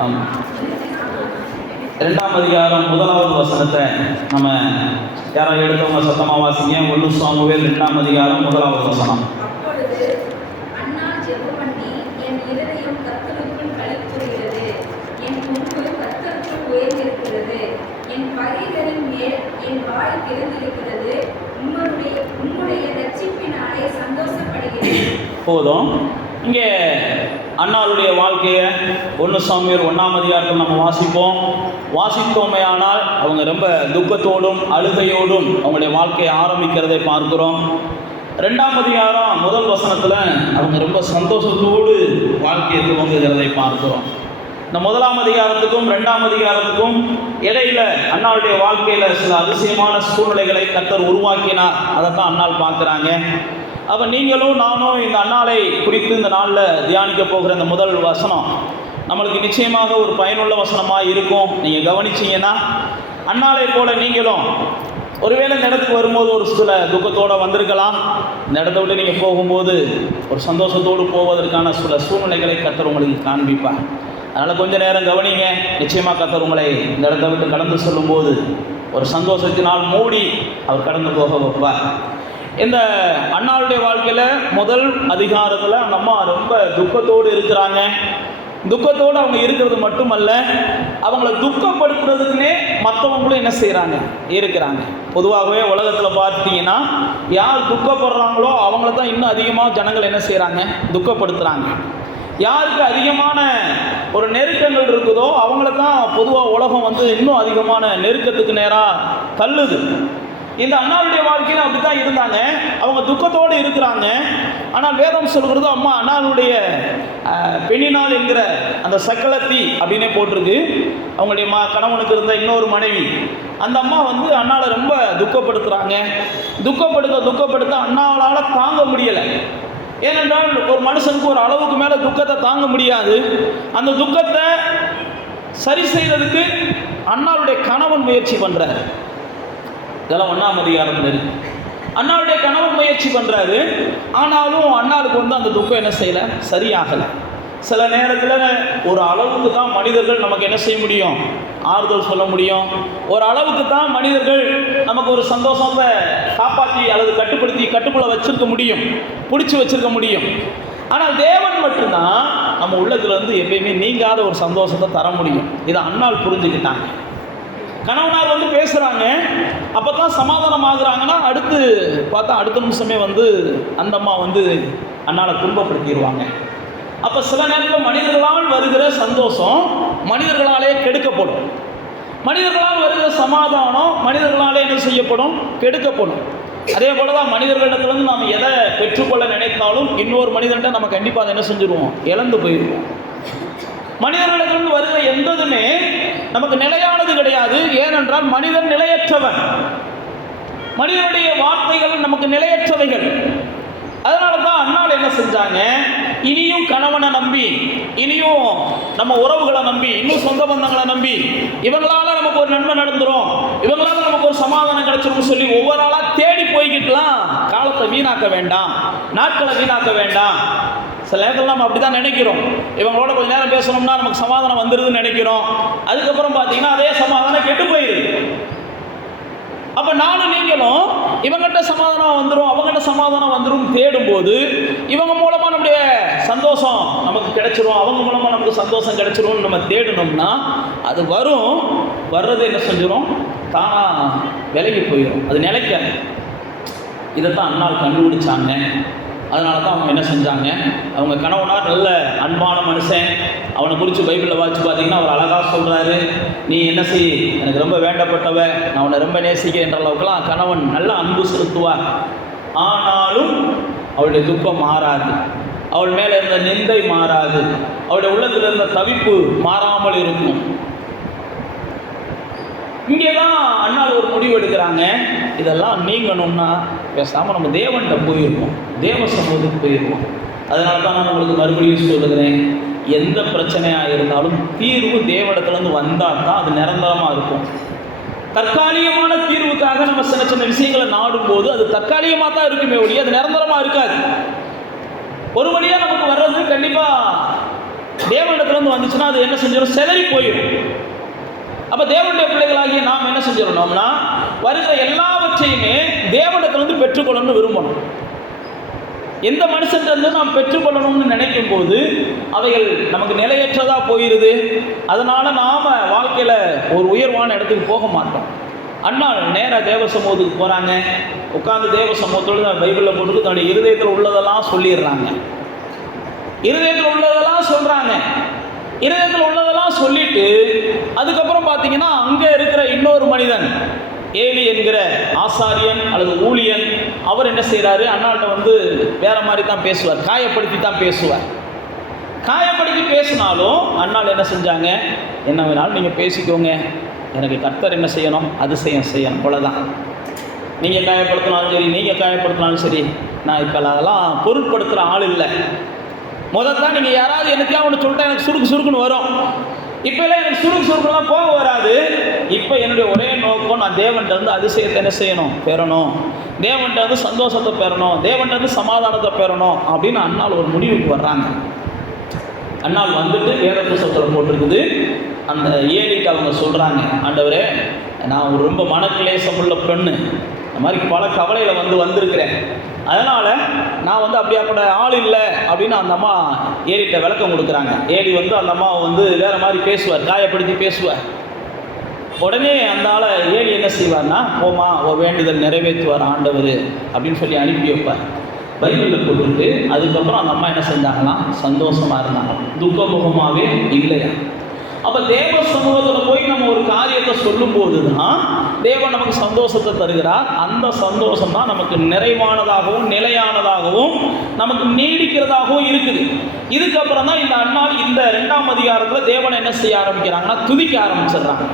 2ஆம் அதிகாரம் 1வது வசனத்தை நம்ம யாராவது எடுத்தவங்க சத்தமாக வாசிங்க. 1 சாமுவேல் 2ஆம் அதிகாரம் 1வது வசனம். அப்பொழுது அன்னாள் ஜெபம் பண்ணி, என் இருதயம் கர்த்தருக்குள் களிகூறுகிறது, என் கொம்பு கர்த்தருக்குள் உயர்ந்திருக்கிறது, என் பகைவரின் மேல் என் வாய் திறந்திருக்கிறது, உம்முடைய ரட்சிப்பினாலே சந்தோஷப்படுகிறேன். போதும். இங்கே அன்னாளுடைய வாழ்க்கையை 1 சாமுவேல் 1ஆம் அதிகாரத்தில் நம்ம வாசித்தோமே ஆனால் அவங்க ரொம்ப துக்கத்தோடும் அழுகையோடும் அவங்களுடைய வாழ்க்கையை ஆரம்பிக்கிறதை பார்க்கிறோம். 2ஆம் அதிகாரம் 1 வசனத்தில் அவங்க ரொம்ப சந்தோஷத்தோடு வாழ்க்கையை துவங்குகிறதை பார்க்கிறோம். இந்த 1ஆம் அதிகாரத்துக்கும் 2ஆம் அதிகாரத்துக்கும் இடையில அன்னாளுடைய வாழ்க்கையில் சில அதிசயமான சூழ்நிலைகளை கர்த்தர் உருவாக்கினார். அதைத்தான் அன்னாள் பார்க்குறாங்க. அப்போ நீங்களும் நானும் இந்த அன்னாளை குறித்து இந்த நாளில் தியானிக்க போகிற இந்த முதல் வசனம் நம்மளுக்கு நிச்சயமாக ஒரு பயனுள்ள வசனமாக இருக்கும். நீங்கள் கவனிச்சிங்கன்னா அன்னாளை போல நீங்களும் ஒருவேளை இந்த இடத்துக்கு வரும்போது ஒரு சில துக்கத்தோடு வந்திருக்கலாம். இந்த இடத்த விட்டு நீங்கள் போகும்போது ஒரு சந்தோஷத்தோடு போவதற்கான சில சூழ்நிலைகளை கர்த்தர் உங்களுக்கு காண்பிப்பார். அதனால் கொஞ்சம் நேரம் கவனிங்க. நிச்சயமாக கர்த்தர் உங்களை இந்த இடத்த விட்டு கடந்து சொல்லும்போது ஒரு சந்தோஷத்தினால் மூடி அவர் கடந்து போக வைப்பார். இந்த அன்னாளுடைய வாழ்க்கையில் முதல் அதிகாரத்தில் அந்த அம்மா ரொம்ப துக்கத்தோடு இருக்கிறாங்க. துக்கத்தோடு அவங்க இருக்கிறது மட்டுமல்ல, அவங்கள துக்கப்படுத்துறதுக்குன்னே மற்றவங்களும் என்ன செய்கிறாங்க, இருக்கிறாங்க. பொதுவாகவே உலகத்தில் பார்த்துட்டிங்கன்னா யார் துக்கப்படுறாங்களோ அவங்கள தான் இன்னும் அதிகமாக ஜனங்கள் என்ன செய்கிறாங்க, துக்கப்படுத்துகிறாங்க. யாருக்கு அதிகமான ஒரு நெருக்கங்கள் இருக்குதோ அவங்கள தான் பொதுவாக உலகம் இன்னும் அதிகமான நெருக்கத்துக்கு நேராக தள்ளுது. இந்த அன்னாளுடைய வாழ்க்கையில் அப்படி தான் இருந்தாங்க. அவங்க துக்கத்தோடு இருக்கிறாங்க. ஆனால் வேதம் சொல்கிறது, அம்மா அன்னாளுடைய பெண்ணினால் என்கிற அந்த சக்கலத்தி அப்படின்னே போட்டிருக்கு. அவங்களுடைய கணவனுக்கு இருந்த இன்னொரு மனைவி. அந்த அம்மா அன்னாளை ரொம்ப துக்கப்படுத்துகிறாங்க. துக்கப்படுத்த அன்னாளால் தாங்க முடியலை. ஏனென்றால் ஒரு மனுஷனுக்கு ஒரு அளவுக்கு மேலே துக்கத்தை தாங்க முடியாது. அந்த துக்கத்தை சரி செய்வதற்கு அன்னாளுடைய கணவன் முயற்சி பண்ணுறாரு. இதெல்லாம் 1ஆம் அதிகாரத்தில் இருக்கு. அன்னாளுடைய கணவன் முயற்சி பண்ணுறாரு. ஆனாலும் அன்னாளுக்கு அந்த துக்கம் என்ன செய்யலை, சரியாகலை. சில நேரத்தில் ஒரு அளவுக்கு தான் மனிதர்கள் நமக்கு என்ன செய்ய முடியும், ஆறுதல் சொல்ல முடியும். ஒரு அளவுக்கு தான் மனிதர்கள் நமக்கு ஒரு சந்தோஷத்தை காப்பாற்றி அல்லது கட்டுக்குள்ளே வச்சிருக்க முடியும், பிடிச்சி வச்சிருக்க முடியும். ஆனால் தேவன் மட்டும்தான் நம்ம உள்ளத்துல எப்பயுமே நீங்காத ஒரு சந்தோஷத்தை தர முடியும். இதை அன்னாள் புரிஞ்சுக்கிட்டாங்க. கணவனார் பேசுகிறாங்க, அப்போ தான் சமாதானம் ஆகுறாங்கன்னா அடுத்து பார்த்தா அடுத்த நிமிஷமே அந்த அம்மா அன்னாளை துன்பப்படுத்திடுவாங்க. அப்போ சில நேரத்தில் மனிதர்களால் வருகிற சந்தோஷம் மனிதர்களாலே கெடுக்கப்படும். மனிதர்களால் வருகிற சமாதானம் மனிதர்களாலே என்ன செய்யப்படும், கெடுக்கப்படும். அதே போல தான் மனிதர்களிடத்துலேருந்து நாம் எதை பெற்றுக்கொள்ள நினைத்தாலும் இன்னொரு மனிதன்கிட்ட நம்ம கண்டிப்பாக அதை என்ன செஞ்சுருவோம், இழந்து போயிடுவோம். மனிதர்களிடத்திலிருந்து வருகிற எந்ததுமே நமக்கு நிலையானது கிடையாது. ஏனென்றால் மனிதன் நிலையற்றவன். மனிதனுடைய வார்த்தைகள் நமக்கு நிலையற்றவைகள். அதனால தான் அன்னாள் என்ன செஞ்சாங்க, இனியும் கணவனை நம்பி, இனியும் நம்ம உறவுகளை நம்பி, இன்னும் சொந்த பந்தங்களை நம்பி, இவங்களால நமக்கு ஒரு நன்மை நடந்துரும், இவங்களால நமக்கு ஒரு சமாதானம் கிடைச்சிரும் சொல்லி ஒவ்வொரு ஆளாக தேடி போய்கிட்டுலாம் காலத்தை வீணாக்க வேண்டாம், நாட்களை வீணாக்க வேண்டாம். சில நேரத்தில் நம்ம அப்படி தான் நினைக்கிறோம். இவங்களோட கொஞ்சம் நேரம் பேசணும்னா நமக்கு சமாதானம் வந்துடுதுன்னு நினைக்கிறோம். அதுக்கப்புறம் பார்த்தீங்கன்னா அதே சமாதானம் கெட்டு போயிடுது. அப்போ நானும் நீங்களும் இவங்ககிட்ட சமாதானம் வந்துடும், அவங்ககிட்ட சமாதானம் வந்துடும் தேடும்போது இவங்க மூலமாக நம்முடைய சந்தோஷம் நமக்கு கிடைச்சிரும், அவங்க மூலமாக நமக்கு சந்தோஷம் கிடைச்சிரும்னு நம்ம தேடணும்னா அது வர்றது என்ன செஞ்சிடும், தானாக விலகி போயிடும், அது நிலைக்காது. இதைத்தான் அன்னாள் கண்டுபிடிச்சாங்க. அதனால தான் அவங்க என்ன செஞ்சாங்க, அவங்க கணவனார் நல்ல அன்பான மனுஷன். அவனை குறித்து பைபிளில் வாசித்து பார்த்தீங்கன்னா அவர் அழகாக சொல்கிறாரு, நீ என்ன செய், எனக்கு ரொம்ப வேண்டப்பட்டவ, நான் அவனை ரொம்ப நேசிக்க என்ற அளவுக்குலாம் கணவன் நல்ல அன்பு செலுத்துவார். ஆனாலும் அவளுடைய துக்கம் மாறாது, அவள் மேலே இருந்த நிந்தை மாறாது, அவளுடைய உள்ளத்தில் இருந்த தவிப்பு மாறாமல் இருக்கும். இங்கே தான் அன்னாள் ஒரு முடிவு எடுக்கிறாங்க, இதெல்லாம் நீங்கணும்னா பேசாமல் நம்ம தேவன்கிட்ட போயிருக்கோம், தேவ சமூகத்துக்கு போயிருக்கோம். அதனால தான் நான் உங்களுக்கு மறுபடியும் சொல்லுகிறேன், எந்த பிரச்சனையாக இருந்தாலும் தீர்வு தேவனிடத்துலேருந்து வந்தால் தான் அது நிரந்தரமாக இருக்கும். தற்காலிகமான தீர்வுக்காக நம்ம சின்ன சின்ன விஷயங்களை நாடும்போது அது தற்காலிகமாக தான் இருக்குமே ஒழிய அது நிரந்தரமாக இருக்காது. ஒரு வழியாக நமக்கு வர்றது கண்டிப்பாக தேவனிடத்துலேருந்து வந்துச்சுன்னா அது என்ன செஞ்சிடும்? சிதறி போயிடும். அப்போ தேவனுடைய பிள்ளைகளாகிய நாம் என்ன செஞ்சிடணும்னா, வருகிற எல்லாவற்றையுமே தேவனிடத்திலிருந்து பெற்றுக்கொள்ளணும்னு விரும்பணும். எந்த மனுஷன்றது நாம் பெற்றுக்கொள்ளணும்னு நினைக்கும் போது அவைகள் நமக்கு நிலையற்றதாக போயிடுது. அதனால் நாம் வாழ்க்கையில் ஒரு உயர்வான இடத்துக்கு போக மாட்டோம். அண்ணாள் நேராக தேவ சமூகத்துக்கு போகிறாங்க. உட்காந்து தேவ சமூகத்தோடு தான் பைபிளில் போட்டு தன்னுடைய இருதயத்தில் உள்ளதெல்லாம் சொல்லிடுறாங்க. இருதயத்தில் உள்ளதெல்லாம் சொல்கிறாங்க. இருதயத்தில் உள்ளதெல்லாம் சொல்லிட்டு அதுக்கப்புறம் பார்த்தீங்கன்னா அங்கே இருக்கிற இன்னொரு மனிதன், ஏலி என்கிற ஆசாரியன் அல்லது ஊழியன், அவர் என்ன செய்கிறாரு? அண்ணாட்ட வந்து வேற மாதிரி தான் பேசுவார், காயப்படுத்தி தான் பேசுவார். காயப்படுத்தி பேசினாலும் அண்ணாள் என்ன செஞ்சாங்க? என்ன வேணாலும் நீங்கள் பேசிக்கோங்க, எனக்கு கர்த்தர் என்ன செய்யணும்? அதிசயம் செய்யணும், அவ்வளோதான். நீங்கள் காயப்படுத்தினாலும் சரி, நீங்கள் காயப்படுத்தினாலும் சரி, நான் இப்போ அதெல்லாம் பொருட்படுத்துகிற ஆள் இல்லை. முதல்தான் நீங்கள் யாராவது எனக்கா ஒன்று சொல்லிட்டா எனக்கு சுருக்குன்னு வரும். இப்போல்லாம் எனக்கு சுருக்குலாம் போக வராது. இப்போ என்னுடைய ஒரே நோக்கம், நான் தேவன்கிட்ட இருந்து அதிசயத்தை என்ன செய்யணும்? பெறணும். தேவன்கிட்ட இருந்து சந்தோஷத்தை பெறணும், தேவன்கிட்ட இருந்து சமாதானத்தை பெறணும் அப்படின்னு அண்ணாள் ஒரு முடிவுக்கு வர்றாங்க. அண்ணாள் வந்துட்டு வேத புத்தகத்தில் போட்டிருக்குது. அந்த ஏலிக்கு அவங்க சொல்கிறாங்க, ஆண்டவரே, நான் ஒரு ரொம்ப மனக்கிலேசமுள்ள பெண்ணு, இந்த மாதிரி பல கவலையில் வந்திருக்கிறேன். அதனால் நான் அப்படியாப்பட்ட ஆள் இல்லை அப்படின்னு அந்த அம்மா ஏலிகிட்ட விளக்கம் கொடுக்குறாங்க. ஏலி அந்த அம்மாவை வேறு மாதிரி பேசுவார், காயப்படுத்தி பேசுவார். உடனே அந்த ஆளை ஏலி என்ன செய்வார்னா, போமா, ஒரு வேண்டுதல் நிறைவேற்றுவார் ஆண்டவர் அப்படின்னு சொல்லி அனுப்பி வைப்பார். பைபிளில் போட்டுட்டு அதுக்கப்புறம் அந்த அம்மா என்ன செஞ்சாங்கன்னா சந்தோஷமாக இருந்தாங்க, துக்கமுகமாகவே இல்லையா. அப்போ தேவ சமூகத்தில் போய் நம்ம ஒரு காரியத்தை சொல்லும்போது தான் தேவன் நமக்கு சந்தோஷத்தை தருகிறார். அந்த சந்தோஷம் தான் நமக்கு நிறைவானதாகவும் நிலையானதாகவும் நமக்கு நீடிக்கிறதாகவும் இருக்குது. இதுக்கப்புறம் தான் இந்த அண்ணாள் இந்த 2ஆம் அதிகாரத்தில் தேவனை என்ன செய்ய ஆரம்பிக்கிறாங்கன்னா, துதிக்க ஆரம்பிச்சிடுறாங்க.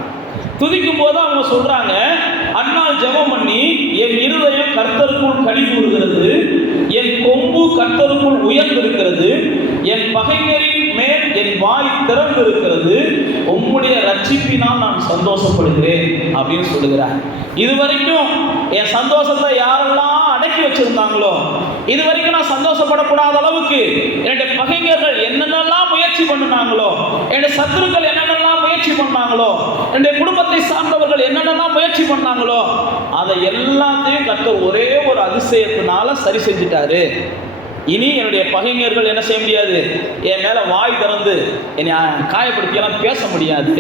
துதிக்கும் போது அவங்க சொல்கிறாங்க, அண்ணாள் ஜெபம் பண்ணி என் இருதயம் கர்த்தருக்குள் களி கூறுகிறது, என் கொம்பு கர்த்தருக்குள் உயர்ந்திருக்கிறது, என் பகைஞரின் மேல் என் வாய் திறந்திருக்கிறது, உம்முடைய ரட்சிப்பினால் நான் சந்தோஷப்படுகிறேன் அப்படின்னு சொல்லுகிறார். இதுவரைக்கும் என் சந்தோஷத்தை யாரெல்லாம் அடக்கி வச்சிருந்தாங்களோ, இதுவரைக்கும் நான் சந்தோஷப்படக்கூடாத அளவுக்கு என்னுடைய பகைஞர்கள் என்னென்னலாம் முயற்சி பண்ணினாங்களோ, என்னுடைய சத்துருக்கள் என்னென்னலாம் முயற்சி பண்ணாங்களோ, என்னுடைய குடும்பத்தை சார்ந்தவர்கள் என்னென்னலாம் முயற்சி பண்ணாங்களோ, அதை எல்லாத்தையும் கர்த்தர் ஒரே ஒரு அதிசயத்தினால சரி செஞ்சுட்டாரு. இனி என்னுடைய பகைஞர்கள் என்ன செய்ய முடியாது, என் மேலே வாய் திறந்து என்னை காயப்படுத்தியெல்லாம் பேச முடியாது.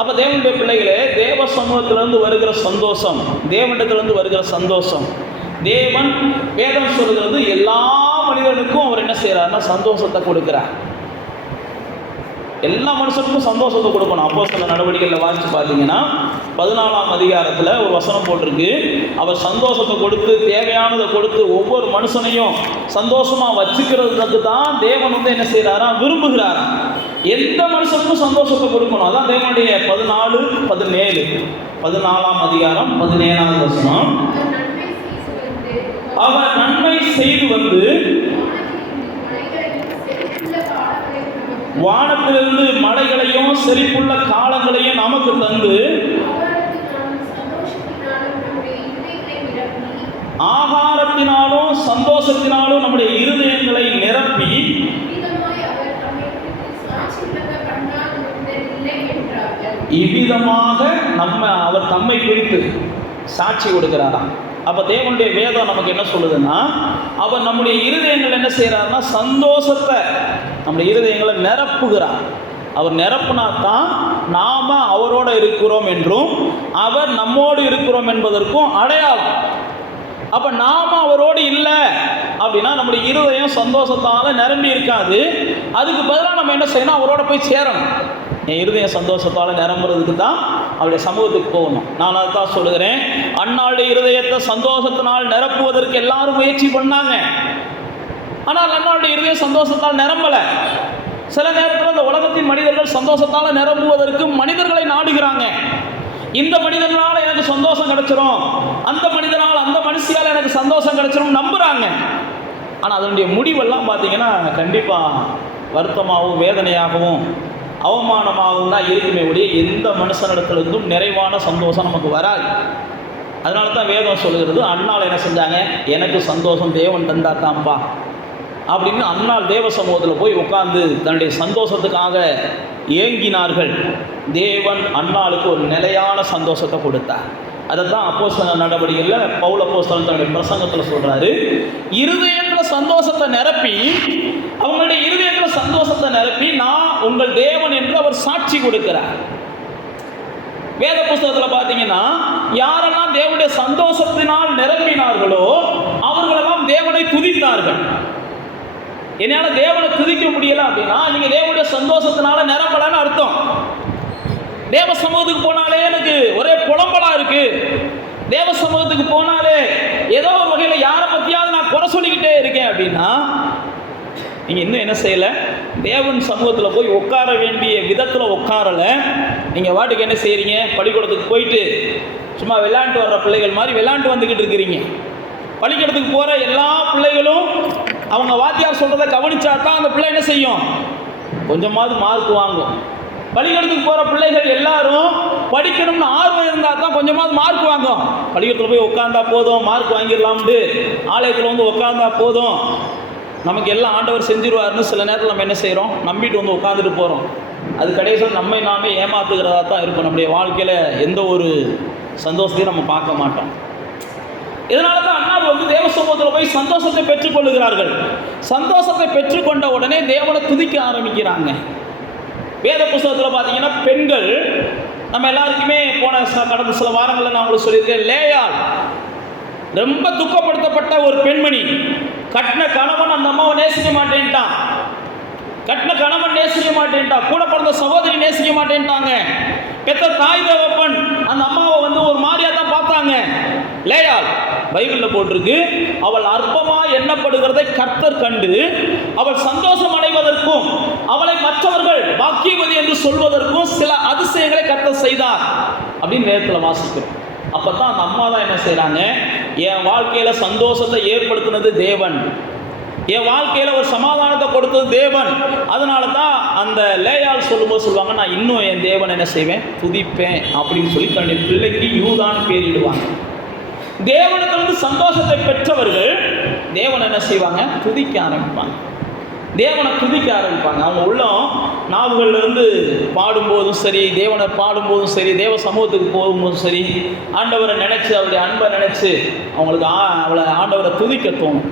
அப்போ தேவனுடைய பிள்ளைகளே, தேவ சமூகத்திலிருந்து வருகிற சந்தோஷம், தேவனிடத்திலிருந்து வருகிற சந்தோஷம், தேவன் வேதம் சொல்கிறது எல்லா மனிதனுக்கும் அவர் என்ன செய்கிறாருன்னா சந்தோஷத்தை கொடுக்குறார். எல்லா மனுஷனுக்கும் சந்தோஷத்தை கொடுக்கணும். அப்போஸ்தலர் நடவடிக்கைகளில் வாசித்து பார்த்தீங்கன்னா 14ஆம் அதிகாரத்தில் ஒரு வசனம் போட்டிருக்கு, அவர் சந்தோஷத்தை கொடுத்து தேவையானதை கொடுத்து ஒவ்வொரு மனுஷனையும் சந்தோஷமாக வச்சுக்கிறதுக்கு தான் தேவன் என்ன செய்கிறாரா, விரும்புகிறாரா. எந்த மனுஷனுக்கும் சந்தோஷத்தை கொடுக்கணும். அதான் தேவனுடைய 14ஆம் அதிகாரம் 17ஆவது வசனம், அவர் நன்மை செய்து வந்து வானத்திலிருந்து மலைகளையும் செழிப்புள்ள காலங்களையும் நமக்கு தந்து ஆகாரத்தினாலும் சந்தோஷத்தினாலும் நம்முடைய இருதயங்களை நிரப்பி இவ்விதமாக அவர் தம்மை குறித்து சாட்சி கொடுக்கிறாராம். அப்போ தேவனுடைய வேதம் நமக்கு என்ன சொல்லுதுன்னா, அவர் நம்முடைய இருதயங்கள் என்ன செய்கிறாருன்னா சந்தோஷத்தை நம்முடைய இருதயங்களை நிரப்புகிறார். அவர் நிரப்புனா தான் நாம் அவரோடு இருக்கிறோம் என்றும் அவர் நம்மோடு இருக்கிறோம் என்பதற்கும் அடையாளம். அப்போ நாம் அவரோடு இல்லை அப்படின்னா நம்முடைய இருதயம் சந்தோஷத்தால் நிரம்பி இருக்காது. அதுக்கு பதிலாக நம்ம என்ன செய்யணும், அவரோட போய் சேரணும். என் இருதயம் சந்தோஷத்தால் நிரம்புறதுக்கு தான் அவருடைய சமூகத்துக்கு போகணும். நான் அதை தான் சொல்லுகிறேன். அண்ணாளுடைய இருதயத்தை சந்தோஷத்தினால் நிரப்புவதற்கு எல்லாரும் முயற்சி பண்ணாங்க. ஆனால் அண்ணாளுடைய இருதயம் சந்தோஷத்தால் நிரம்பலை. சில நேரத்தில் இந்த உலகத்தின் மனிதர்கள் சந்தோஷத்தால் நிரம்புவதற்கு மனிதர்களை நாடுகிறாங்க. இந்த மனிதனால் எனக்கு சந்தோஷம் கிடைச்சிரும், அந்த மனிதனால் அந்த மனுஷியால் எனக்கு சந்தோஷம் கிடைச்சிரும் நம்புகிறாங்க. ஆனால் அதனுடைய முடிவெல்லாம் பார்த்தீங்கன்னா கண்டிப்பாக வருத்தமாகவும் வேதனையாகவும் அவமானமாகவும் தான் இருக்குமே ஒழிய எந்த மனுஷனிடத்திலிருந்தும் நிறைவான சந்தோஷம் நமக்கு வராது. அதனால தான் வேதம் சொல்லுகிறது, அண்ணால் என்ன செஞ்சாங்க, எனக்கு சந்தோஷம் தேவன் தந்தாத்தான்ப்பா அப்படின்னு அன்னாள் தேவ சமூகத்தில் போய் உட்கார்ந்து தன்னுடைய சந்தோஷத்துக்காக ஏங்கினார்கள். தேவன் அன்னாளுக்கு ஒரு நிலையான சந்தோஷத்தை கொடுத்தார். அதை தான் அப்போஸ்தலர் நடவடிக்கையில் பவுல் அப்போஸ்தலன் தன்னுடைய பிரசங்கத்தில் சொல்கிறாரு, இருதயத்தில் சந்தோஷத்தை நிரப்பி, அவங்களுடைய இருதயத்தில் சந்தோஷத்தை நிரப்பி நான் உங்கள் தேவன் என்று அவர் சாட்சி கொடுக்கிறார். வேத புஸ்தகத்தில் பார்த்தீங்கன்னா யாரெல்லாம் தேவனுடைய சந்தோஷத்தினால் நிரம்பினார்களோ அவர்களெல்லாம் தேவனை துதித்தார்கள். என்னால் தேவனை துதிக்க முடியல அப்படின்னா நீங்கள் தேவனுடைய சந்தோஷத்தினால நிரம்பலன்னு அர்த்தம். தேவ சமூகத்துக்கு போனாலே எனக்கு ஒரே புலம்பலா இருக்கு, தேவ சமூகத்துக்கு போனாலே ஏதோ ஒரு வகையில் யாரை பற்றியாவது நான் குறை சொல்லிக்கிட்டே இருக்கேன் அப்படின்னா நீங்கள் இன்னும் என்ன செய்யலை, தேவன் சமூகத்தில் போய் உட்கார வேண்டிய விதத்தில் உட்காரலை. நீங்கள் வாட்டுக்கு என்ன செய்கிறீங்க, பள்ளிக்கூடத்துக்கு போயிட்டு சும்மா விளையாண்டு வர்ற பிள்ளைகள் மாதிரி விளையாண்டு வந்துக்கிட்டு இருக்கிறீங்க. பள்ளிக்கூடத்துக்கு போகிற எல்லா பிள்ளைகளும் அவங்க வாத்தியார் சொல்கிறத கவனிச்சா தான் அந்த பிள்ளை என்ன செய்யும், கொஞ்சமாவது மார்க் வாங்கும். பள்ளிக்கூடத்துக்கு போகிற பிள்ளைகள் எல்லாரும் படிக்கணும்னு ஆர்வம் இருந்தால் தான் கொஞ்சமாவது மார்க் வாங்கும். பள்ளிக்கூடத்தில் போய் உட்காந்தா போதும், மார்க் வாங்கிடலாம்னு ஆலயத்தில் வந்து உட்காந்தா போதும், நமக்கு எல்லாம் ஆண்டவர் செஞ்சிருவாருன்னு சில நேரத்தில் நம்ம என்ன செய்கிறோம், நம்பிட்டு வந்து உட்காந்துட்டு போகிறோம். அது கடைசியில் நம்மை நாமே ஏமாத்துகிறதா தான் இருக்கும். நம்முடைய வாழ்க்கையில் எந்த ஒரு சந்தோஷத்தையும் நம்ம பார்க்க மாட்டோம். இதனால தான் அன்னார் வந்து தேவ சமூகத்தில் போய் சந்தோஷத்தை பெற்றுக்கொள்ளுகிறார்கள். சந்தோஷத்தை பெற்றுக்கொண்ட உடனே தேவனை துதிக்க ஆரம்பிக்கிறாங்க. வேத புஸ்தகத்தில் பார்த்தீங்கன்னா பெண்கள், நம்ம எல்லாருக்குமே போன கடந்த சில வாரங்களில் நான் உங்களுக்கு சொல்லியிருக்கேன், லேயாள் ரொம்ப துக்கப்படுத்தப்பட்ட ஒரு பெண்மணி. கட்டின கணவன் அந்த அம்மாவை நேசிக்க மாட்டேன்ட்டான், கட்டின கணவன் நேசிக்க மாட்டேன்ட்டான், கூட பிறந்த சகோதரி நேசிக்க மாட்டேன்ட்டாங்க, பெத்த தாய் தகப்பன் அந்த அம்மாவை வந்து ஒரு மாதிரியா தான் பார்த்தாங்க. லேயாள் பைபிளில் போட்டிருக்கு, அவள் அற்பமாக எண்ணப்படுகிறதை கர்த்தர் கண்டு அவள் சந்தோஷம் அடைவதற்கும் அவளை மற்றவர்கள் பாக்கியவதி என்று சொல்வதற்கும் சில அதிசயங்களை கர்த்தர் செய்தார் அப்படின்னு வேதத்தில் வாசிக்கிறோம். அப்போ தான் அந்த அம்மா தான் என்ன செய்கிறாங்க, என் வாழ்க்கையில் சந்தோஷத்தை ஏற்படுத்தினது தேவன், என் வாழ்க்கையில் ஒரு சமாதானத்தை கொடுத்தது தேவன். அதனால தான் அந்த லேயாள் சொல்லும்போது சொல்லுவாங்க, நான் இன்னும் என் தேவன் என்ன செய்வேன், துதிப்பேன் அப்படின்னு சொல்லி தன்னுடைய பிள்ளைக்கு யூதான் பேரிடுவாங்க. தேவனிடத்திலிருந்து சந்தோஷத்தை பெற்றவர்கள் தேவனை என்ன செய்வாங்க, துதிக்க ஆரம்பிப்பாங்க, தேவனை துதிக்க ஆரம்பிப்பாங்க. அவங்க உள்ளம் நாவுகள்லேருந்து பாடும்போதும் சரி, தேவனை பாடும்போதும் சரி, தேவ சமூகத்துக்கு போகும்போதும் சரி, ஆண்டவரை நினச்சி அவருடைய அன்பை நினச்சி அவங்களுக்கு அவளை ஆண்டவரை துதிக்க தோணும்.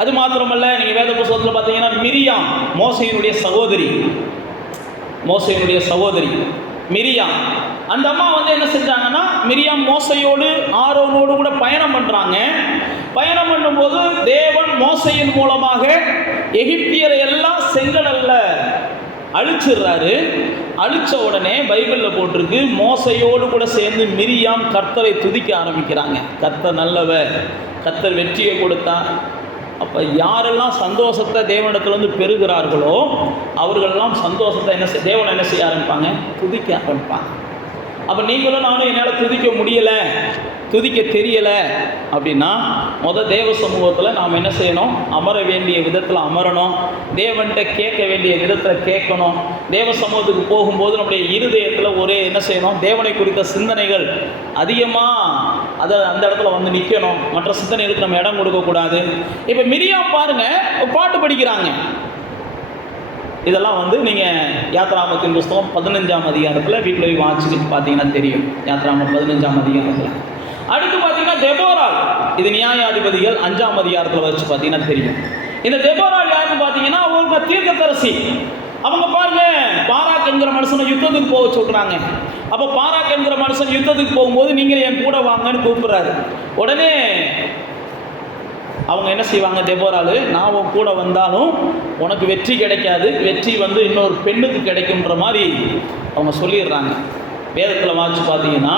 அது மாத்திரமல்ல, நீங்கள் வேத புஸ்தகத்தில் பார்த்தீங்கன்னா மிரியாம் மோசையினுடைய சகோதரி மிரியாம், அந்த அம்மா வந்து என்ன செஞ்சாங்கன்னா, மிரியாம் மோசையோடு ஆரோனோடு கூட பயணம் பண்ணுறாங்க. பயணம் பண்ணும்போது தேவன் மோசையின் மூலமாக எகிப்தியரை எல்லாம் செங்கடல்ல அழிச்சிடுறாரு. அழிச்ச உடனே பைபிளில் போட்டிருக்கு, மோசையோடு கூட சேர்ந்து மிரியாம் கர்த்தரை துதிக்க ஆரம்பிக்கிறாங்க. கர்த்தர் நல்லவர், கர்த்தர் வெற்றியை கொடுத்தார். அப்போ யாரெல்லாம் சந்தோஷத்தை தேவனிடத்துலேருந்து பெறுகிறார்களோ அவர்களெல்லாம் சந்தோஷத்தை தேவனை என்ன செய்ய ஆரம்பிப்பாங்க, துதிக்க ஆரம்பிப்பாங்க. அப்போ நீங்களும் நானும் என்னால் துதிக்க முடியலை, துதிக்க தெரியலை அப்படின்னா தேவ சமூகத்தில் நாம் என்ன செய்யணும், அமர வேண்டிய விதத்தில் அமரணும், தேவன்கிட்ட கேட்க வேண்டிய விதத்தில் கேட்கணும். தேவ சமூகத்துக்கு போகும்போது நம்முடைய இருதயத்தில் ஒரே என்ன செய்யணும், தேவனை குறித்த சிந்தனைகள் அதிகமாக அந்த இடத்துல வந்து நிற்கணும். மற்ற சிந்தனைகளுக்கு நம்ம இடம் கொடுக்கக்கூடாது. இப்போ மிரியாம் பாருங்க, பாட்டு படிக்கிறாங்க. இதெல்லாம் வந்து நீங்கள் யாத்ராமத்தின் புஸ்தகம் 15ஆம் அதிகாரத்தில் வீட்டில் போய் வாசிச்சுட்டு பார்த்தீங்கன்னா தெரியும். யாத்ராமம் 15ஆம் அதிகாரத்தில். அடுத்து பார்த்தீங்கன்னா தெபோராள், இது நியாயாதிபதிகள் 5ஆம் அதிகாரத்தில் வச்சு பார்த்தீங்கன்னா தெரியும். இந்த தெபோராள் யாருன்னு பார்த்தீங்கன்னா அவங்க தீர்க்கதரிசி. அவங்க பாருங்க, பாராக் என்கிற மனுஷனை யுத்தத்துக்கு போக சொல்கிறாங்க. அப்போ பாராக் என்கிற மனுஷன் யுத்தத்துக்கு போகும்போது நீங்கள் என் கூட வாங்கன்னு கூப்பிட்றாரு. உடனே அவங்க என்ன செய்வாங்க, தெபோராள், நான் உன் கூட வந்தாலும் உனக்கு வெற்றி கிடைக்காது, வெற்றி வந்து இன்னொரு பெண்ணுக்கு கிடைக்குன்ற மாதிரி அவங்க சொல்லிடுறாங்க. வேதத்தில் வாசித்து பார்த்தீங்கன்னா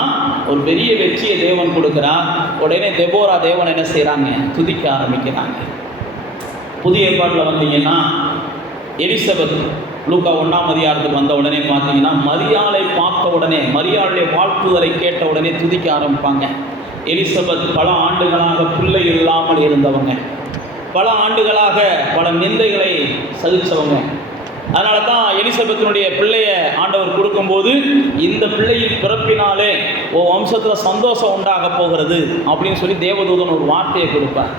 ஒரு பெரிய வெற்றியை தேவன் கொடுக்குறான். உடனே தெபோரா தேவன் என்ன செய்கிறாங்க, துதிக்க ஆரம்பிக்கிறாங்க. புதிய ஏற்பாட்டில் வந்தீங்கன்னா எலிசபெத் லூக்கா 1ஆம் அதிகாரத்துக்கு வந்த உடனே பார்த்தீங்கன்னா மரியாளை பார்த்த உடனே, மரியாளுடைய வாழ்த்துதலை கேட்ட உடனே துதிக்க ஆரம்பிப்பாங்க. எலிசபெத் பல ஆண்டுகளாக பிள்ளை இல்லாமல் இருந்தவங்க, பல ஆண்டுகளாக பல நிந்தைகளை சகிச்சவங்க. அதனால தான் எலிசபெத்தினுடைய பிள்ளைய ஆண்டவர் கொடுக்கும்போது, இந்த பிள்ளையின் பிறப்பினாலே ஓ வம்சத்தில் சந்தோஷம் உண்டாக போகிறது அப்படின்னு சொல்லி தேவதூதன் ஒரு வார்த்தையை கொடுப்பார்.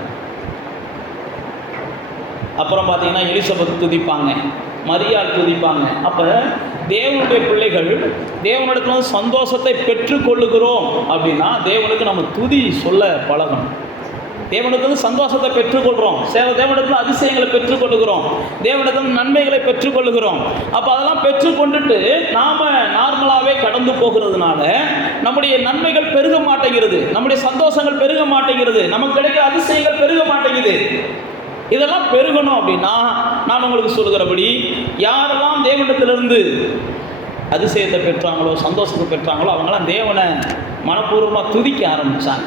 அப்புறம் பார்த்தீங்கன்னா எலிசபெத் துதிப்பாங்க, மரியாள் துதிப்பாங்க. அப்போ தேவனுடைய பிள்ளைகள் தேவனிடத்துல வந்து சந்தோஷத்தை பெற்றுக்கொள்ளுகிறோம் அப்படின்னா தேவனுக்கு நம்ம துதி சொல்ல பழகணும். தேவனுக்கு வந்து சந்தோஷத்தை பெற்றுக்கொள்கிறோம், தேவனிடத்தில் அதிசயங்களை பெற்றுக்கொள்ளுகிறோம், தேவனிடத்தில் நன்மைகளை பெற்றுக்கொள்ளுகிறோம். அப்போ அதெல்லாம் பெற்றுக்கொண்டுட்டு நாம் நார்மலாகவே கடந்து போகிறதுனால நம்முடைய நன்மைகள் பெருக மாட்டேங்கிறது, நம்முடைய சந்தோஷங்கள் பெருக மாட்டேங்கிறது, நமக்கு கிடைக்கிற அதிசயங்கள் பெருக மாட்டேங்குது. இதெல்லாம் பெருகணும் அப்படின்னா நான் உங்களுக்கு சொல்லுகிறபடி யாரெல்லாம் தேவனிடத்திலிருந்து அதிசயத்தை பெற்றாங்களோ சந்தோஷத்தை பெற்றாங்களோ அவங்களாம் தேவனை மனப்பூர்வமாக துதிக்க ஆரம்பித்தாங்க.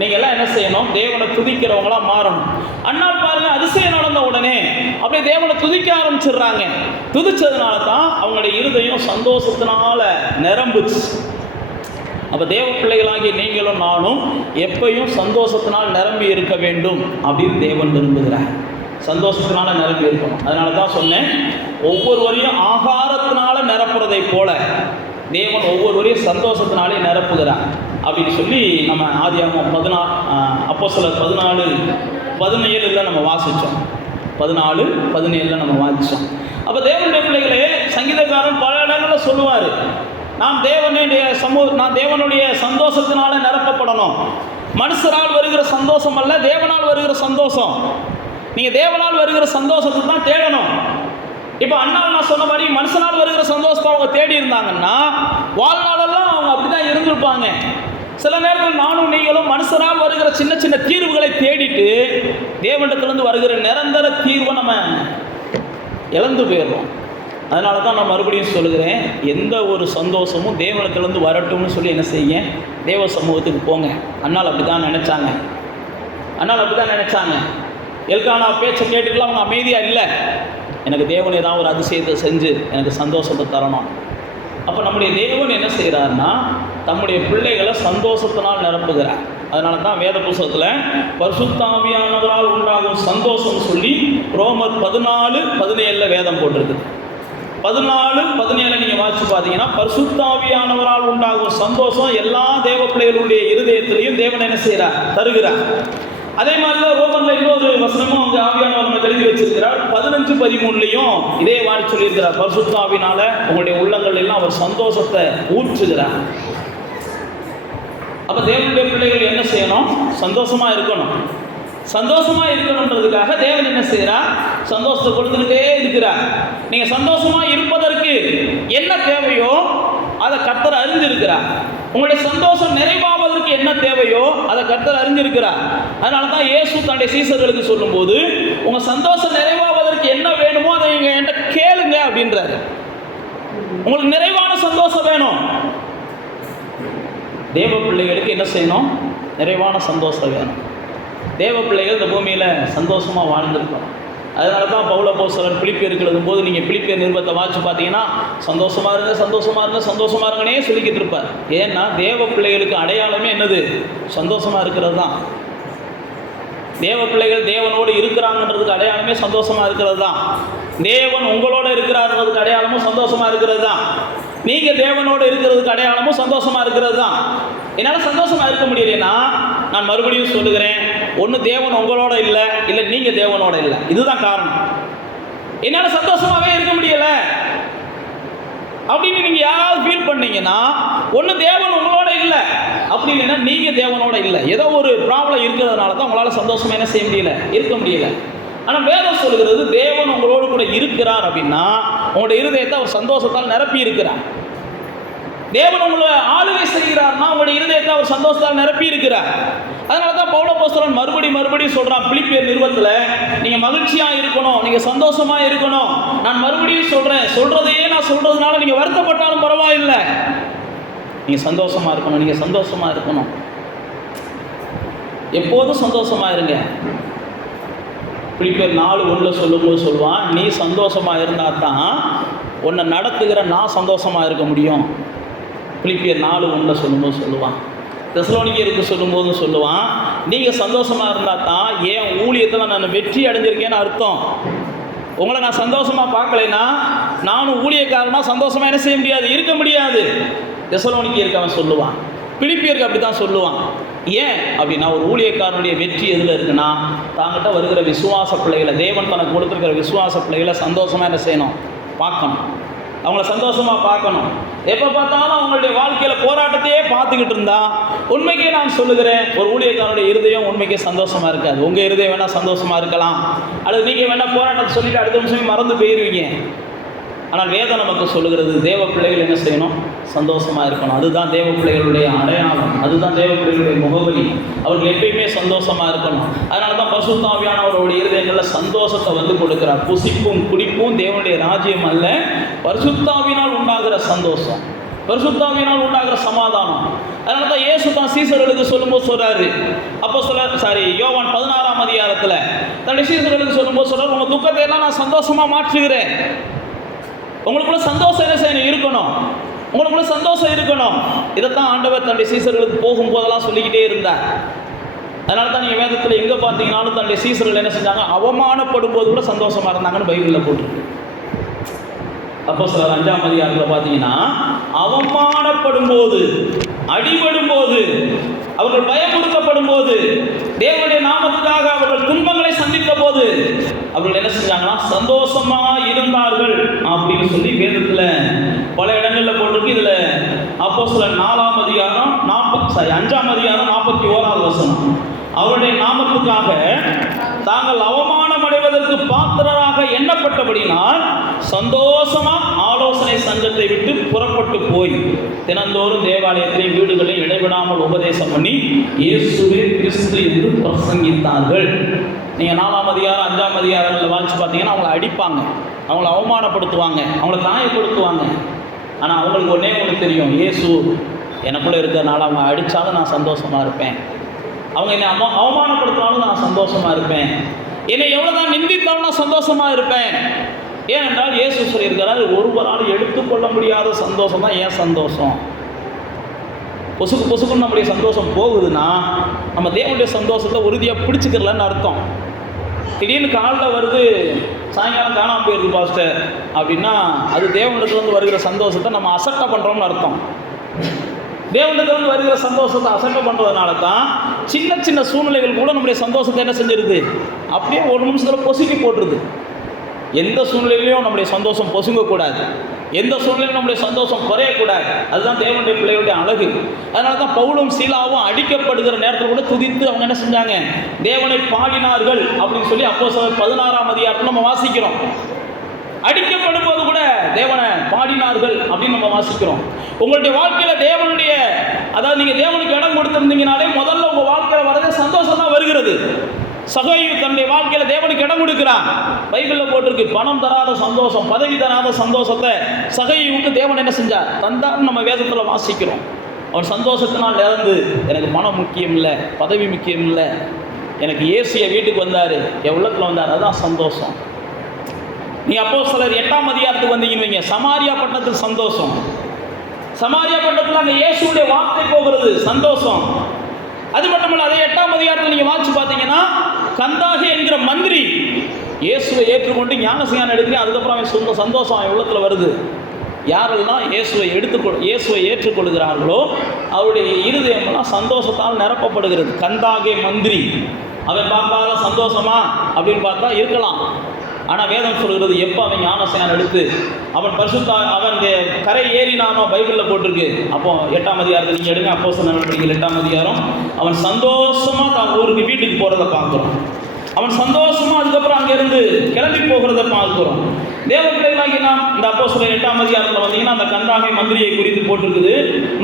நீங்கள் எல்லாம் என்ன செய்யணும்? தேவனை துதிக்கிறவங்களா மாறணும். அண்ணால் பாருங்க, அதிசயம் நடந்த உடனே அப்படியே தேவனை துதிக்க ஆரம்பிச்சிடுறாங்க. துதிச்சதுனால தான் அவங்களுடைய இருதயம் சந்தோஷத்தினால நிரம்புச்சு. அப்போ தேவ பிள்ளைகளாகிய நீங்களும் நானும் எப்பையும் சந்தோஷத்தினால் நிரம்பி இருக்க வேண்டும் அப்படின்னு தேவன் விரும்புகிறார். சந்தோஷத்தினால நிரம்பி இருக்கணும். அதனால தான் சொன்னேன், ஒவ்வொருவரையும் ஆகாரத்தினால நிரப்புறதை போல தேவன் ஒவ்வொருவரையும் சந்தோஷத்தினாலே நிரப்புகிறார் அப்படின்னு சொல்லி நம்ம ஆதியாகமம் 14 அப்போஸ்தலர் 14:17 நம்ம வாசித்தோம். 14:17 நம்ம வாசித்தோம். அப்போ தேவனுடைய பிள்ளைகளே, சங்கீதக்காரன் பல இடங்களில் சொல்லுவார், நான் தேவனுடைய சந்தோஷத்தினால நிரப்பப்படணும். மனுஷரால் வருகிற சந்தோஷம் அல்ல, தேவனால் வருகிற சந்தோஷம். நீங்கள் தேவனால் வருகிற சந்தோஷத்தை தான் தேடணும். இப்போ அண்ணாவில் நான் சொன்ன மாதிரி மனுஷனால் வருகிற சந்தோஷத்தை அவங்க தேடி இருந்தாங்கன்னா வாழ்நாளெல்லாம் அவங்க அப்படி தான் இருந்திருப்பாங்க. சில நேரத்தில் நானும் நீங்களும் மனுஷனால் வருகிற சின்ன சின்ன தீர்வுகளை தேடிட்டு தேவனிடத்திலிருந்து வருகிற நிரந்தர தீர்வை நம்ம இழந்து போயிடுறோம். அதனால தான் நான் மறுபடியும் சொல்லுகிறேன், எந்த ஒரு சந்தோஷமும் தேவனிடத்திலிருந்து வரட்டும்னு சொல்லி என்ன செய்ய, தேவ சமூகத்துக்கு போங்க. அண்ணால் அப்படி தான் நினச்சாங்க. எல்கானா பேச்சை கேட்டுக்கலாம் அவங்க அமைதியாக இல்லை. எனக்கு தேவன் ஏதாவது ஒரு அதிசயத்தை செஞ்சு எனக்கு சந்தோஷத்தை தரணும். அப்போ நம்முடைய தேவன் என்ன செய்கிறாருன்னா தம்முடைய பிள்ளைகளை சந்தோஷத்தினால் நிரப்புகிறார். அதனால தான் வேத புத்தகத்தில் பரிசுத்த ஆவியானவரால் உண்டாகும் சந்தோஷம் சொல்லி ரோமர் 14:17 வேதம் போட்டிருக்கு. 14:17 நீங்கள் வாசித்து பார்த்தீங்கன்னா பரிசுத்த ஆவியானவரால் உண்டாகும் சந்தோஷம் எல்லா தேவ பிள்ளைகளுடைய இருதயத்திலையும் தேவன் என்ன செய்கிறார்? தருகிறார். அதே மாதிரி தான் ரோமரில் இன்னொரு வசனமும் அவங்க ஆவியானவர் எழுதி வச்சிருக்கிறார். 15:13 இதே மாதிரி சொல்லியிருக்கிறார், பரிசுத்த ஆவியினால உங்களுடைய உள்ளங்கள் எல்லாம் அவர் சந்தோஷத்தை ஊற்றுகிறார். அப்போ தேவனுடைய பிள்ளைகள் என்ன செய்யணும்? சந்தோஷமாக இருக்கணுன்றதுக்காக தேவன் என்ன செய்கிறார்? சந்தோஷத்தை கொடுத்துக்கிட்டே இருக்கிறார். நீங்கள் சந்தோஷமாக இருப்பதற்கு என்ன தேவையோ அதை கர்த்தர் அறிஞ்சிருக்கிறார். உங்களுடைய சந்தோஷம் நிறைவாவதற்கு என்ன தேவையோ அதை கர்த்தர் அறிஞ்சிருக்கிறார். அதனால தான் இயேசு தன்னுடைய சீசர்களுக்கு சொல்லும்போது உங்கள் சந்தோஷம் நிறைவாவதற்கு என்ன வேணுமோ அதை நீங்கள் என்கிட்ட கேளுங்க அப்படின்றாரு. உங்களுக்கு நிறைவான சந்தோஷம் வேணும். தேவ பிள்ளைகளுக்கு என்ன செய்யணும்? நிறைவான சந்தோஷம் வேணும். தேவ பிள்ளைகள் இந்த பூமியில் சந்தோஷமாக வாழ்ந்துருக்கணும். அதனால தான் பவுல் அப்போஸ்தலன் பிலிப்பியருக்கு எழுதும்போது நீங்கள் பிலிப்பியர் நிருபத்தை வாசித்து பார்த்தீங்கன்னா சந்தோஷமாக இருங்கனே சொல்லிக்கிட்டு இருப்பார். ஏன்னா தேவ பிள்ளைகளுக்கு அடையாளமே என்னது? சந்தோஷமாக இருக்கிறது தான். தேவ பிள்ளைகள் தேவனோடு இருக்கிறாங்கன்றதுக்கு அடையாளமே சந்தோஷமாக இருக்கிறது தான். தேவன் உங்களோட இருக்கிறாருன்றதுக்கு அடையாளமும் சந்தோஷமாக இருக்கிறது தான். நீங்கள் தேவனோடு இருக்கிறதுக்கு அடையாளமும் சந்தோஷமாக இருக்கிறது தான். என்னால் சந்தோஷமாக இருக்க முடியலைன்னா நான் மறுபடியும் சொல்லுகிறேன், ஒன்று தேவன் உங்களோட இல்லை, நீங்கள் தேவனோட இல்லை. இதுதான் காரணம். என்னால் சந்தோஷமாகவே இருக்க முடியலை அப்படின்னு நீங்கள் யாராவது ஃபீல் பண்ணீங்கன்னா ஒன்று தேவன் உங்களோட இல்லை, அப்படி இல்லைன்னா நீங்கள் தேவனோட இல்லை. ஏதோ ஒரு ப்ராப்ளம் இருக்கிறதுனால தான் உங்களால் சந்தோஷமாக என்ன செய்ய முடியல, இருக்க முடியல. ஆனால் வேதம் சொல்கிறது தேவன் உங்களோடு கூட இருக்கிறார் அப்படின்னா உங்களுடைய இருதயத்தை அவர் சந்தோஷத்தால் நிரப்பி இருக்கிறார். தேவன் உங்களை ஆளுகை செய்கிறார்னா உங்களுடைய இருதயத்தை அவர் சந்தோஷத்தால் நிரப்பி இருக்கிறார். அதனால தான் பவுல் அப்போஸ்தலன் மறுபடியும் சொல்கிறான் பிலிப்பியர் நிருபத்தில், நீங்கள் மகிழ்ச்சியாக இருக்கணும், நீங்கள் சந்தோஷமாக இருக்கணும். நான் மறுபடியும் சொல்கிறதையே நான் சொல்கிறதுனால நீங்கள் வருத்தப்பட்டாலும் பரவாயில்லை, நீங்கள் சந்தோஷமாக இருக்கணும். எப்போதும் சந்தோஷமாக இருங்க. பிலிப்பியர் 4:1 சொல்லும்போது சொல்லுவான், நீ சந்தோஷமாக இருந்தால் தான் உன்னை நடத்துகிற நான் சந்தோஷமாக இருக்க முடியும். பிலிப்பியர் 4:1 சொல்லும்போது சொல்லுவான். தெசலோனிக்கேயருக்கு சொல்லும்போதும் சொல்லுவான், நீங்கள் சந்தோஷமாக இருந்தால் தான் ஏன் ஊழியத்தில் நான் வெற்றி அடைஞ்சிருக்கேன்னு அர்த்தம். உங்களை நான் சந்தோஷமாக பார்க்கலைன்னா நானும் ஊழியக்காரனா சந்தோஷமாக என்ன செய்ய முடியாது, இருக்க முடியாது. தெசலோனிக்கேயருக்கு அவன் சொல்லுவான், பிலிப்பியருக்கு அப்படி தான் சொல்லுவான். ஏன் அப்படின்னா ஒரு ஊழியக்காரனுடைய வெற்றி எதில் இருக்குன்னா, தாங்கிட்ட வருகிற விசுவாச பிள்ளைகளை, தேவன் தனக்கு கொடுத்துருக்கிற விசுவாச பிள்ளைகளை சந்தோஷமாக என்ன செய்யணும்? பார்க்கணும். அவங்கள சந்தோஷமாக பார்க்கணும். எப்போ பார்த்தாலும் அவங்களுடைய வாழ்க்கையில் போராட்டத்தையே பார்த்துக்கிட்டு இருந்தா, உண்மைக்கே நான் சொல்லுகிறேன், ஒரு ஊழியக்காரனுடைய இருதயம் உண்மைக்கே சந்தோஷமாக இருக்காது. உங்கள் இருதயம் வேணால் சந்தோஷமாக இருக்கலாம், அல்லது நீங்கள் வேணால் போராட்டத்தை சொல்லிவிட்டு அடுத்த நிமிஷமே மறந்து போயிடுவீங்க. ஆனால் வேதம் நமக்கு சொல்லுகிறது, தேவ பிள்ளைகள் என்ன செய்யணும்? சந்தோஷமாக இருக்கணும். அதுதான் தேவ பிள்ளைகளுடைய அடையாளம், அதுதான் தேவ பிள்ளைகளுடைய முகவரி. அவர்கள் எப்பயுமே சந்தோஷமாக இருக்கணும். அதனால தான் பரிசுத்த ஆவியானவருடைய இருதயங்களில் சந்தோஷத்தை வந்து கொடுக்கிறார். புசிப்பும் குடிப்பும் தேவனுடைய ராஜ்யம் அல்ல, பரிசுத்த ஆவியினால் உண்டாகிற சந்தோஷம், பரிசுத்த ஆவியினால் உண்டாகிற சமாதானம். அதனால தான் இயேசு தான் சீசர்களுக்கு சொல்லும்போது சொல்கிறாரு, யோவான் 16ஆம் அதிகாரத்தில் தன்னுடைய சீசர்களுக்கு சொல்லும்போது சொல்கிறார், உங்கள் துக்கத்தை எல்லாம் நான் சந்தோஷமாக மாற்றுகிறேன். உங்களுக்குள்ள சந்தோஷம் என்ன செய்யணும்? இருக்கணும். உங்களுக்குள்ள சந்தோஷம் இருக்கணும். இதைத்தான் ஆண்டவர் தன்னுடைய சீசர்களுக்கு போகும்போதெல்லாம் சொல்லிக்கிட்டே இருந்தார். அதனால தான் நீங்கள் வேதத்தில் எங்கே பார்த்தீங்கன்னாலும் தன்னுடைய சீசர்கள் என்ன செஞ்சாங்க? அவமானப்படும் போது கூட சந்தோஷமாக இருந்தாங்கன்னு பைபிளில் போட்டிருக்கு. அப்போஸ்தலர் 5ஆம் அதிகாரத்தில் பார்த்தீங்கன்னா, அவமானப்படும் போது, அடிபடும் போது, அவர்கள் பயமுறுத்தப்படும் போது, தேவனுடைய நாமத்துக்காக அவர்கள் துன்பங்களை சந்தித்த போது அவர்கள் என்ன செஞ்சாங்கன்னா? சந்தோஷமாக இருந்தார்கள் அப்படின்னு சொல்லி வேதத்தில் பல இடங்களில் போட்டிருக்கு. இதில் அப்போஸ்தலர் 4ஆம் அதிகாரம் 5ஆம் அதிகாரம் 41வது வசனம், அவருடைய நாமத்துக்காக தாங்கள் அவமானம் அடைவதற்கு பாத்திரராக எண்ணப்பட்டபடினால் சந்தோஷமாக ஆலோசனை சங்கத்தை விட்டு புறப்பட்டு போய் தினந்தோறும் தேவாலயத்திலையும் வீடுகளையும் இடைவிடாமல் உபதேசம் பண்ணி இயேசுவே கிறிஸ்து என்று பிரசங்கித்தார்கள். நீங்கள் 4ஆம் அதிகாரம் 5ஆம் அதிகாரங்களில் வாசித்து பார்த்தீங்கன்னா அவங்கள அடிப்பாங்க, அவங்கள அவமானப்படுத்துவாங்க, அவங்கள காயப்படுத்துவாங்க. ஆனால் அவங்களுக்கு ஒன்றே ஒன்று தெரியும், இயேசு எனக்குள்ளே இருக்கிறதுனால அவங்க அடித்தாலும் நான் சந்தோஷமாக இருப்பேன், அவங்க என்னை அவமானப்படுத்தினாலும் நான் சந்தோஷமாக இருப்பேன், என்னை எவ்வளோதான் நிந்தித்தாலும் நான் சந்தோஷமாக இருப்பேன். ஏனென்றால் இயேசு சொல்லியிருக்கிறார், ஒருவரால் எடுத்துக்கொள்ள முடியாத சந்தோஷம் தான் ஏன் சந்தோஷம். பொசுக்குன்னு நம்முடைய சந்தோஷம் போகுதுன்னா நம்ம தேவனுடைய சந்தோஷத்தை உறுதியாக பிடிச்சிக்கிறலன்னு அர்த்தம். திடீர்னு காலில் வருது, சாயங்காலம் காணாமல் போயிடுது பாஸ்டர் அப்படின்னா அது தேவனிடத்துலேருந்து வருகிற சந்தோஷத்தை நம்ம அசட்டை பண்ணுறோம்னு அர்த்தம். தேவனிடத்திலிருந்து வருகிற சந்தோஷத்தை அசட்டை பண்ணுறதுனால தான் சின்ன சின்ன சூழ்நிலைகள் கூட நம்முடைய சந்தோஷத்தை என்ன செஞ்சிருது? அப்படியே ஒரு நிமிஷத்தில் பொசுக்கி போட்டுருது. எந்த சூழ்நிலையிலையும் நம்முடைய சந்தோஷம் பொசுங்கக்கூடாது, எந்த சூழ்நிலையும் நம்முடைய சந்தோஷம் குறையக்கூடாது. அதுதான் தேவனுடைய பிள்ளைகளுடைய அழகு. அதனால தான் பவுலும் சீலாவும் அடிக்கப்படுகிற நேரத்தில் கூட துதித்து அவங்க என்ன செஞ்சாங்க? தேவனை பாடினார்கள் அப்படின்னு சொல்லி அப்போஸ்தலர் 16ஆம் அதிகாரத்தில் நம்ம வாசிக்கிறோம். அடிக்கப்படும் போது கூட தேவனை பாடினார்கள் அப்படின்னு நம்ம வாசிக்கிறோம். உங்களுடைய வாழ்க்கையில் தேவனுடைய, அதாவது நீங்கள் தேவனுக்கு இடம் கொடுத்துருந்தீங்கனாலே முதல்ல உங்கள் வாழ்க்கையில் வரதே சந்தோஷம் தான் வருகிறது. சகோயு தன்னுடைய வாழ்க்கையில் தேவனுக்கு இடம் கொடுக்கிறான். பைபிளில் போட்டிருக்கு, பணம் தராத சந்தோஷம், பதவி தராத சந்தோஷத்தை சகோயுவுக்கு தேவன் என்ன செஞ்சார்? தந்தார்னு நம்ம வேதத்தில் வாசிக்கிறோம். அவர் சந்தோஷத்தினால் இறந்து, எனக்கு பணம் முக்கியம் இல்லை, பதவி முக்கியம் இல்லை, எனக்கு இயேசுவை வீட்டுக்கு வந்தார், என் உள்ளத்தில் வந்தார், அதுதான் சந்தோஷம். நீங்கள் அப்போஸ்தலர் 8ஆம் அதிகாரத்துக்கு வந்தீங்கன்னு வைங்க, சமாரியா பட்டணத்தில் சந்தோஷம். சமாரியா பட்டணத்தில் அந்த இயேசுடைய வார்த்தை போகிறது, சந்தோஷம். அது மட்டுமல்ல, அதே 8ஆம் அதிகாரத்தில் நீங்கள் வாசிச்சு பார்த்தீங்கன்னா, கந்தாகி என்கிற மந்திரி இயேசுவை ஏற்றுக்கொண்டு ஞானஸ்நானம் எடுக்கிறேன், அதுக்கப்புறம் அவன் சொந்த சந்தோஷம் அவன் உள்ளத்தில் வருது. யாரெல்லாம் இயேசுவை ஏற்றுக்கொள்கிறார்களோ அவருடைய இருதயமெல்லாம் சந்தோஷத்தால் நிரப்பப்படுகிறது. கந்தாகே மந்திரி, அவன் பார்க்காத சந்தோஷமா அப்படின்னு பார்த்தா இருக்கலாம். ஆனால் வேதம் சொல்கிறது, எப்போ அவன் ஞானஸ்நானம் எடுத்து அவன் அவன் கரை ஏறினானோ பைபிளில் போட்டிருக்கு. அப்போ 8ஆம் அதிகாரத்தில் நீங்கள் எடுங்க, அப்போஸ்தலர் நடவடிக்கைகள் 8ஆம் அதிகாரம், அவன் சந்தோஷமாக தான் ஊருக்கு வீட்டுக்கு போகிறத பார்க்குறோம். அவன் சந்தோஷமாக அதுக்கப்புறம் அங்கேருந்து கிளம்பி போகிறத பார்க்குறோம். தேவ பிள்ளைகளாகி நாம் இந்த அப்போஸ்தலர் 8ஆம் அதிகாரத்தில் வந்தீங்கன்னா அந்த கந்தாகை மந்திரியை குறித்து போட்டிருக்குது.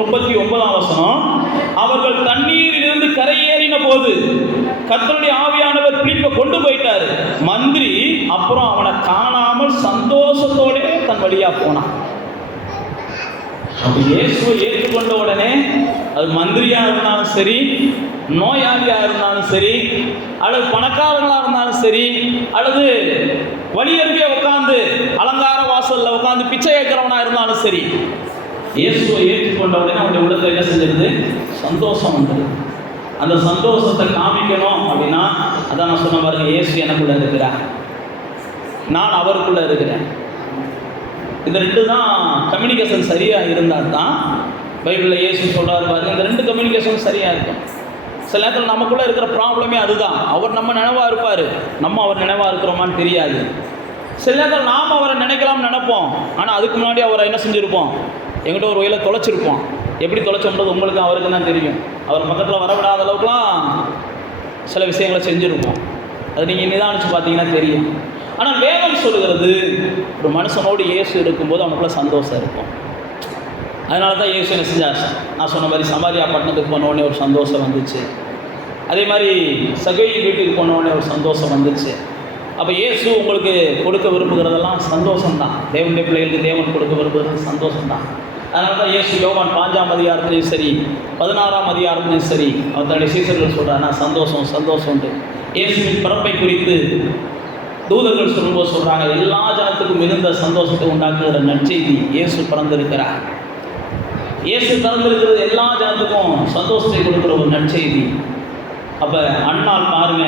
39ஆம் வசனம், அவர்கள் தண்ணீரிலிருந்து கரையேறின போது கர்த்தருடைய ஆவியானவர் பிலிப்பை கொண்டு போயிட்டார். மந்திரி அப்புறம் அவனை காணாமல் சந்தோஷத்தோட தன் வழியா போனான். அப்படி இயேசுவை ஏற்றுக்கொண்ட உடனே அது மந்திரியா இருந்தாலும் சரி, நோயாளியா இருந்தாலும் சரி, அல்லது பணக்காரங்களா இருந்தாலும் சரி, அல்லது வழியருகே உட்காந்து அலங்கார வாசல்ல உட்காந்து பிச்சை ஏற்கிறவனா இருந்தாலும் சரி, இயேசுவை ஏற்றுக்கொண்ட உடனே அவனுடைய உள்ளத்தில் என்ன செஞ்சிருது? சந்தோஷம் வந்தது. அந்த சந்தோஷத்தை காமிக்கணும் அப்படின்னா அதான் நான் சொன்ன பாருங்க, இயேசு எனக்குள்ள இருக்கிறார், நான் அவருக்குள்ள இருக்கிறேன். இந்த ரெண்டு தான் கம்யூனிகேஷன் சரியாக இருந்தால் தான் பைபிளில் இயேசு சொல்கிறார் பாருங்க, இந்த ரெண்டு கம்யூனிகேஷன் சரியாக இருக்கும். சில நேரத்தில் நமக்குள்ளே இருக்கிற ப்ராப்ளமே அதுதான். அவர் நம்ம நினைவாக இருப்பார், நம்ம அவர் நினைவாக இருக்கிறோமான்னு தெரியாது. சில நேரத்தில் நாம் அவரை நினைக்கலாம்னு நினைப்போம், ஆனால் அதுக்கு முன்னாடி அவரை என்ன செஞ்சுருப்போம், எங்கிட்ட ஒரு வகையில் தொலைச்சிருப்போம். எப்படி தொலைச்சோன்றது உங்களுக்கு அவருக்கு தான் தெரியும். அவர் பக்கத்தில் வரவிடாத அளவுக்குலாம் சில விஷயங்களை செஞ்சுருப்போம். அது நீங்கள் நிதானித்து பார்த்தீங்கன்னா தெரியும். ஆனால் வேதம் சொல்லுகிறது, ஒரு மனுஷனோடு இயேசு இருக்கும்போது அவனுக்குள்ள சந்தோஷம் இருக்கும். அதனால தான் இயேசு என்ன செஞ்சார், நான் சொன்ன மாதிரி சமாரியா பட்டணத்துக்கு போனோடனே ஒரு சந்தோஷம் வந்துச்சு. அதே மாதிரி சகோயி வீட்டுக்கு போனோடனே ஒரு சந்தோஷம் வந்துச்சு. அப்போ இயேசு உங்களுக்கு கொடுக்க விரும்புகிறதெல்லாம் சந்தோஷம்தான். தேவனுடைய பிள்ளைகளுக்கு தேவன் கொடுக்க விரும்புகிறது சந்தோஷம்தான். அதனால தான் இயேசு யோவான் 5ஆம் அதிகாரத்துலையும் சரி 16ஆம் அதிகாரத்துலையும் சரி அவர் தன்னுடைய சீசர்கள் சொல்கிறார், நான் சந்தோஷம் சந்தோஷம்ட்டு. இயேசுவின் பிறப்பை குறித்து தூதர்கள் சொல்லும்போது சொல்கிறாங்க, எல்லா ஜனத்துக்கும் மிகுந்த சந்தோஷத்தை உண்டாக்குகிற நற்செய்தி இயேசு பிறந்திருக்கிறார். இயேசு பிறந்திருக்கிறது எல்லா ஜனத்துக்கும் சந்தோஷத்தை கொடுக்குற ஒரு நற்செய்தி. அப்போ அண்ணால் பாருங்க,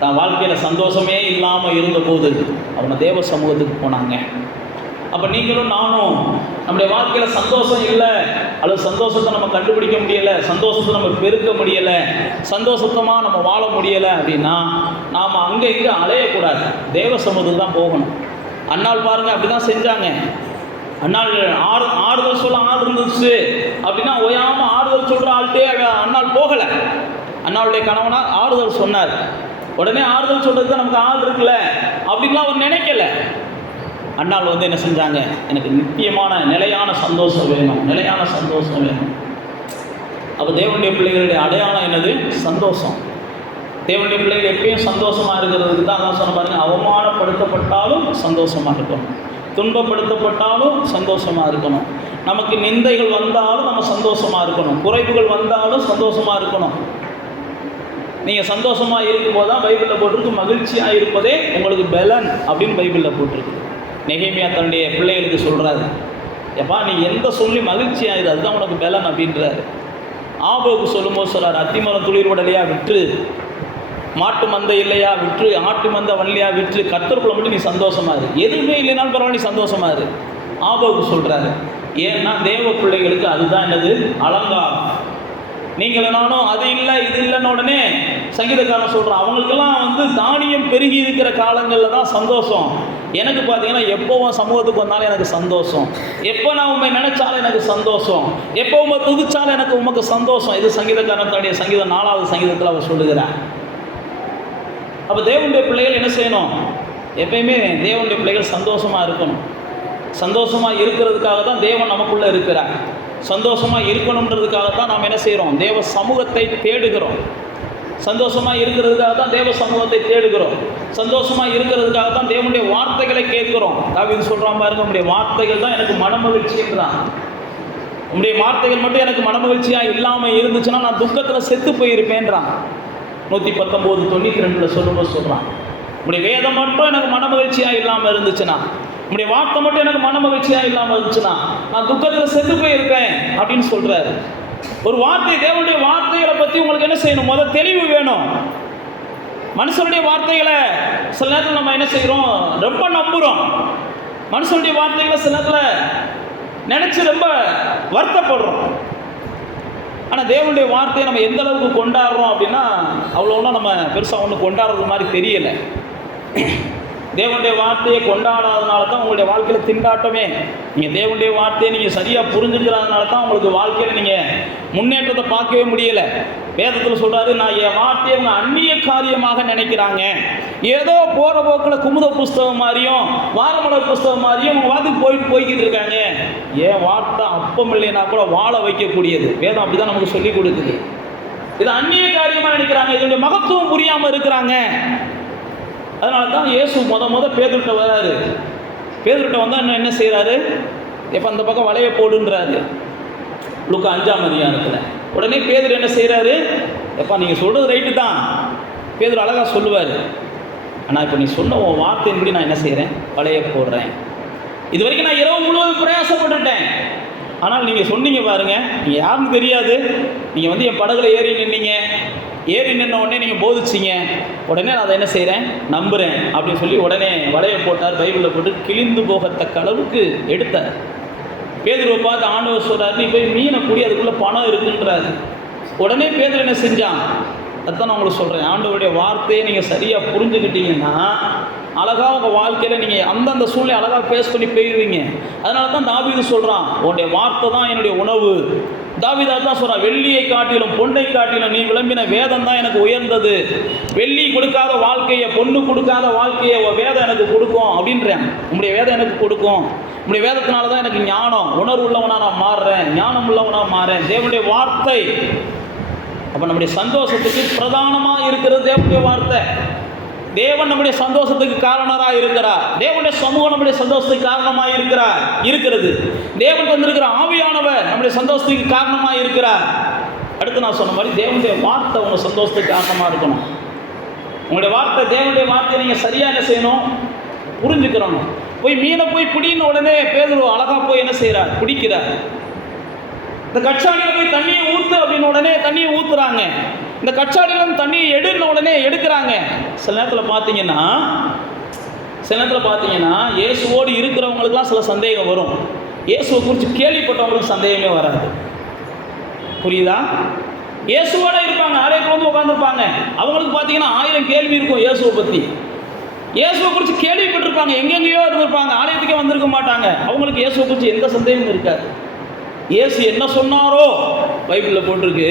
தான் வாழ்க்கையில் சந்தோஷமே இல்லாமல் இருந்தபோது அவங்க தேவ சமூகத்துக்கு போனாங்க. அப்போ நீங்களும் நானும் நம்முடைய வாழ்க்கையில் சந்தோஷம் இல்லை, அல்லது சந்தோஷத்தை நம்ம கண்டுபிடிக்க முடியலை, சந்தோஷத்தை நம்ம பெருக்க முடியலை, சந்தோஷத்தமாக நம்ம வாழ முடியலை அப்படின்னா நாம் அங்கே இங்கே அலையக்கூடாது, தேவ சமூகத்துக்கு தான் போகணும். அண்ணால் பாருங்கள் அப்படி தான் செஞ்சாங்க. அண்ணால் ஆறுதல் சொல்ல ஆள் இருந்துச்சு அப்படின்னா ஓயாமல் ஆறுதல் சொல்கிற ஆள்கிட்டே அண்ணால் போகலை. அண்ணாளுடைய கணவனார் ஆறுதல் சொன்னார். உடனே ஆறுதல் சொல்கிறதுக்கு நமக்கு ஆள் இருக்குல்ல அப்படின்லாம் அவர் நினைக்கல. அண்ணாள் என்ன செஞ்சாங்க, எனக்கு நித்தியமான நிலையான சந்தோஷம் வேணும், நிலையான சந்தோஷம் வேணும். அப்போ தேவனுடைய பிள்ளைகளுடைய அடையாளம் என்னது, சந்தோஷம். தேவனுடைய பிள்ளைகள் எப்பயும் சந்தோஷமாக இருக்கிறதுக்கு தான் அதான் சொன்ன பாருங்க, அவமானப்படுத்தப்பட்டாலும் சந்தோஷமாக இருக்கணும், துன்பப்படுத்தப்பட்டாலும் சந்தோஷமாக இருக்கணும், நமக்கு நிந்தைகள் வந்தாலும் நம்ம சந்தோஷமாக இருக்கணும், குறைவுகள் வந்தாலும் சந்தோஷமாக இருக்கணும். நீங்கள் சந்தோஷமாக இருக்கும்போது தான் பைபிளில் போட்டிருக்கு, மகிழ்ச்சியாக இருப்பதே உங்களுக்கு பலன் அப்படின்னு பைபிளில் போட்டிருக்கு. நெகேமியா தன்னுடைய பிள்ளைகளுக்கு சொல்கிறாரு, எப்பா நீ எந்த சொல்லி மகிழ்ச்சி ஆயிரு, அதுதான் உனக்கு பலன் அப்படின்றாரு. ஆபோக்கு சொல்லும்போது சொல்கிறார், அத்திமரம் துளிர் உடலையா விற்று, மாட்டு மந்தை இல்லையா விற்று, ஆட்டு மந்தை வல்லையா விற்று, கர்த்தருக்குள்ள மட்டும் நீ சந்தோஷமா இரு, எதுவுமே இல்லைனாலும் பரவாயில்ல நீ சந்தோஷமா இரு ஆபோக்கு சொல்கிறாரு. ஏன்னா தேவ பிள்ளைகளுக்கு அதுதான் என்னது, அலங்காரம். நீங்கள் நானும் அது இல்லை இது இல்லைன்னு உடனே சங்கீதக்காரன் சொல்கிறான், அவங்களுக்கெல்லாம் தானியம் பெருகி இருக்கிற காலங்களில் தான் சந்தோஷம். எனக்கு பார்த்தீங்கன்னா எப்போவும் சமூகத்துக்கு வந்தாலும் எனக்கு சந்தோஷம், எப்போ நான் உண்மை நினைச்சாலும் எனக்கு சந்தோஷம், எப்போ உண்மை துதிச்சாலும் எனக்கு உமக்கு சந்தோஷம். இது சங்கீதக்காரன் தன்னுடைய சங்கீதம் 4வது சங்கீதத்தில் அவர் சொல்லுகிறார். அப்போ தேவனுடைய பிள்ளைகள் என்ன செய்யணும், எப்பயுமே தேவனுடைய பிள்ளைகள் சந்தோஷமாக இருக்கணும். சந்தோஷமாக இருக்கிறதுக்காக தான் தேவன் நமக்குள்ளே இருக்கிறார். சந்தோஷமாக இருக்கணுன்றதுக்காக தான் நாம் என்ன செய்கிறோம், தேவ சமூகத்தை தேடுகிறோம். சந்தோஷமாக இருக்கிறதுக்காக தான் தேவ சமூகத்தை தேடுகிறோம். சந்தோஷமாக இருக்கிறதுக்காக தான் தேவனுடைய வார்த்தைகளை கேட்குறோம். தாவீது சொல்கிறான் பாருங்க, உங்களுடைய வார்த்தைகள் தான் எனக்கு மனமகிழ்ச்சின்றான். உங்களுடைய வார்த்தைகள் மட்டும் எனக்கு மனமகிழ்ச்சியாக இல்லாமல் இருந்துச்சுன்னா நான் துக்கத்தில் செத்து போயிருப்பேன்றான். 119:92 சொல்லும்போது சொல்கிறான், உங்களுடைய வேதம் மட்டும் எனக்கு மனமகிழ்ச்சியாக இல்லாமல் இருந்துச்சுன்னா, உங்களுடைய வார்த்தை மட்டும் எனக்கு மனமகிழ்ச்சியாக இல்லாமல் இருந்துச்சுன்னா நான் துக்கத்தில் செத்து போயிருப்பேன் அப்படின்னு சொல்கிறாரு. ஒரு வார்த்தை, தேவனுடைய வார்த்தைகளை பற்றி உங்களுக்கு என்ன செய்யணும், முதல் தெளிவு வேணும். மனுஷனுடைய வார்த்தைகளை சில நேரத்தில் நம்ம என்ன செய்கிறோம், ரொம்ப நம்புகிறோம். மனுஷனுடைய வார்த்தைகளை சில நேரத்தில் நினச்சி ரொம்ப வருத்தப்படுறோம். ஆனால் தேவனுடைய வார்த்தையை நம்ம எந்த அளவுக்கு கொண்டாடுறோம் அப்படின்னா அவ்வளோனா நம்ம பெருசாக ஒன்று கொண்டாடுறது மாதிரி தெரியலை. தேவனுடைய வார்த்தையை கொண்டாடாதனால தான் உங்களுடைய வாழ்க்கையில் திண்டாட்டமே. நீங்கள் தேவனுடைய வார்த்தையை நீங்கள் சரியாக புரிஞ்சுக்கிறதுனால தான் உங்களுக்கு வாழ்க்கையில் நீங்கள் முன்னேற்றத்தை பார்க்கவே முடியலை. வேதத்தில் சொல்கிறாரு, நான் என் வார்த்தையை அவங்க அந்நிய காரியமாக நினைக்கிறாங்க, ஏதோ போகிற போக்கில் குமுத புஸ்தகம் மாதிரியும் வாரமலர் புஸ்தகம் மாதிரியும் அவங்க வார்த்தைக்கு போய்கிட்டு இருக்காங்க. என் வார்த்தை அப்பம் இல்லைன்னா கூட வாழ வைக்கக்கூடியது. வேதம் அப்படி தான் நமக்கு சொல்லி கொடுக்குது. இது அந்நிய காரியமாக நினைக்கிறாங்க, இதனுடைய மகத்துவம் புரியாமல் இருக்கிறாங்க. அதனால தான் இயேசு முத பேதுருட்ட வராரு. பேதுருட்ட வந்தால் என்ன செய்கிறாரு, எப்போ அந்த பக்கம் வலைய போடுன்றாரு லூக்கா 5ஆம் அதிகாரத்தில். உடனே பேதுரு என்ன செய்கிறாரு, எப்பா நீங்கள் சொல்கிறது ரைட்டு தான். பேதுரு அழகாக சொல்லுவார், ஆனால் இப்போ நீ சொன்ன உன் வார்த்தையின்படி நான் என்ன செய்கிறேன், வலைய போடுறேன். இது வரைக்கும் நான் இரவு முழுவதும் பிரயாசப்பட்டுட்டேன், ஆனால் நீங்கள் சொன்னீங்க பாருங்கள், நீங்கள் யாருன்னு தெரியாது, நீங்கள் என் படகுல ஏறி நின்னீங்க, ஏறி நின்ன உடனே நீங்கள் போதிச்சிங்க, உடனே நான் அதை என்ன செய்கிறேன், நம்புகிறேன் அப்படின்னு சொல்லி உடனே வலையை போட்டார். பைபிளில் போட்டு கிழிந்து போகத்தக்க அளவுக்கு எடுத்தார். பேதுருவை பார்த்து ஆண்டவர் சொல்கிறார், நீ போய் மீனை கூடி அதுக்குள்ளே பணம் இருக்குன்றாரு. உடனே பேதுரு என்ன செஞ்சான்? அதுதான் நான் உங்களுக்கு சொல்கிறேன். ஆண்டவருடைய வார்த்தையை நீங்கள் சரியாக புரிஞ்சுக்கிட்டீங்கன்னா அழகாக உங்கள் வாழ்க்கையில் நீங்கள் அந்தந்த சூழ்நிலை அழகாக பேஸ் பண்ணி போயிடுவீங்க. அதனால தான் தாவீது சொல்கிறான், உன்னுடைய வார்த்தை தான் என்னுடைய உணவு. தாவீது தான் சொல்கிறான், வெள்ளியை காட்டிலும் பொன்னை காட்டிலும் நீ விளம்பின வேதம் தான் எனக்கு உயர்ந்தது. வெள்ளி கொடுக்காத வாழ்க்கையை, பொண்ணு கொடுக்காத வாழ்க்கையை வேதம் எனக்கு கொடுக்கும் அப்படின்றேன். உங்களுடைய வேதம் எனக்கு கொடுக்கும். உங்களுடைய வேதத்தினால தான் எனக்கு ஞானம், உணர்வு உள்ளவனாக நான் மாறுறேன், ஞானம் உள்ளவனாக மாறுறேன். தேவனுடைய வார்த்தை. அப்போ நம்முடைய சந்தோஷத்துக்கு பிரதானமாக இருக்கிறது தேவனுடைய வார்த்தை. தேவன் நம்முடைய சந்தோஷத்துக்கு காரணராக இருக்கிறார். தேவனுடைய சமூகம் நம்முடைய சந்தோஷத்துக்கு காரணமாக இருக்கிறது. தேவன் தந்திருக்கிற ஆவியானவர் நம்முடைய சந்தோஷத்துக்கு காரணமாக இருக்கிறார். அடுத்து நான் சொன்ன மாதிரி தேவனுடைய வார்த்தை உங்கள் சந்தோஷத்துக்கு காரணமாக இருக்கணும். உங்களுடைய வார்த்தை, தேவனுடைய வார்த்தையை நீங்கள் சரியாக என்ன செய்யணும்? புரிஞ்சுக்கிறோம். போய் மீனை போய் பிடின்னு உடனே பேதுரு அழகாக போய் என்ன செய்கிறார்? பிடிக்கிறார். இந்த கச்சாடியில் போய் தண்ணியை ஊற்று அப்படின்னு உடனே தண்ணியை ஊற்றுறாங்க. இந்த கச்சாடியிலேருந்து தண்ணியை எடுன உடனே எடுக்கிறாங்க. சில நேரத்தில் பார்த்தீங்கன்னா இயேசுவோடு இருக்கிறவங்களுக்குலாம் சில சந்தேகம் வரும். இயேசுவை குறித்து கேள்விப்பட்டவங்களுக்கு சந்தேகமே வராது. புரியுதா? இயேசுவோட இருப்பாங்க, ஆலயத்தில் வந்து உட்காந்துருப்பாங்க. அவங்களுக்கு பார்த்தீங்கன்னா 1000 கேள்வி இருக்கும் இயேசுவை பற்றி. இயேசுவை குறித்து கேள்விப்பட்டிருப்பாங்க, எங்கெங்கேயோ இருந்திருப்பாங்க, ஆலயத்துக்கே வந்திருக்க மாட்டாங்க. அவங்களுக்கு இயேசுவை குறித்து எந்த சந்தேகமும் இருக்காது. இயேசு என்ன சொன்னாரோ பைபிளில் போட்டிருக்கு.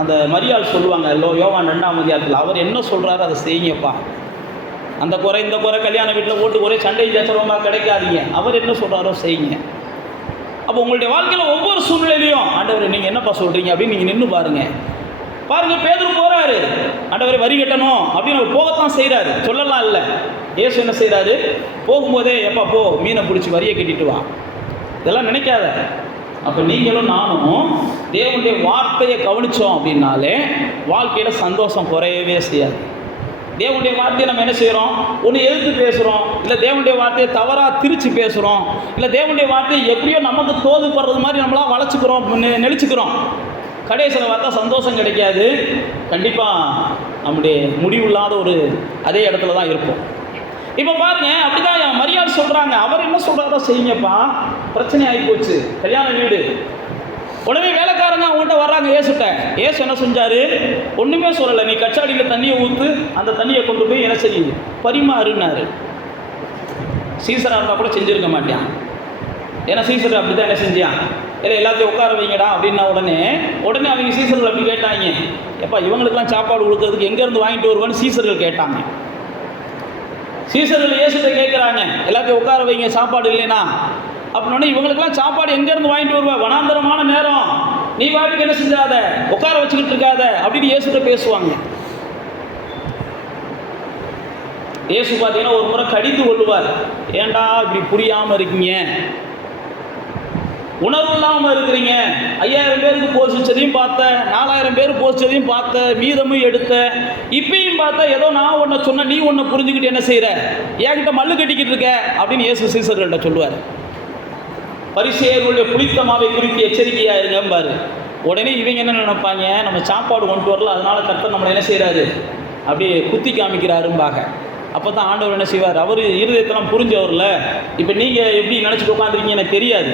அந்த மரியாள் சொல்லுவாங்க, யோவான் 2ஆம் அதிகாரத்தில், அவர் என்ன சொல்கிறாரோ அதை செய்யுங்கப்பா. அந்த குறை இந்த குறை கல்யாண வீட்டில் போட்டு ஒரே சண்டை சச்சரவமாக கிடைக்காதீங்க. அவர் என்ன சொல்கிறாரோ செய்யுங்க. அப்போ உங்களுடைய வாழ்க்கையில் ஒவ்வொரு சூழ்நிலையிலையும் ஆண்டவர் நீங்கள் என்னப்பா சொல்கிறீங்க அப்படின்னு நீங்கள் நின்று பாருங்கள். பேதுரு போகிறாரு, ஆண்டவரை வரி கட்டணும் அப்படின்னு அவர் போகத்தான் செய்கிறாரு, சொல்லலாம் இல்லை. இயேசு என்ன செய்கிறாரு? போகும்போதே எப்பா போ, மீனை பிடிச்சி வரியை கட்டிட்டு வா, இதெல்லாம் நினைக்காத. அப்போ நீங்களும் நானும் தேவனுடைய வார்த்தையை கவனித்தோம் அப்படின்னாலே வாழ்க்கையில் சந்தோஷம் குறையவே செய்யாது. தேவனுடைய வார்த்தையை நம்ம என்ன செய்கிறோம்? ஒன்று எதிர்த்து பேசுகிறோம், இல்லை தேவனுடைய வார்த்தையை தவறாக திரித்து பேசுகிறோம், இல்லை தேவனுடைய வார்த்தையை எப்படியோ நமக்கு தோதுப்படுறது மாதிரி நம்மளாம் வளைச்சிக்கிறோம், நெளிச்சுக்கிறோம். கடைசியில் பார்த்தா சந்தோஷம் கிடைக்காது. கண்டிப்பாக நம்முடைய முடிவில்லாத ஒரு அதே இடத்துல தான் இருப்போம். இப்போ பாருங்க, அப்படிதான் மரியாதை சொல்கிறாங்க. அவர் என்ன சொல்கிறாரோ செய்யுங்கப்பா. பிரச்சனை ஆகி போச்சு, கல்யாண வீடு. உடனே வேலைக்காரங்க அவங்கள்ட்ட வர்றாங்க இயேசுட்ட. இயேசு என்ன செஞ்சார்? ஒன்றுமே சொல்லலை. நீ கச்சாடியில் தண்ணியை ஊற்று, அந்த தண்ணியை கொண்டு போய் என்ன செய்யுது? பரிமாறுனாரு. சீசராக இருந்தால் கூட செஞ்சுருக்க மாட்டான். ஏன்னா சீசர் அப்படி தான் என்ன செஞ்சான்? இல்லை எல்லாத்தையும் உட்கார வைங்கடா அப்படின்னா உடனே அவங்க சீசர்கள் அப்படி கேட்டாங்க, எப்பா இவங்களுக்கெல்லாம் சாப்பாடு கொடுக்கறதுக்கு எங்கேருந்து வாங்கிட்டு வருவான்னு சீசர்கள் கேட்டாங்க. சீசர்கள் இயேசுட்ட கேட்குறாங்க, எல்லாத்தையும் உட்கார வைங்க சாப்பாடு இல்லைன்னா. அப்படின்னா இவங்களுக்கெல்லாம் சாப்பாடு எங்கேருந்து வாங்கிட்டு வருவா? வனாந்தரமான நேரம், நீ வாட்டுக்கு என்ன செஞ்சாத, உட்கார வச்சுக்கிட்டு இருக்காத அப்படின்னு இயேசுட்ட பேசுவாங்க. இயேசு பார்த்தீங்கன்னா ஒரு முறை கடிந்து கொள்ளுவார், ஏண்டா இப்படி புரியாமல் இருக்கீங்க, உணர்வு இல்லாமல் இருக்கிறீங்க. 5000 பேருக்கு போதிச்சதையும் பார்த்த, 4000 பேர் போதிச்சதையும் பார்த்த, மீதமும் எடுத்த, இப்பயும் பார்த்தா ஏதோ நான் ஒன்றை சொன்ன, நீ ஒன்றை புரிஞ்சுக்கிட்டு என்ன செய்கிற, என்கிட்ட மல்லு கட்டிக்கிட்டு இருக்க அப்படின்னு இயேசு சீசர்கள்ட்ட சொல்லுவார். பரிசேயர்களுடைய புளித்தமாவை குறித்து எச்சரிக்கையாக இருங்கம்பாரு. உடனே இவங்க என்ன நினைப்பாங்க, நம்ம சாப்பாடு கொண்டு வரல, அதனால கர்த்தர் நம்மளை என்ன செய்கிறாரு, அப்படியே குத்தி காமிக்கிறாரும்பாங்க. அப்போ தான் ஆண்டவர் என்ன செய்வார்? அவர் இருதயத்தெல்லாம் புரிஞ்சவரில். இப்போ நீங்கள் எப்படி நினச்சிட்டு உட்காந்துருக்கீங்க எனக்கு தெரியாது.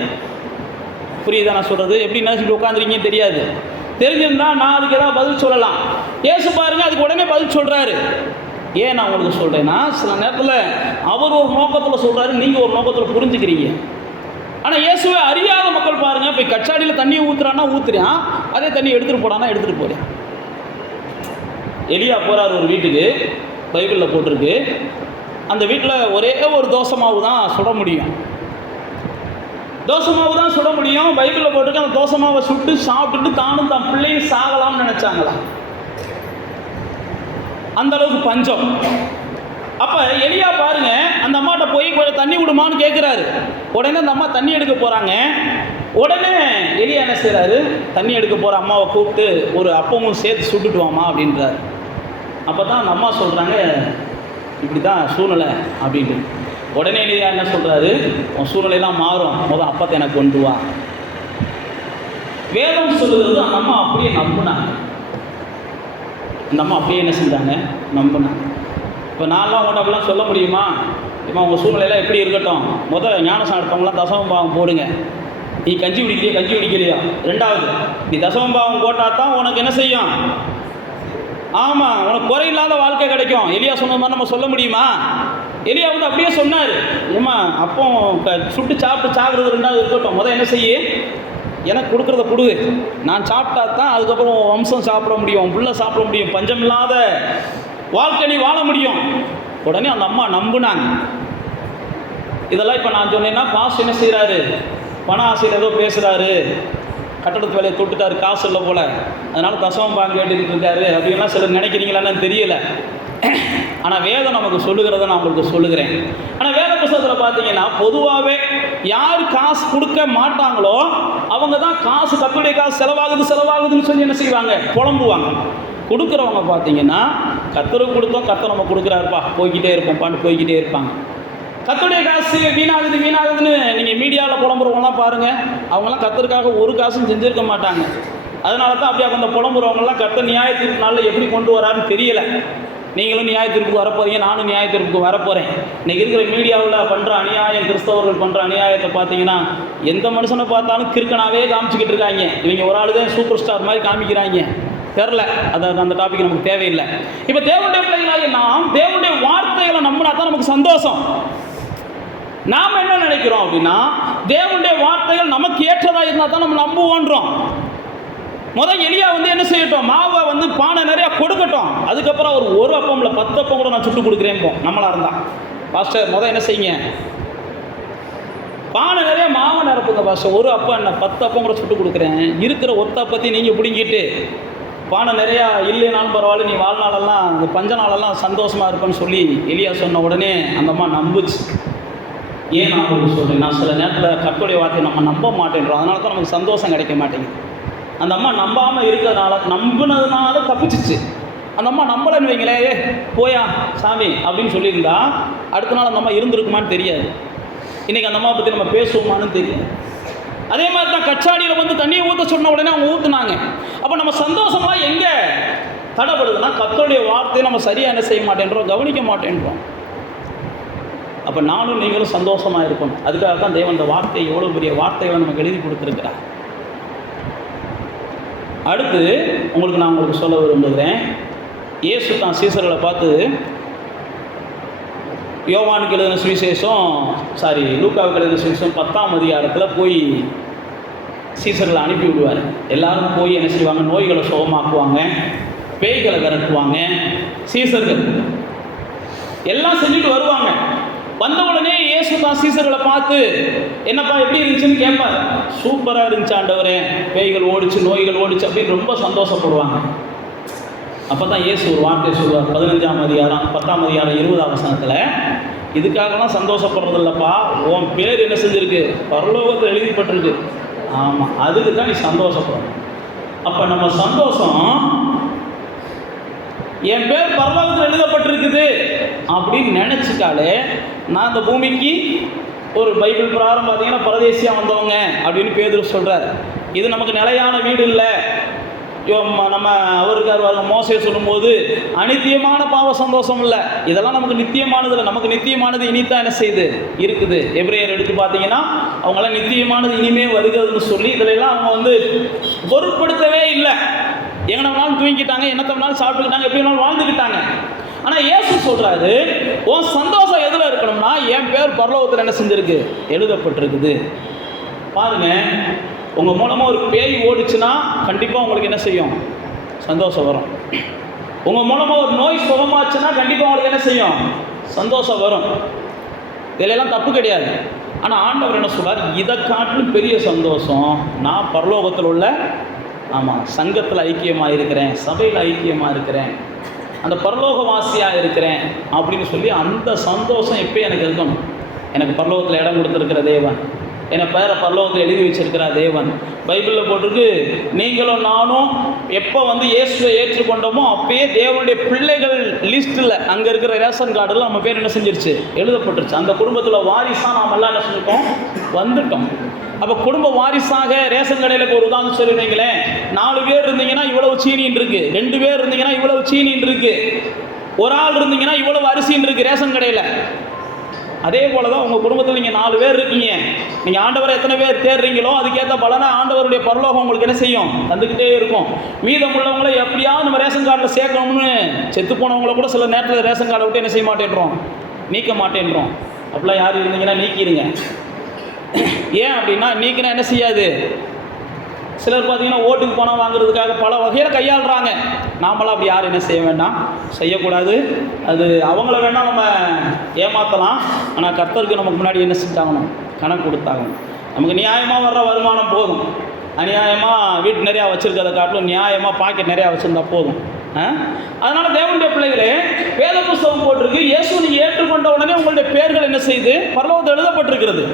புரியுதா நான் சொல்கிறது? எப்படி நினச்சிட்டு உட்காந்துருக்கீங்கன்னு தெரியாது. தெரிஞ்சிருந்தா நான் அதுக்கு ஏதாவது பதில் சொல்லலாம். இயேசு பாருங்க அதுக்கு உடனே பதில் சொல்கிறாரு. ஏன் நான் உங்களுக்கு சொல்கிறேன்னா, சில நேரத்தில் அவர் ஒரு நோக்கத்தில் சொல்கிறாரு, நீங்கள் ஒரு நோக்கத்தில் புரிஞ்சுக்கிறீங்க. ஆனால் இயேசுவை அறியாத மக்கள் பாருங்கள், இப்போ கச்சாடியில் தண்ணியை ஊற்றுறான்னா ஊற்றுறான், அதே தண்ணி எடுத்துகிட்டு போடான்னா எடுத்துகிட்டு போகிறேன். எலியா போகிறார் ஒரு வீட்டுக்கு, பைபிளில் போட்டிருக்கு. அந்த வீட்டில் ஒரே ஒரு தோசை மாவு தான் சுட முடியும். தோசை மாவு தான் சுட முடியும். பைபிளில் போட்டிருக்கு, அந்த தோசை மாவை சுட்டு சாப்பிட்டுட்டு தானும் தன் பிள்ளையும் சாகலாம்னு நினச்சாங்களாம். அந்த அளவுக்கு பஞ்சம். அப்போ எலியா பாருங்க, அந்த அம்மாட்ட போய் கொஞ்சம் தண்ணி விடுமான்னு கேட்குறாரு. உடனே அந்த அம்மா தண்ணி எடுக்க போகிறாங்க. உடனே எலியா என்ன செய்கிறாரு, தண்ணி எடுக்க போகிற அம்மாவை கூப்பிட்டு ஒரு அப்பமும் சேர்த்து சுட்டுட்டு வாமா அப்படின்றாரு. அப்போ தான் அந்த அம்மா சொல்கிறாங்க, இப்படி தான் சூழ்நிலை அப்படின்ட்டு. உடனே எலியா என்ன சொல்கிறாரு, உன் சூழ்நிலையெல்லாம் மாறும், முதல் அப்பத்தை எனக்கு கொண்டு வா. வேதம் சொல்லுறது அந்த அம்மா அப்படியே நம்பினாங்க. இந்த அம்மா அப்படியே என்ன செஞ்சாங்க, நம்பினாங்க. இப்போ நான்லாம் உங்கள்கிட்ட அப்படிலாம் சொல்ல முடியுமா? இப்போ உங்கள் சூழ்நிலையெல்லாம் எப்படி இருக்கட்டும், முதல்ல ஞானசானம் எடுத்தவங்களாம் தசம பாகம் போடுங்க, நீ கஞ்சி குடிக்கலையா? ரெண்டாவது, நீ தசமபாவம் போட்டால் தான் உனக்கு என்ன செய்யும்? ஆமாம், உனக்கு குறையில்லாத வாழ்க்கை கிடைக்கும். எலியா சொன்ன மாதிரி நம்ம சொல்ல முடியுமா? எலியா வந்து அப்படியே சொன்னார். ஏம்மா அப்போ சுட்டு சாப்பிட்டு சாகுறது ரெண்டாவது இருக்கட்டும், முதல் என்ன செய்ய, எனக்கு கொடுக்குறத கொடு, நான் சாப்பிட்டா தான் அதுக்கப்புறம் வம்சம் சாப்பிட முடியும், புள்ள சாப்பிட முடியும், பஞ்சம் இல்லாத வாழ்க்கை நீ வாழ முடியும். உடனே அந்த அம்மா நம்புனாங்க. இதெல்லாம் இப்போ நான் சொன்னேன்னா பாஸ் என்ன செய்கிறாரு, பண ஆசையில் ஏதோ பேசுகிறாரு, கட்டடத்து வேலையை தொட்டுட்டாரு, காசு இல்லை போல், அதனால் தசமம் பாங்க வேண்டிட்டு இருக்காரு அப்படின்லாம் சிலர் நினைக்கிறீங்களான்னு தெரியல. ஆனால் வேதம் நமக்கு சொல்லுகிறத நான் உங்களுக்கு சொல்லுகிறேன். ஆனால் வேத புத்தகத்தில் பார்த்தீங்கன்னா பொதுவாகவே யார் காசு கொடுக்க மாட்டாங்களோ அவங்க தான் காசு, கத்துடைய காசு செலவாகுதுன்னு சொல்லி என்ன செய்வாங்க, புலம்புவாங்க. கொடுக்குறவங்க பார்த்தீங்கன்னா கத்தருக்கு கொடுத்தோம், கத்தர் நம்ம கொடுக்குறாருப்பா, போய்கிட்டே இருப்பாங்க. கத்தருடைய காசு வீணாகுதுன்னு நீங்கள் மீடியாவில் புலம்புறவங்களாம் பாருங்கள், அவங்களாம் கத்தருக்காக ஒரு காசும் செஞ்சுருக்க மாட்டாங்க. அதனால தான் அப்படியே அந்த புலம்புறவங்களாம் கத்தர் நியாய தீர்ப்பு நாளில் எப்படி கொண்டு வராருன்னு தெரியலை. நீங்களும் நியாய தீர்ப்புக்கு வரப்போறீங்க, நானும் நியாய தீர்ப்புக்கு வரப்போகிறேன். இன்றைக்கி இருக்கிற மீடியாவில் பண்ணுற அநியாயம், கிறிஸ்தவர்கள் பண்ணுற அநியாயத்தை பார்த்தீங்கன்னா எந்த மனுஷனை பார்த்தாலும் கிறுக்கனாவே காமிச்சிக்கிட்டு இருக்காங்க. இவங்க ஒரு ஆள் தான் சூப்பர் ஸ்டார் மாதிரி காமிக்கிறாங்க. தெரில, அதாவது அந்த டாபிக் நமக்கு தேவையில்லை. இப்போ தேவனுடைய பிள்ளைகளாக நாம் தேவனுடைய வார்த்தைகளை நம்பினா தான் நமக்கு சந்தோஷம். நாம் என்ன நினைக்கிறோம் அப்படின்னா, தேவனுடைய வார்த்தைகள் நமக்கு ஏற்றதாக இருந்தால் தான் நம்ம நம்புவோன்றோம். முதல் எலியா வந்து என்ன செய்யட்டும், மாவை வந்து பானை நிறையா கொடுக்கட்டும், அதுக்கப்புறம் ஒரு அப்பம் இல்லை 10 அப்பம் கூட நான் சுட்டு கொடுக்குறேன். நம்மளா இருந்தால் பாஸ்டர் முதல் என்ன செய்யுங்க, பானை நிறைய மாவை நிரப்புங்க பாஸ்டர், ஒரு அப்பம் என்ன 10 அப்பம் கூட சுட்டு கொடுக்குறேன், இருக்கிற ஒத்த அப்பத்தி நீங்கள் பிடிங்கிட்டு பானை நிறையா இல்லைனாலும் பரவாயில்ல, நீ வாழ்நாளெல்லாம் இந்த பஞ்ச நாளெல்லாம் சந்தோஷமாக இருப்பேன்னு சொல்லி எலியா சொன்ன உடனே அந்த அம்மா நம்புச்சு. ஏன் நான் உங்களுக்கு சொல்கிறேன், நான் சில நேரத்தில் கர்த்தருடைய வார்த்தையை நம்ம நம்ப மாட்டேன்றோம், அதனால தான் நமக்கு சந்தோஷம் கிடைக்க மாட்டேங்குது. அந்த அம்மா நம்பாமல் இருக்கிறதுனால, நம்பினதுனால தப்பிச்சிச்சு. அந்த அம்மா நம்பலைன்னு வைங்களே, போயா சாமி அப்படின்னு சொல்லியிருந்தா அடுத்த நாள் அந்த அம்மா இருந்திருக்குமான்னு தெரியாது. இன்றைக்கி அந்த அம்மா பற்றி நம்ம பேசுவோமான்னு தெரியாது. அதே மாதிரி தான் கச்சாடியில் வந்து தண்ணியை ஊற்ற சொன்ன உடனே அவங்க ஊற்றுனாங்க. அப்போ நம்ம சந்தோஷமாக எங்கே தடைப்படுதுன்னா, கர்த்தருடைய வார்த்தையை நம்ம சரியாக என்ன செய்ய மாட்டேன்றோம், கவனிக்க மாட்டேன்றோம். அப்போ நானும் நீங்களும் சந்தோஷமாக இருக்கணும். அதுக்காக தான் தேவன் இந்த வார்த்தை, எவ்வளோ பெரிய வார்த்தைகளை நமக்கு எழுதி கொடுத்துருக்கிறார். அடுத்து உங்களுக்கு சொல்ல விரும்புகிறேன், இயேசு தான் சீசர்களை பார்த்து, யோவானுக்கு எழுதின சுவிசேஷம் லூக்காவுக்கு எழுதின சுவிசேஷம் 10ஆம் அதிகாரத்தில் போய் சீசர்களை அனுப்பி விடுவார். எல்லாரும் போய் என்ன செய்வாங்க, நோய்களை சுகமாக்குவாங்க, பேய்களை விரட்டுவாங்க. சீசர்கள் எல்லாம் செஞ்சுட்டு வருவாங்க. வந்த உடனே இயேசு தான் சீசர்களை பார்த்து, என்னப்பா எப்படி இருந்துச்சுன்னு கேட்பார். சூப்பராக இருந்துச்சு ஆண்டவரே, பேய்கள் ஓடிச்சு, நோய்கள் ஓடிச்சு அப்படின்னு ரொம்ப சந்தோஷப்படுவாங்க. அப்போ தான் இயேசு ஒரு வார்த்தை சொல்லுவார், 15ஆம் அதிகாரம் 10ஆம் அதிகாரம் 20ஆம் வசனத்தில், இதுக்காகலாம் சந்தோஷப்படுறது இல்லைப்பா, உன் பேர் என்ன செஞ்சுருக்கு, பரலோகத்தில் எழுதிப்பட்டிருக்கு. ஆமாம், அதுக்கு தான் நீ சந்தோஷப்படணும். அப்போ நம்ம சந்தோஷம், என் பேர் பரலோகத்தில் எழுதப்பட்டிருக்குது அப்படின்னு நினச்சிட்டாலே, நான் இந்த பூமிக்கு ஒரு பைபிள் பிரகாரம் பார்த்தீங்கன்னா பரதேசியாக வந்தவங்க அப்படின்னு பேதுரு சொல்கிறார். இது நமக்கு நிலையான வீடு இல்லை. நம்ம அவருக்கு மோசே சொல்லும்போது அநித்தியமான பாவ சந்தோஷம் இல்லை, இதெல்லாம் நமக்கு நித்தியமானது இல்லை, நமக்கு நித்தியமானது இனித்தான் என்ன செய்யுது இருக்குது. எபிரேயர் எடுத்து பார்த்தீங்கன்னா அவங்களாம் நித்தியமானது இனிமே வருகிறதுன்னு சொல்லி இதிலெல்லாம் அவங்க வந்து பொருட்படுத்தவே இல்லை. எங்கே வேணாலும் தூங்கிக்கிட்டாங்க, என்னத்தை வேணாலும் சாப்பிட்டுக்கிட்டாங்க, எப்படி வேணாலும் வாழ்ந்துக்கிட்டாங்க. ஆனால் இயேசு சொல்கிறாரு, உன் சந்தோஷம் எதில் இருக்கணும்னா, என் பேர் பரலோகத்தில் என்ன செஞ்சுருக்கு, எழுதப்பட்டிருக்குது. பாருங்க, உங்கள் மூலமாக ஒரு பேய் ஓடிச்சுன்னா கண்டிப்பாக உங்களுக்கு என்ன செய்யும், சந்தோஷம் வரும். உங்கள் மூலமாக ஒரு நோய் சுகமாச்சுன்னா கண்டிப்பாக உங்களுக்கு என்ன செய்யும், சந்தோஷம் வரும். இதிலெல்லாம் தப்பு கிடையாது. ஆனால் ஆண்டவர் என்ன சொல்றார், இதை காட்டிலும் பெரிய சந்தோஷம் நான் பரலோகத்தில் உள்ள சங்கத்தில் ஐக்கியமாக இருக்கிறேன், சபையில் ஐக்கியமாக இருக்கிறேன், அந்த பரலோகவாசியாக இருக்கிறேன் அப்படின்னு சொல்லி அந்த சந்தோஷம் எப்போ எனக்கு இருக்கணும். எனக்கு பரலோகத்தில் இடம் கொடுத்துருக்கிற தேவன், என்னை பேரை பரலோகத்தில் எழுதி வச்சிருக்கிறா தேவன். பைபிளில் போட்டிருக்கு, நீங்களும் நானும் எப்போ வந்து இயேசுவை ஏற்றுக்கொண்டோமோ அப்பயே தேவனுடைய பிள்ளைகள் லிஸ்ட்டில் அங்கே இருக்கிற ரேஷன் கார்டில் நம்ம பேர் என்ன செஞ்சிருச்சு, எழுதப்பட்டுருச்சு. அந்த குடும்பத்தில் வாரிசாக நாம் எல்லாம் என்ன செஞ்சுட்டோம், வந்துட்டோம். அப்போ குடும்ப வாரிசாக ரேஷன் கடையில் ஒரு உதாரணம் சொல்லிடுவீங்களேன், 4 பேர் இருந்தீங்கன்னா இவ்வளவு சீனின்னு இருக்குது, 2 பேர் இருந்தீங்கன்னா இவ்வளவு சீனின்னு இருக்குது, ஒரு ஆள் இருந்தீங்கன்னா இவ்வளவு அரிசின்னு இருக்குது ரேஷன் கடையில். அதே போல தான் உங்கள் குடும்பத்தில் நீங்கள் 4 பேர் இருக்கீங்க. நீங்கள் ஆண்டவரை எத்தனை பேர் தேடுறீங்களோ அதுக்கேற்ற பலனை ஆண்டவருடைய பரலோகம் உங்களுக்கு என்ன செய்யும்? தந்துக்கிட்டே இருக்கும். மீதமுள்ளவங்கள எப்படியாவது நம்ம ரேஷன் கார்டில் சேர்க்கணும்னு செத்து போனவங்கள கூட சில நேரத்தில் ரேஷன் கார்டை விட்டு என்ன செய்ய மாட்டேன்றோம்? நீக்க மாட்டேன்றோம். அப்படிலாம் யார் இருந்தீங்கன்னா நீக்கிடுங்க. ஏன் அப்படின்னா நீக்கினா என்ன செய்யாது? சிலர் பார்த்தீங்கன்னா ஓட்டுக்கு பணம் வாங்குறதுக்காக பல வகையில் கையாளுறாங்க. நாமளாம் அப்படி யாரும் என்ன செய்ய வேண்டாம், செய்யக்கூடாது. அது அவங்கள வேணால் நம்ம ஏமாற்றலாம். ஆனால் கர்த்தருக்கு நமக்கு முன்னாடி என்ன செஞ்சாகணும்? கணக்கு கொடுத்தாகணும். நமக்கு நியாயமாக வர்ற வருமானம் போதும். அநியாயமாக வீட்டு நிறையா வச்சுருக்கிறத காட்டிலும் நியாயமாக பாக்கெட் நிறையா வச்சுருந்தா போதும். அதனால் தேவனுடைய பிள்ளைகளே, வேத புஸ்தகம் போட்டிருக்கு, இயேசு நீங்கள் ஏற்றுக்கொண்ட உடனே உங்களுடைய பேர்கள் என்ன செய்து பரலோகத்தில் எழுதப்பட்டிருக்கிறது.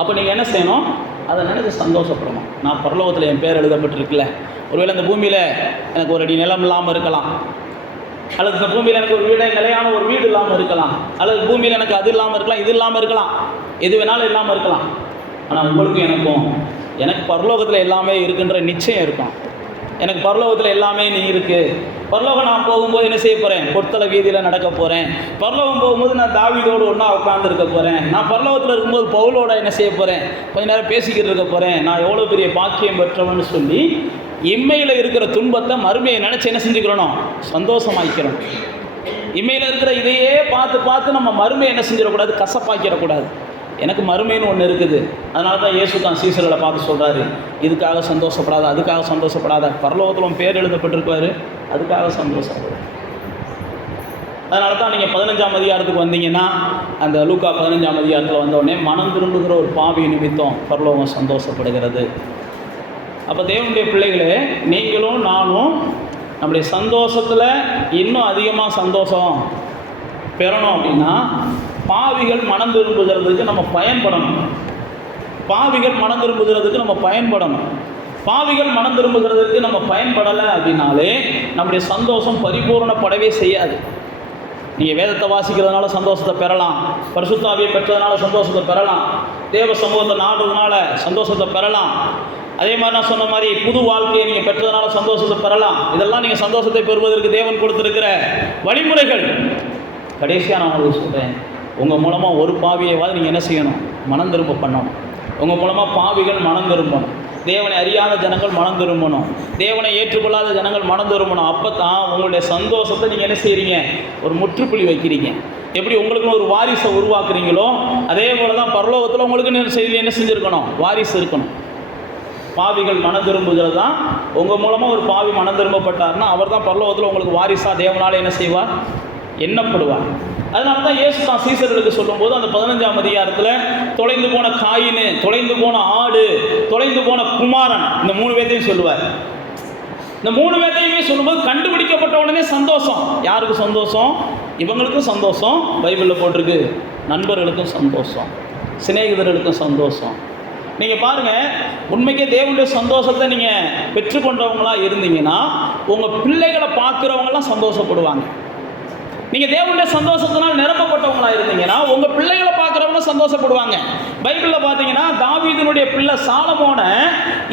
அப்போ நீங்கள் என்ன செய்யணும்? அதை நினைச்சு சந்தோஷப்படணும். நான் பரலோகத்தில் என் பேர் எழுதப்பட்டிருக்குல்ல. ஒருவேளை இந்த பூமியில் எனக்கு ஒரு அடி நிலம் இல்லாமல் இருக்கலாம், அல்லது இந்த பூமியில் எனக்கு ஒரு வீடு, நிலையான ஒரு வீடு இல்லாமல் இருக்கலாம், அல்லது பூமியில் எனக்கு அது இல்லாமல் இருக்கலாம், இது இல்லாமல் இருக்கலாம், எது வேணாலும் இல்லாமல் இருக்கலாம். ஆனால் உங்களுக்கும் எனக்கு பரலோகத்தில் எல்லாமே இருக்குன்ற நிச்சயம் இருக்கும். எனக்கு பரலோகத்தில் எல்லாமே நீ இருக்குது. பரலோகம் நான் போகும்போது என்ன செய்ய போகிறேன்? பொற்தலை வீதியில் நடக்க போகிறேன். பரலோகம் போகும்போது நான் தாவீதோடு ஒன்றா உட்காந்துருக்க போகிறேன். நான் பரலோகத்தில் இருக்கும்போது பவுலோட என்ன செய்ய போகிறேன்? கொஞ்ச நேரம் பேசிக்கிட்டு இருக்க போகிறேன். நான் எவ்வளோ பெரிய பாக்கியம் பெற்றவன்னு சொல்லி இம்மையில் இருக்கிற துன்பத்தை மறுமையை நினச்சி என்ன செஞ்சுக்கிறணும்? சந்தோஷமாக்கிக்கிறோம். இம்மையில் இருக்கிற இதையே பார்த்து நம்ம மறுமையை என்ன செஞ்சிடக்கூடாது? கசப்பாக்கிடக்கூடாது. எனக்கு மறுமைன்னு ஒன்று இருக்குது. அதனால தான் இயேசு தான் சீசர்களை பார்த்து சொல்கிறாரு, இதுக்காக சந்தோஷப்படாத, அதுக்காக சந்தோஷப்படாத, பரலோகத்தில் பேர் எழுதப்பட்டிருப்பார், அதுக்காக சந்தோஷப்படாது. அதனால தான் நீங்கள் 15ஆம் அதிகாரத்துக்கு வந்தீங்கன்னா, அந்த லூக்கா 15ஆம் அதிகாரத்தில் வந்தோடனே மனம் திரும்புகிற ஒரு பாவி நிமித்தம் பரலோகம் சந்தோஷப்படுகிறது. அப்போ தேவனுடைய பிள்ளைகளே, நீங்களும் நானும் நம்முடைய சந்தோஷத்தில் இன்னும் அதிகமாக சந்தோஷம் பெறணும் அப்படின்னா பாவிகள் மனம் திரும்புகிறதுக்கு நம்ம பயன்படணும். பாவிகள் மனம் திரும்புகிறதுக்கு நம்ம பயன்படலை அப்படின்னாலே நம்முடைய சந்தோஷம் பரிபூர்ணப்படவே செய்யாது. நீங்கள் வேதத்தை வாசிக்கிறதுனால சந்தோஷத்தை பெறலாம், பரிசுத்த ஆவியை பெற்றதுனால சந்தோஷத்தை பெறலாம், தேவ சமூகத்தை நாடுறதுனால சந்தோஷத்தை பெறலாம். அதே மாதிரி நான் சொன்ன மாதிரி புது வாழ்க்கையை நீங்கள் பெற்றதுனால சந்தோஷத்தை பெறலாம். இதெல்லாம் நீங்கள் சந்தோஷத்தை பெறுவதற்கு தேவன் கொடுத்திருக்கிற வழிமுறைகள். கடைசியாக நான் உங்களுக்கு சொல்கிறேன், உங்கள் மூலமாக ஒரு பாவியைவாது நீங்கள் என்ன செய்யணும்? மனம் திரும்ப பண்ணணும். உங்கள் மூலமாக பாவிகள் மனம் திரும்பணும். தேவனை அறியாத ஜனங்கள் மனம் திரும்பணும். தேவனை ஏற்றுக்கொள்ளாத ஜனங்கள் மனம் திரும்பணும். அப்போ தான் உங்களுடைய சந்தோஷத்தை நீங்கள் என்ன செய்கிறீங்க? ஒரு முற்றுப்புள்ளி வைக்கிறீங்க. எப்படி உங்களுக்குன்னு ஒரு வாரிசை உருவாக்குறீங்களோ அதே போல தான் பரலோகத்தில் உங்களுக்கு என்ன செஞ்சுருக்கணும்? வாரிசு இருக்கணும். பாவிகள் மனம் திரும்புகிறது தான். உங்கள் மூலமாக ஒரு பாவி மனம் திரும்பப்பட்டார்னா அவர் தான் பரலோகத்தில் உங்களுக்கு வாரிசாக தேவனால் என்ன செய்வார்? எண்ணப்படுவார். அதனால தான் இயேசு தான் சீசர்களுக்கு சொல்லும்போது அந்த 15ஆம் அதிகாரத்தில் தொலைந்து போன காயினு, தொலைந்து போன ஆடு, தொலைந்து போன குமாரன், இந்த 3 பேர்த்தையும் சொல்லுவார். இந்த 3 பேர்த்தையுமே சொல்லும்போது கண்டுபிடிக்கப்பட்ட உடனே சந்தோஷம். யாருக்கு சந்தோஷம்? இவங்களுக்கும் சந்தோஷம், பைபிளில் போட்டிருக்கு. நண்பர்களுக்கும் சந்தோஷம், சிநேகிதர்களுக்கும் சந்தோஷம். நீங்கள் பாருங்கள், உண்மைக்கே தேவனுடைய சந்தோஷத்தை நீங்கள் பெற்றுக்கொண்டவங்களா இருந்தீங்கன்னா உங்கள் பிள்ளைகளை பார்க்குறவங்களாம் சந்தோஷப்படுவாங்க. நீங்கள் தேவனுடைய சந்தோஷத்தினால் நிரப்பப்பட்டவங்களாக இருந்தீங்கன்னா உங்கள் பிள்ளைகளை பார்க்குறவங்க சந்தோஷப்படுவாங்க. பைபிளில் பார்த்தீங்கன்னா தாவீதினுடைய பிள்ளை சாலமோனை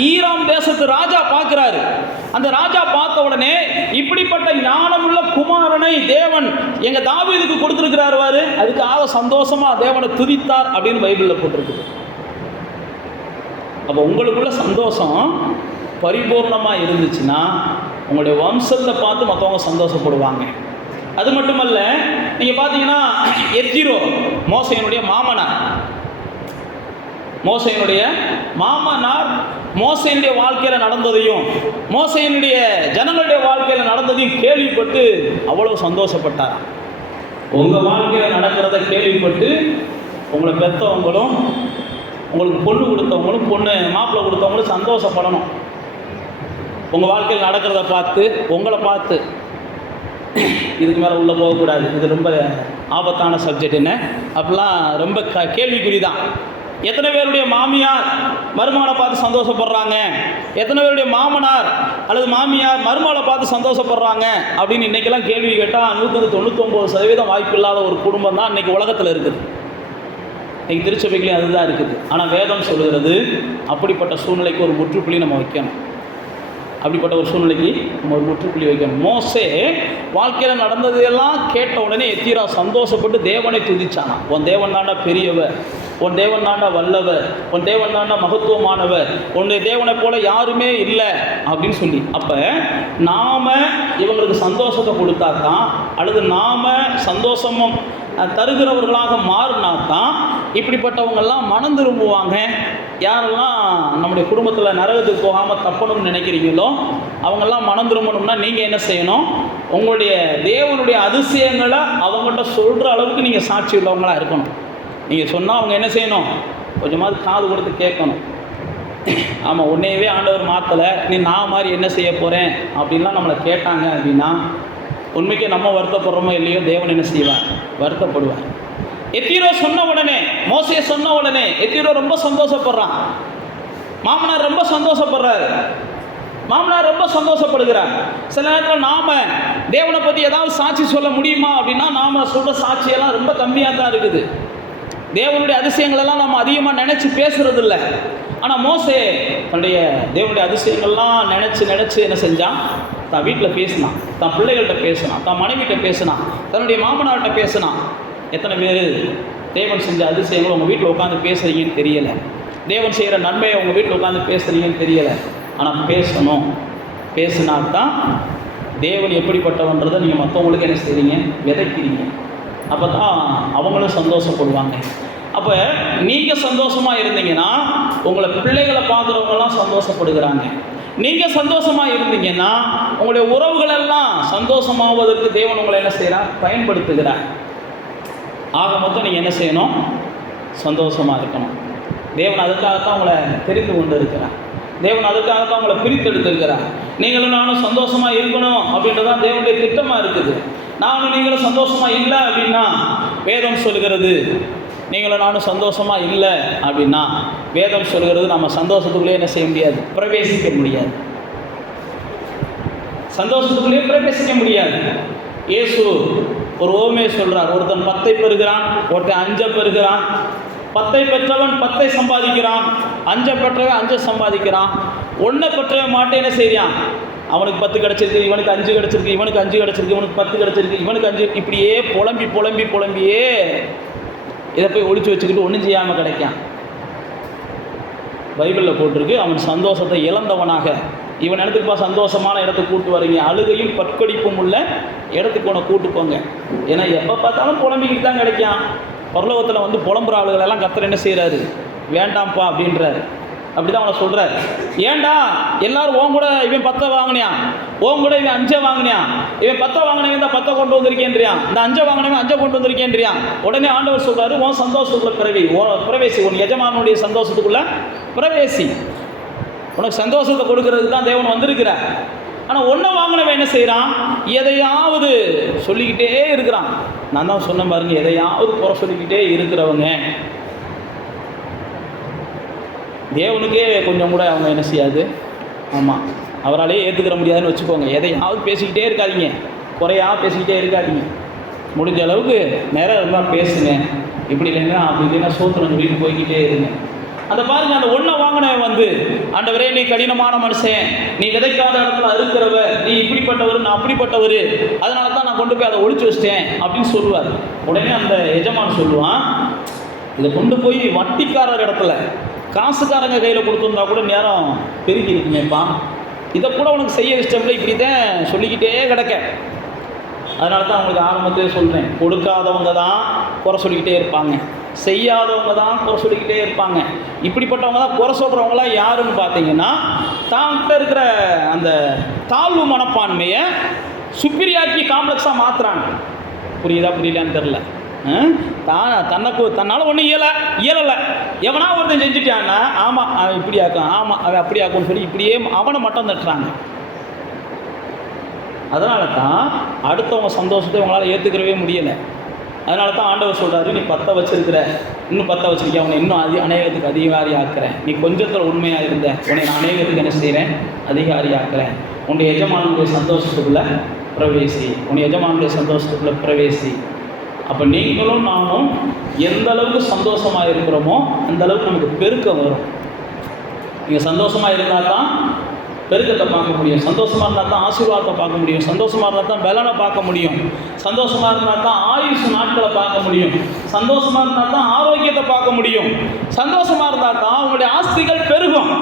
ஈராம் தேசத்து ராஜா பார்க்குறாரு. அந்த ராஜா பார்த்த உடனே இப்படிப்பட்ட ஞானமுள்ள குமாரனை தேவன் எங்கள் தாவீதுக்கு கொடுத்துருக்கிறாரு, அதுக்காக சந்தோஷமாக தேவனை துதித்தார் அப்படின்னு பைபிளில் போட்டிருக்குது. அப்போ உங்களுக்குள்ள சந்தோஷம் பரிபூர்ணமாக இருந்துச்சுன்னா உங்களுடைய வம்சத்தை பார்த்து மற்றவங்க சந்தோஷப்படுவாங்க. அது மட்டுமல்ல, நீங்கள் பார்த்தீங்கன்னா எத்திரோ மோசையினுடைய மாமனார் மோசையினுடைய வாழ்க்கையில் நடந்ததையும் மோசையினுடைய ஜனங்களுடைய வாழ்க்கையில் நடந்ததையும் கேள்விப்பட்டு அவ்வளோ சந்தோஷப்பட்டார். உங்கள் வாழ்க்கையில் நடக்கிறத கேள்விப்பட்டு உங்களை பெற்றவங்களும் உங்களுக்கு பொண்ணு கொடுத்தவங்களும் மாப்பிள்ளை கொடுத்தவங்களும் சந்தோஷப்படணும். உங்கள் வாழ்க்கையில் நடக்கிறத பார்த்து உங்களை பார்த்து இதுக்கு மேலே உள்ளே போகக்கூடாது, இது ரொம்ப ஆபத்தான சப்ஜெக்ட், என்ன அப்படிலாம் ரொம்ப கேள்விக்குறி தான். எத்தனை பேருடைய மாமியார் மருமகனை பார்த்து சந்தோஷப்படுறாங்க, எத்தனை பேருடைய மாமனார் அல்லது மாமியார் மருமகளை பார்த்து சந்தோஷப்படுறாங்க அப்படின்னு இன்றைக்கெல்லாம் கேள்வி கேட்டால் 99% வாய்ப்பு இல்லாத ஒரு குடும்பம் தான் இன்றைக்கி உலகத்தில் இருக்குது. இன்றைக்கி திருச்சபைகளையும் அதுதான் இருக்குது. ஆனால் வேதம் சொல்கிறது அப்படிப்பட்ட சூழ்நிலைக்கு ஒரு முற்றுப்புள்ளி நம்ம வைக்கணும். அப்படிப்பட்ட ஒரு சூழ்நிலைக்கு நம்ம ஒரு முற்றுப்புள்ளி வைக்கணும். மோசே வாழ்க்கையில் நடந்ததையெல்லாம் கேட்ட உடனே எத்திரா சந்தோஷப்பட்டு தேவனை துதிச்சானா. உன் தேவன் தாண்டா பெரியவர், உன் தேவன் தாண்டா வல்லவர், உன் தேவன் தாண்டா மகத்துவமானவர், உன்னுடைய தேவனை போல யாருமே இல்லை அப்படின்னு சொல்லி. அப்போ நாம் இவங்களுக்கு சந்தோஷத்தை கொடுத்தாதான், அல்லது நாம் சந்தோஷமும் தருகிறவர்களாக மாறினாதான் இப்படிப்பட்டவங்கெல்லாம் மனம் திரும்புவாங்க. யாரெல்லாம் நம்முடைய குடும்பத்தில் நரகத்துக்கு போகாமல் தப்பணும்னு நினைக்கிறீங்களோ அவங்கெல்லாம் மனம் திரும்பணும்னா நீங்கள் என்ன செய்யணும்? உங்களுடைய தேவனுடைய அதிசயங்களை அவங்கள்ட்ட சொல்கிற அளவுக்கு நீங்கள் சாட்சி உள்ளவங்களாக இருக்கணும். நீங்கள் சொன்னால் அவங்க என்ன செய்யணும்? கொஞ்சமாவது காது கொடுத்து கேட்கணும். ஆமாம், உன்னையவே ஆண்டவர் மாற்றலை, நீ நான் மாதிரி என்ன செய்ய போகிறேன் அப்படின்லாம் நம்மளை கேட்டாங்க அப்படின்னா உண்மைக்கு நம்ம வருத்தப்படுறோமோ இல்லையோ தேவன் என்ன செய்வார்? வருத்தப்படுவார். எத்திரோ சொன்ன உடனே, மோசே சொன்ன உடனே எத்திரோ ரொம்ப சந்தோஷப்படுறான். மாமனார் ரொம்ப சந்தோஷப்படுறாரு, மாமனார் ரொம்ப சந்தோஷப்படுகிறார். சில நேரத்தில் நாம் தேவனை பற்றி ஏதாவது சாட்சி சொல்ல முடியுமா அப்படின்னா நாம் சொல்கிற சாட்சியெல்லாம் ரொம்ப கம்மியாக தான் இருக்குது. தேவனுடைய அதிசயங்களெல்லாம் நம்ம அதிகமாக நினச்சி பேசுகிறது இல்லை. ஆனால் மோசே தன்னுடைய தேவனுடைய அதிசயங்கள்லாம் நினச்சி என்ன செஞ்சான்? தான் வீட்டில் பேசினான், தான் பிள்ளைகள்கிட்ட பேசினான், தான் மனைவிட்ட பேசினான், தன்னுடைய மாமனார்கிட்ட பேசினான். எத்தனை பேர் தேவன் செஞ்ச அதிசயங்கள் உங்கள் வீட்டில் உட்காந்து பேசுகிறீங்கன்னு தெரியலை, தேவன் செய்கிற நன்மையை உங்கள் வீட்டில் உட்காந்து பேசுகிறீங்கன்னு தெரியலை. ஆனால் பேசணும். பேசினால்தான் தேவன் எப்படிப்பட்டவன்றதை நீங்கள் மற்றவங்களுக்கு என்ன செய்கிறீங்க? விதைக்கிறீங்க. அப்போ தான் அவங்களும் சந்தோஷப்படுவாங்க. அப்போ நீங்கள் சந்தோஷமாக இருந்தீங்கன்னா உங்களை பிள்ளைகளை பார்க்குறவங்கெல்லாம் சந்தோஷப்படுகிறாங்க. நீங்கள் சந்தோஷமாக இருந்தீங்கன்னா உங்களுடைய உறவுகளெல்லாம் சந்தோஷமாவதற்கு தேவன் உங்களை என்ன செய்கிறார்? பயன்படுத்துகிறார். ஆக மொத்தம் நீங்கள் என்ன செய்யணும்? சந்தோஷமாக இருக்கணும். தேவன் அதுக்காகத்தான் உங்களை தெரிந்து கொண்டு இருக்கிறார். தேவன் அதுக்காகத்தான் உங்களை பிரித்தெடுத்திருக்கிறார். நீங்களும் நானும் சந்தோஷமாக இருக்கணும் அப்படின்றதான் தேவனுடைய திட்டமாக இருக்குது. நானும் நீங்களும் சந்தோஷமாக இல்லை அப்படின்னா வேதம் சொல்கிறது, நீங்களும் நானும் சந்தோஷமாக இல்லை அப்படின்னா வேதம் சொல்கிறது நம்ம சந்தோஷத்துக்குள்ளே என்ன செய்ய முடியாது? பிரவேசிக்க முடியாது. சந்தோஷத்துக்குள்ளே பிரவேசிக்க முடியாது. இயேசு ஒரு ஓமையை சொல்கிறார். ஒருத்தன் 10 பெறுகிறான், ஒருத்தன் 5 பெறுகிறான். 10 பெற்றவன் 10 சம்பாதிக்கிறான், 5 பெற்றவன் 5 சம்பாதிக்கிறான். 1 பெற்றவன் மாட்டே என்ன செய்கிறான்? அவனுக்கு 10 கிடச்சிருக்கு, இவனுக்கு 5 கிடச்சிருக்கு, இவனுக்கு 5 கிடச்சிருக்கு, இவனுக்கு 10 கிடச்சிருக்கு, இவனுக்கு 5, இப்படியே புலம்பியே இதை போய் ஒழிச்சு வச்சுக்கிட்டு ஒன்றும் செய்யாமல் கிடைக்கான். பைபிளில் போட்டிருக்கு, அவன் சந்தோஷத்தை இழந்தவனாக. இவன் இடத்துக்குப்பா சந்தோஷமான இடத்துக்கு கூட்டு வரீங்க, அழுகையும் பற்கடிப்பும் உள்ள இடத்துக்கு உன கூட்டு போங்க. ஏன்னா எப்போ பார்த்தாலும் புலம்பிக்கிட்டு தான் கிடைக்கான். பரலோகத்தில் வந்து புலம்புற ஆளுகளெல்லாம் கர்த்தர் என்ன செய்கிறாரு? வேண்டாம்ப்பா அப்படின்றாரு. அப்படி தான் அவனை சொல்கிறார். ஏண்டா எல்லாரும் ஓன் கூட இவன் 10 வாங்கினியான், ஓன் கூட இவன் 5 வாங்கினியான், இவன் 10 வாங்கினவன் தான் 10 கொண்டு வந்திருக்கேன்றியான், இந்த 5 வாங்கினவன் 5 கொண்டு வந்திருக்கேன்றியான். உடனே ஆண்டவர் சொல்கிறாரு, உன் சந்தோஷத்துக்குள்ளே பிரவேசி, உன் எஜமானுடைய சந்தோஷத்துக்குள்ளே பிரவேசி. உனக்கு சந்தோஷத்தை கொடுக்கறதுக்கு தான் தேவன் வந்திருக்கிறார். ஆனால் ஒன்றை வாங்கினவன் என்ன செய்கிறான்? எதையாவது சொல்லிக்கிட்டே இருக்கிறான். நான் தான் சொன்ன பாருங்க, எதையாவது குறை சொல்லிக்கிட்டே இருக்கிறவங்க தேவனுக்கே கொஞ்சம் கூட அவங்க என்ன செய்யாது? ஆமாம், அவராலே ஏற்றுக்கிற முடியாதுன்னு வச்சுக்கோங்க. எதையாவது பேசிக்கிட்டே இருக்காதீங்க, குறையா பேசிக்கிட்டே இருக்காதீங்க. முடிஞ்ச அளவுக்கு நேரம் இருந்தால் பேசுங்க. இப்படி இல்லைன்னா அப்படி இல்லைன்னா சோத்திரம் சொல்லிட்டு போய்கிட்டே இருங்க. அந்த பாருங்க, அந்த ஒன்றை வாங்கினவன் வந்து, ஆண்டவரே நீ கடினமான மனுஷன், நீ விதைக்காத இடத்துல அறுக்கிறவர், நீ இப்படிப்பட்டவர், நான் அப்படிப்பட்டவர், அதனால தான் நான் கொண்டு போய் அதை ஒழிச்சு வச்சிட்டேன் அப்படின்னு சொல்லுவார். உடனே அந்த எஜமான் சொல்லுவான், இதை கொண்டு போய் வட்டிக்காரர் இடத்துல காசுக்காரங்க கையில் கொடுத்துருந்தா கூட நேரம் பெருகி இருக்குமேப்பா, இதை கூட உனக்கு செய்ய இஷ்டம் இல்லை, இப்படி தான் சொல்லிக்கிட்டே கிடக்க. அதனால தான் அவங்களுக்கு ஆரம்பத்திலே சொல்கிறேன், கொடுக்காதவங்க தான் குறை சொல்லிக்கிட்டே இருப்பாங்க, செய்யாதவங்க தான் குறை சொல்லிக்கிட்டே இருப்பாங்க. இப்படிப்பட்டவங்க தான் குறை சொல்கிறவங்களாம் யாருன்னு பார்த்தீங்கன்னா, தாங்கிட்ட இருக்கிற அந்த தாழ்வு மனப்பான்மையை சுப்பீரியாரிட்டி காம்ப்ளெக்ஸாக மாற்றுறாங்க. புரியலான்னு தெரில. தன்னால் ஒன்றும் இயலலை. எவனா ஒருத்தன் செஞ்சுட்டான்னா, ஆமாம் அவன் இப்படி ஆக்கும், ஆமாம் அவன் அப்படி ஆக்கும்னு சொல்லி இப்படியே அவனை மட்டும் தட்டுறாங்க. அதனால தான் அடுத்தவங்க சந்தோஷத்தை உங்களால் ஏற்றுக்கிறவே முடியலை. அதனால தான் ஆண்டவர் சொல்கிறாரு, நீ 10 வச்சிருக்கிற, இன்னும் 10 வச்சிருக்கிய, உன்னை இன்னும் அநேகத்துக்கு அதிகாரி ஆக்குறேன். நீ கொஞ்சத்தில் உண்மையாக இருந்த உன்னை நான் அநேகத்துக்கு என்ன செய்கிறேன்? அதிகாரி ஆக்குறேன். உன்னுடைய எஜமானுடைய சந்தோஷத்துக்குள்ளே பிரவேசி, உன்னுடைய எஜமானுடைய சந்தோஷத்துக்குள்ளே பிரவேசி. அப்போ நீங்களும் நானும் எந்த அளவுக்கு சந்தோஷமாக இருக்கிறோமோ அந்த அளவுக்கு நமக்கு பெருக்கம் வரும். நீங்கள் சந்தோஷமாக இருந்தால் தான் பெருக்கத்தை பார்க்க முடியும். சந்தோஷமாக இருந்தால் தான் ஆசீர்வாதத்தை பார்க்க முடியும். சந்தோஷமாக இருந்தால் தான் பலனை பார்க்க முடியும். சந்தோஷமாக இருந்தால் தான் ஆயுஷ் நாட்களை பார்க்க முடியும். சந்தோஷமாக இருந்தால் தான் ஆரோக்கியத்தை பார்க்க முடியும். சந்தோஷமாக இருந்தால் தான் உங்களுடைய ஆஸ்திகள் பெருகும்.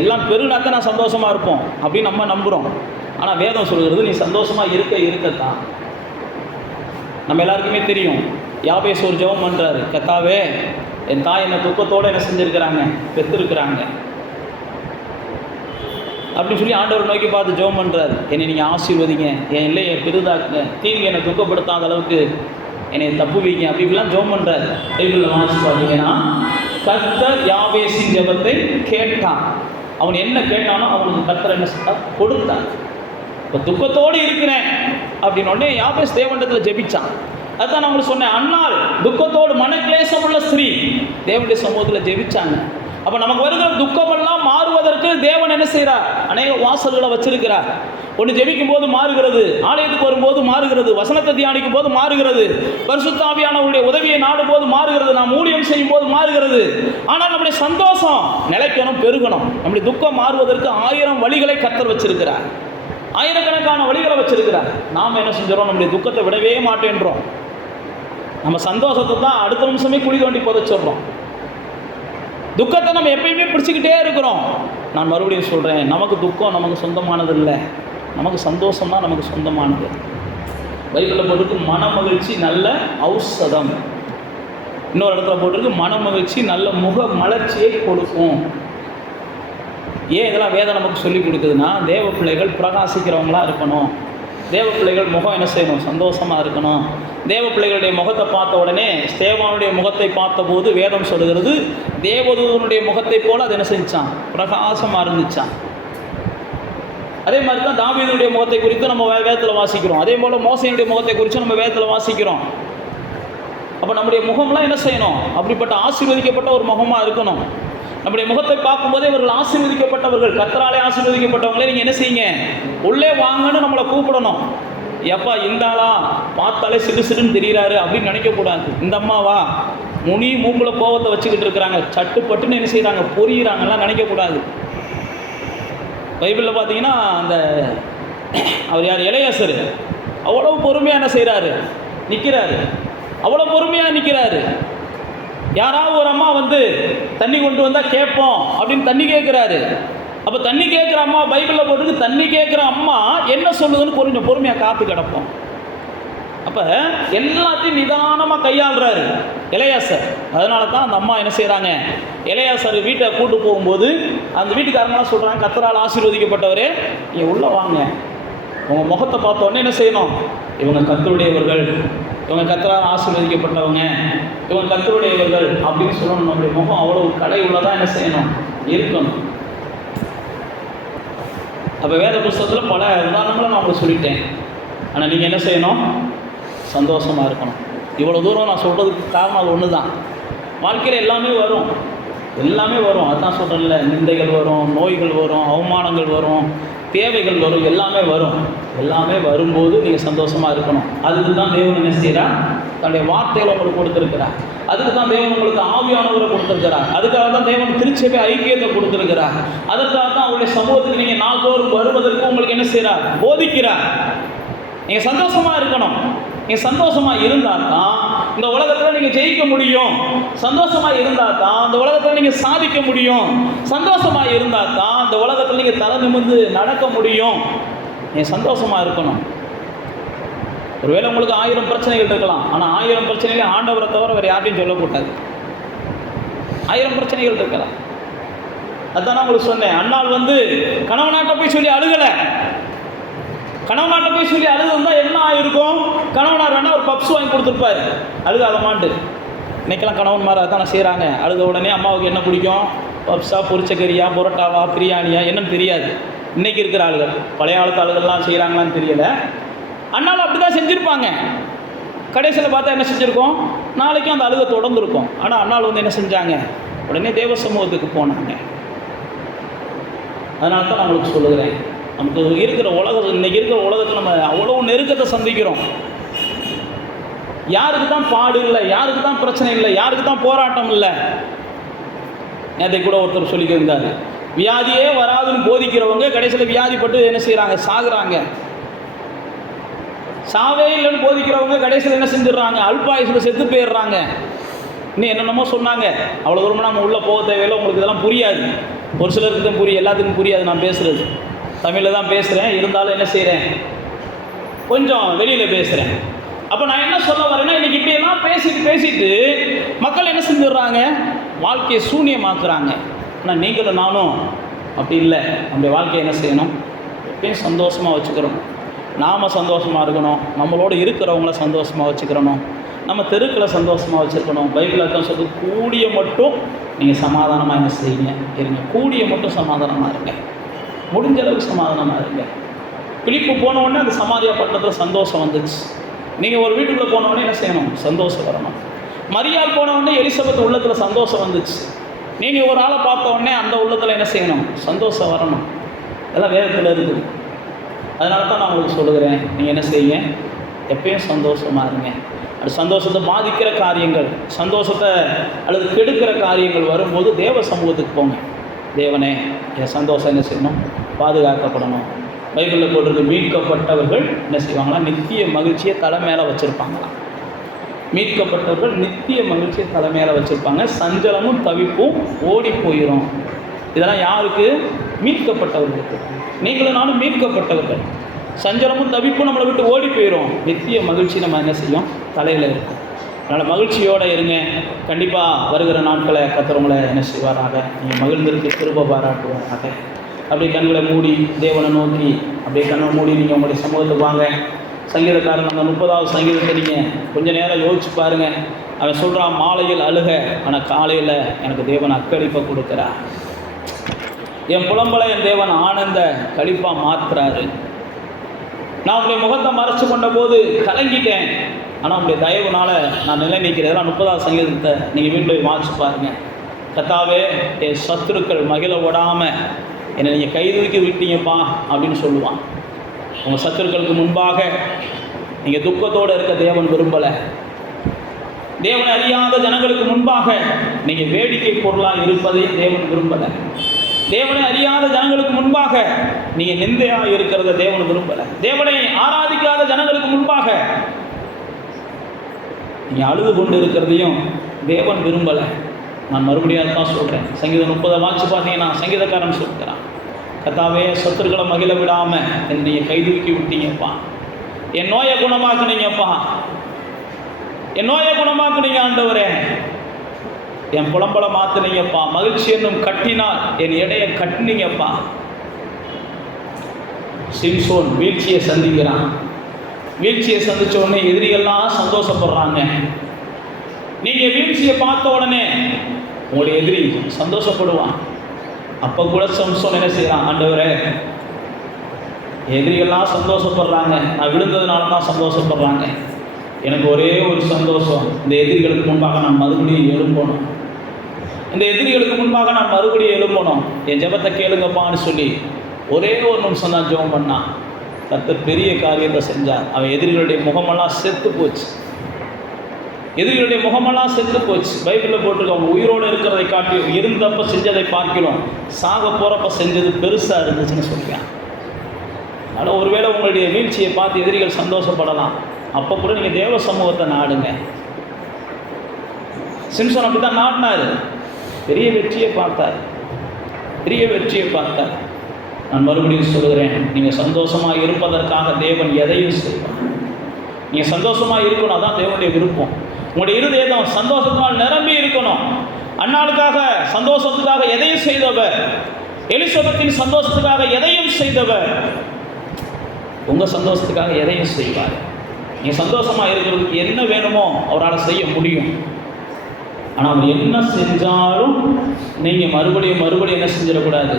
எல்லாம் பெருனா தான் நான் சந்தோஷமாக இருப்போம் அப்படின்னு நம்ம நம்புகிறோம். ஆனால் வேதம் சொல்கிறது நீ சந்தோஷமாக இருக்கத்தான். நம்ம எல்லாருக்குமே தெரியும், யாபேஸ் ஒரு ஜெபம் பண்ணுறாரு, கர்த்தாவே என் தாய் என்னை துக்கத்தோடு என்ன செஞ்சுருக்கிறாங்க, பெற்றிருக்கிறாங்க அப்படின்னு சொல்லி ஆண்டவர் நோக்கி பார்த்து ஜெபம் பண்ணுறாரு. என்னை நீங்கள் ஆசீர்வதிங்க, என் எல்லையை பெரிதாக்குங்க, தீங்கு என்னை துக்கப்படுத்தாத அளவுக்கு என்னை தப்பு வைங்க அப்படிலாம் ஜெபம் பண்ணுறாரு. பைபிளில் வாசிச்சு பார்த்தீங்கன்னா கர்த்தர் யாபேசின் ஜெபத்தை கேட்டான். அவன் என்ன கேட்டானோ அவனுக்கு கர்த்தர் என்ன செய்தார், கொடுத்தார். இப்போ துக்கத்தோடு இருக்கிறேன் அப்படின்னு உடனே யாபேஸ் தேவனிடத்தில் ஜெபிச்சான். அதுதான் நான் உங்களுக்கு சொன்னேன், அன்னாள் துக்கத்தோடு மனக்லேசமுள்ள ஸ்திரீ தேவனுடைய சமூகத்தில் ஜெபிச்சாங்க. அப்போ நமக்கு வருகிற துக்கமெல்லாம் மாறுவதற்கு தேவன் என்ன செய்கிறார், அநேக வாசல்களை வச்சிருக்கிறார். ஒன்று ஜெபிக்கும் போது மாறுகிறது, ஆலயத்துக்கு வரும்போது மாறுகிறது, வசனத்தை தியானிக்கும் போது மாறுகிறது, பரிசுத்த ஆவியானவருடைய உதவியை நாடும் போது மாறுகிறது, நாம் ஊழியம் செய்யும் போது மாறுகிறது. ஆனால் நம்முடைய சந்தோஷம் நிலைக்கணும், பெருகணும். நம்முடைய துக்கம் மாறுவதற்கு 1000 வழிகளை கர்த்தர் வச்சிருக்கிறார். ஆயிரக்கணக்கான வழிகளை வச்சிருக்கிறார். நாம் என்ன செஞ்சிடறோம், நம்முடைய துக்கத்தை விடவே மாட்டேன்றோம். நம்ம சந்தோஷத்தை தான் அடுத்த நிமிஷமே குழி தோண்டி புதைச்சிடுறோம். துக்கத்தை நம்ம எப்பயுமே பிடிச்சிக்கிட்டே இருக்கிறோம். நான் மறுபடியும் சொல்கிறேன், நமக்கு துக்கம் நமக்கு சொந்தமானது இல்லை, நமக்கு சந்தோஷம் தான் நமக்கு சொந்தமானது. பைபிளில் போட்டிருக்கு மன மகிழ்ச்சி நல்ல ஔஷதம். இன்னொரு இடத்துல போட்டிருக்கு மன மகிழ்ச்சி நல்ல முக மலர்ச்சியை கொடுக்கும். ஏன் இதெல்லாம் வேதம் நமக்கு சொல்லி கொடுக்குதுன்னா, தேவ பிள்ளைகள் பிரகாசிக்கிறவங்களா இருக்கணும். தேவ பிள்ளைகள் முகம் என்ன செய்யணும், சந்தோஷமாக இருக்கணும். தேவ பிள்ளைகளுடைய முகத்தை பார்த்த உடனே ஸ்தேவானுடைய முகத்தை பார்த்தபோது வேதம் சொல்லுகிறது, தேவதூதனுடைய முகத்தை போல் அது என்ன செஞ்சான், பிரகாசமாக இருந்துச்சான். அதே மாதிரி தான் தாவீதுடைய முகத்தை குறித்து நம்ம வேதத்தில் வாசிக்கிறோம். அதே போல் மோசேயுடைய முகத்தை குறித்து நம்ம வேதத்தில் வாசிக்கிறோம். அப்போ நம்முடைய முகம்லாம் என்ன செய்யணும், அப்படிப்பட்ட ஆசீர்வதிக்கப்பட்ட ஒரு முகமாக இருக்கணும். நம்முடைய முகத்தை பார்க்கும்போதே இவர்கள் ஆசீர்வதிக்கப்பட்டவர்கள், கர்த்தராலே ஆசீர்வதிக்கப்பட்டவங்களே நீங்கள் என்ன செய்யுங்க, உள்ளே வாங்கன்னு நம்மளை கூப்பிடணும். எப்பா இந்த ஆளா பார்த்தாலே சிறு சிறுன்னு தெரிகிறாரு அப்படின்னு நினைக்கக்கூடாது. இந்த அம்மாவா முனி மூக்கில் கோவத்தை வச்சுக்கிட்டு இருக்கிறாங்க, சட்டுப்பட்டுன்னு என்ன செய்கிறாங்க, பொரியிறாங்கலாம் நினைக்கக்கூடாது. பைபிளில் பார்த்தீங்கன்னா அந்த அவர் யார், எலையாசர், அவ்வளோ பொறுமையாக என்ன செய்கிறாரு, நிற்கிறாரு. அவ்வளோ பொறுமையாக நிற்கிறாரு. யாராவது ஒரு அம்மா வந்து தண்ணி கொண்டு வந்தால் கேட்போம் அப்படின்னு தண்ணி கேட்குறாரு. அப்போ தண்ணி கேட்குற அம்மா பைபிளில் போட்டுருக்கு, தண்ணி கேட்குற அம்மா என்ன சொல்லுதுன்னு கொஞ்சம் பொறுமையாக காத்து கிடப்போம். அப்போ எல்லாத்தையும் நிதானமாக கையாளுறாரு எலையாசர். அதனால தான் அந்த அம்மா என்ன செய்கிறாங்க, எலையாசர் வீட்டை கூட்டு போகும்போது அந்த வீட்டுக்காரங்களாம் சொல்கிறாங்க, கர்த்தரால் ஆசீர்வதிக்கப்பட்டவரே நீங்கள் உள்ளே வாங்க. உங்கள் முகத்தை பார்த்த உடனே என்ன செய்யணும், இவங்க கர்த்தருடையவர்கள், இவங்க கர்த்தரால் ஆசீர்வதிக்கப்பட்டவங்க, இவங்க கர்த்தருடையவர்கள் அப்படின்னு சொல்லணும். நம்முடைய முகம் அவ்வளோ கடை உள்ளதாக என்ன செய்யணும், இருக்கணும். அப்போ வேத புஸ்தகத்தில் பல உதாரணங்களை நான் உங்களுக்கு சொல்லிட்டேன். ஆனால் நீங்கள் என்ன செய்யணும், சந்தோஷமாக இருக்கணும். இவ்வளோ தூரம் நான் சொல்கிறதுக்கு காரணம் அது ஒன்று தான். வாழ்க்கையில் எல்லாமே வரும், எல்லாமே வரும். அதுதான் சொல்கிறேன்ல, நிந்தைகள் வரும், நோய்கள் வரும், அவமானங்கள் வரும், தேவைகள் வரும், எல்லாமே வரும். எல்லாமே வரும்போது நீங்கள் சந்தோஷமாக இருக்கணும். அதுக்கு தான் தேவன் என்ன செய்கிறார், தன்னுடைய வார்த்தைகளை உங்களுக்கு கொடுத்துருக்கிறார். அதுக்கு தான் தேவன் உங்களுக்கு ஆவியானவரை கொடுத்துருக்கிறார். அதுக்காக தான் தேவன் திருச்சபை ஐக்கியத்தை கொடுத்துருக்கிறார். அதற்காக தான் அவருடைய சமூகத்துக்கு நீங்கள் நாள்தோறும் வருவதற்கு உங்களுக்கு என்ன செய்கிறார், போதிக்கிறார். நீங்கள் சந்தோஷமாக இருக்கணும். நீங்கள் சந்தோஷமாக இருந்தால் தான் இந்த உலகத்தில் நீங்கள் ஜெயிக்க முடியும். சந்தோஷமாக இருந்தால் தான் இந்த உலகத்தில் நீங்கள் சாதிக்க முடியும். சந்தோஷமாக இருந்தால் தான் இந்த உலகத்தில் நீங்கள் தலை நிமிர்ந்து நடக்க முடியும். நீங்கள் சந்தோஷமாக இருக்கணும். ஒருவேளை உங்களுக்கு 1000 பிரச்சனைகள் இருக்கலாம், ஆனால் 1000 பிரச்சனைகள் ஆண்டவரை தவிர வேறு யார்ட்டையும் சொல்லக்கூடாது. 1000 பிரச்சனைகள் இருக்கலாம். அதுதான் நான் உங்களுக்கு சொன்னேன், அன்னாள் வந்து கணவனாட்ட போய் சொல்லி அழுகலை. கணவனாட்ட போய் சொல்லி அழுதுதான் என்ன ஆகிருக்கும், கணவனார் வேணால் ஒரு பப்ஸ் வாங்கி கொடுத்துருப்பாரு, அழுகாதமாண்டு. இன்றைக்கெல்லாம் கணவன் மாதிரி அதான செய்கிறாங்க. அழுத உடனே அம்மாவுக்கு என்ன பிடிக்கும், பப்ஸா, பொரிச்சக்கறியா, புரோட்டாவா, பிரியாணியா என்னன்னு தெரியாது. இன்றைக்கி இருக்கிற ஆளுகள், பழைய காலத்து ஆளுகள்லாம் செய்கிறாங்களான்னு தெரியலை. அண்ணாலும் அப்படி தான் செஞ்சுருப்பாங்க. கடைசியில் பார்த்தா என்ன செஞ்சுருக்கோம், நாளைக்கும் அந்த அழுகை தொடர்ந்து இருக்கும். ஆனால் அண்ணாள் வந்து என்ன செஞ்சாங்க, உடனே தேவ சமூகத்துக்கு போனாங்க. அதனால தான் நான் உங்களுக்கு சொல்லுகிறேன், நமக்கு இருக்கிற உலகம், இன்றைக்கி இருக்கிற உலகத்தில் நம்ம அவ்வளோ நெருக்கத்தை சந்திக்கிறோம். யாருக்கு தான் பாடு இல்லை, யாருக்கு தான் பிரச்சனை இல்லை, யாருக்கு தான் போராட்டம் இல்லை. நேற்றை கூட ஒருத்தர் சொல்லிக்கிருந்தார், வியாதியே வராதுன்னு போதிக்கிறவங்க கடைசியில் வியாதிப்பட்டு என்ன செய்கிறாங்க? சாகுறாங்க. சாவே இல்லைன்னு போதிக்கிறவங்க கடைசியில் என்ன செஞ்சிடறாங்க? அல்பாயுசில் செத்து போயிடுறாங்க. இன்னும் என்னென்னமோ சொன்னாங்க. அவ்வளோ தூரமாக நம்ம உள்ளே போக தேவையில்லை. உங்களுக்கு இதெல்லாம் புரியாது. ஒரு சிலருக்கு தான் புரியும், எல்லாத்துக்கும் புரியாது. நான் பேசுகிறது தமிழில் தான் பேசுகிறேன், இருந்தாலும் என்ன செய்கிறேன், கொஞ்சம் வெளியில் பேசுகிறேன். அப்போ நான் என்ன சொல்ல வரேன்னா, இன்றைக்கி இப்படியெல்லாம் பேசிட்டு மக்கள் என்ன செஞ்சிடுறாங்க? வாழ்க்கையை சூனியமாக்குறாங்க. ஆனால் நீங்களும் நானும் அப்படி இல்லை. நம்முடைய வாழ்க்கையை என்ன செய்யணும்? எப்பயும் சந்தோஷமாக வச்சுக்கிறோம். நாம் சந்தோஷமாக இருக்கணும், நம்மளோடு இருக்கிறவங்கள சந்தோஷமாக வச்சுக்கிறணும், நம்ம தெருக்களை சந்தோஷமாக வச்சுருக்கணும். பைபிளில் தான் சொல்லி கூடிய மட்டும் நீங்கள் சமாதானமாக என்ன செய்யுங்க? இருங்க. கூடிய மட்டும் சமாதானமாக இருங்க. முடிஞ்ச அளவுக்கு சமாதானமாக இருங்க. பிலிப்பு போனவுடனே அந்த சமாதியா பட்டணத்தில் சந்தோஷம் வந்துச்சு. நீங்கள் ஒரு வீட்டுக்குள்ளே போனவுடனே என்ன செய்யணும்? சந்தோஷம் வரணும். மரியாள் போனவுடனே எலிசபெத் உள்ளத்தில் சந்தோஷம் வந்துச்சு. நீங்கள் ஒரு ஆளை பார்த்த உடனே அந்த உள்ளத்தில் என்ன செய்யணும்? சந்தோஷம் வரணும். இதெல்லாம் வேதத்தில் இருக்குது. அதனால தான் நான் உங்களுக்கு சொல்லுகிறேன், நீங்கள் என்ன செய்யுங்க? எப்பயும் சந்தோஷமாக இருங்க. அது சந்தோஷத்தை பாதிக்கிற காரியங்கள், சந்தோஷத்தை அல்லது கெடுக்கிற காரியங்கள் வரும்போது தேவ சமூகத்துக்கு போங்க. தேவனே, என் சந்தோஷம் என்ன செய்யணும்? பாதுகாக்கப்படணும். பைபிளில் போட்டிருக்கு, மீட்கப்பட்டவர்கள் என்ன செய்வாங்களா? நித்திய மகிழ்ச்சியை தலை மேலே வச்சுருப்பாங்களாம். மீட்கப்பட்டவர்கள் நித்திய மகிழ்ச்சியை தலை மேலே வச்சுருப்பாங்க. சஞ்சலமும் தவிப்பும் ஓடி போயிடும். இதெல்லாம் யாருக்கு? மீட்கப்பட்டவர்களுக்கு. நீங்களும் நானும் மீட்கப்பட்டவர்கள். சஞ்சலமும் தவிப்பும் நம்மளை விட்டு ஓடி போயிடும். நித்திய மகிழ்ச்சி நம்ம என்ன செய்யும்? தலையில் இருக்கும். அதனால் மகிழ்ச்சியோடு இருங்க. கண்டிப்பாக வருகிற நாட்களை கர்த்தர் என்ன செய்வாராக? நீங்கள் மகிழ்ந்திருக்கு திரும்ப பாராட்டுவாராக. அப்படியே கண்களை மூடி தேவனை நோக்கி அப்படியே கண்ணை மூடி நீங்கள் உங்களுடைய சமூகத்துக்கு வாங்க. சங்கீதக்காரன் அந்த 30வது சங்கீதத்தை நீங்கள் கொஞ்சம் நேரம் யோசிச்சு பாருங்கள். அவன் சொல்கிறான், மாலையில் அழுக, ஆனால் காலையில் எனக்கு தேவன் அக்களிப்பை கொடுக்குறார். என் புலம்பலை என் தேவன் ஆனந்த கழிப்பாக மாற்றுறாரு. நான் உங்களுடைய முகத்தை மறைச்சு கொண்ட போது கலங்கிட்டேன், ஆனால் உங்களுடைய தயவுனால் நான் நிலை நிற்கிறேன். இதெல்லாம் 30வது சங்கீதத்தை நீங்கள் வீட்டில் வாசிச்சு பாருங்கள். கர்த்தாவே, என் சத்துருக்கள் மகிழ விடாமல் என்னை நீங்கள் கைதூக்கி விட்டீங்கப்பா அப்படின்னு சொல்லுவான். உங்கள் சத்துருக்களுக்கு முன்பாக நீங்கள் துக்கத்தோடு இருக்க தேவன் விரும்பலை. தேவனை அறியாத ஜனங்களுக்கு முன்பாக நீங்கள் வேடிக்கை பொருளாக இருப்பதை தேவன் விரும்பலை. தேவனை அறியாத ஜனங்களுக்கு முன்பாக நீங்கள் நிந்தையாக இருக்கிறத தேவன் விரும்பலை. தேவனை ஆராதிக்காத ஜனங்களுக்கு முன்பாக நீங்கள் அழுது கொண்டு இருக்கிறதையும் தேவன் விரும்பலை. நான் மறுபடியும் தான் சொல்கிறேன். சங்கீதம் 30 வாட்சி பார்த்தீங்கன்னா சங்கீதக்காரன் சொல்கிறான், கர்த்தாவே, சத்துருக்களை மகிழ விடாமல் என்னைய கைதூக்கி விட்டீங்கப்பா. என் நோயை குணமாக்குனீங்கப்பா. என் நோயை குணமாக்குனீங்க ஆண்டவரே. என் புலம்பலை மாற்றினீங்கப்பா. மகிழ்ச்சி என்னும் கட்டினால் என் எடையை கட்டினீங்கப்பா. சிம்சோன் வீழ்ச்சியை சந்திக்கிறான். வீழ்ச்சியை சந்தித்த உடனே எதிரிகள்லாம் சந்தோஷப்படுறாங்க. நீங்கள் வீழ்ச்சியை பார்த்த உடனே உங்களுடைய எதிரி சந்தோஷப்படுவான். அப்போ கூட சிம்சோன் என்ன செய்கிறான்? ஆண்டவரே, எதிரிகள்லாம் சந்தோஷப்படுறாங்க, நான் விழுந்ததுனால தான் சந்தோஷப்படுறாங்க. எனக்கு ஒரே ஒரு சந்தோஷம், இந்த எதிரிகளுக்கு முன்பாக நான் மறுபடியும் எழும்பணும். இந்த எதிரிகளுக்கு முன்பாக நான் மறுபடியும் எழும்பணும். என் ஜெபத்தை கேளுங்கப்பான்னு சொல்லி ஒரே ஒரு நிமிஷம் தான் ஜெபம் பண்ணான். கர்த்தர் பெரிய காரியத்தை செஞ்சார். அவன் எதிரிகளுடைய முகமெல்லாம் செத்து போச்சு. எதிரிகளுடைய முகமெல்லாம் செத்து போச்சு. பைபிளில் போட்டிருக்க, அவங்க உயிரோடு இருக்கிறதை காட்டி இருந்தப்போ செஞ்சதை பார்க்கிறோம், சாக போகிறப்ப செஞ்சது பெருசாக இருந்துச்சுன்னு சொல்லியான். அதனால் ஒருவேளை உங்களுடைய வீழ்ச்சியை பார்த்து எதிரிகள் சந்தோஷப்படலாம். அப்போ கூட நீங்கள் தேவ சமூகத்தை நாடுங்க. சிம்சன் அப்படி தான் நாடினார். பெரிய வெற்றியை பார்த்தார். பெரிய வெற்றியை பார்த்தார். நான் மறுபடியும் சொல்கிறேன், நீங்கள் சந்தோஷமாக இருப்பதற்காக தேவன் எதையும் செய்வார். நீங்கள் சந்தோஷமாக இருக்கணும், அதான் தேவனுடைய விருப்பம். உங்களுடைய இருதயம் சந்தோஷத்தினால் நிரம்பி இருக்கணும். அன்னாளுக்காக சந்தோஷத்துக்காக எதையும் செய்தவர், எலிசபெத்தின் சந்தோஷத்துக்காக எதையும் செய்தவர் உங்கள் சந்தோஷத்துக்காக எதையும் செய்வார். நீங்கள் சந்தோஷமாக இருக்கிறதுக்கு என்ன வேணுமோ அவரால் செய்ய முடியும். ஆனால் அவர் என்ன செஞ்சாலும் நீங்கள் மறுபடியும் என்ன செஞ்சிடக்கூடாது.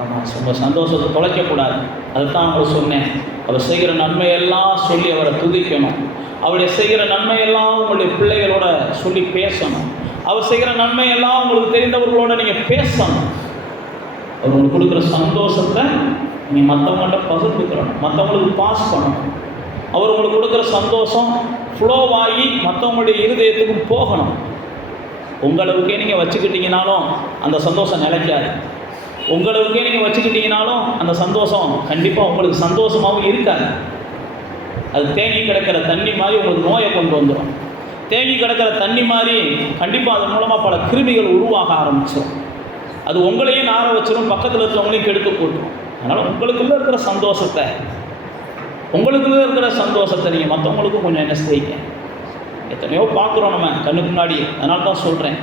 ஆமாம், உங்கள் சந்தோஷத்தை தொலைக்கக்கூடாது. அதுதான் அவர் சொன்னேன். அவர் செய்கிற நன்மையெல்லாம் சொல்லி அவரை துதிக்கணும். அவருடைய செய்கிற நன்மையெல்லாம் உங்களுடைய பிள்ளைகளோட சொல்லி பேசணும். அவர் செய்கிற நன்மையெல்லாம் உங்களுக்கு தெரிந்தவர்களோட நீங்கள் பேசணும். அவர் உங்களுக்கு கொடுக்குற சந்தோஷத்தை நீங்கள் மற்றவங்கள்ட்ட பகிர்ந்துக்கிறணும், மற்றவங்களுக்கு பாஸ் பண்ணணும். அவர் உங்களுக்கு கொடுக்குற சந்தோஷம் ஃப்ளோவாகி மற்றவங்களுடைய இருதயத்துக்கும் போகணும். உங்களவுக்கே நீங்கள் வச்சுக்கிட்டீங்கனாலும் அந்த சந்தோஷம் நிலைக்காது. உங்களுக்கே நீங்கள் வச்சுக்கிட்டீங்கனாலும் அந்த சந்தோஷம் கண்டிப்பாக உங்களுக்கு சந்தோஷமாகவும் இருக்காது. அது தேங்கி கிடக்கிற தண்ணி மாதிரி உங்களுக்கு நோயை கொண்டு வந்துடும். தேங்கி கிடக்கிற தண்ணி மாதிரி கண்டிப்பாக அதன் மூலமாக பல கிருமிகள் உருவாக ஆரம்பிச்சிடும். அது உங்களையும் நார வச்சிடும், பக்கத்தில் இருக்கிறவங்களையும் கெடுத்து போட்டுரும். அதனால் உங்களுக்குள்ளே இருக்கிற சந்தோஷத்தை நீங்கள் மற்றவங்களுக்கும் கொஞ்சம் என்ன செய்யுங்க. எத்தனையோ பார்க்குறோம் நம்ம கண்ணுக்கு முன்னாடி. அதனால தான் சொல்கிறேன்,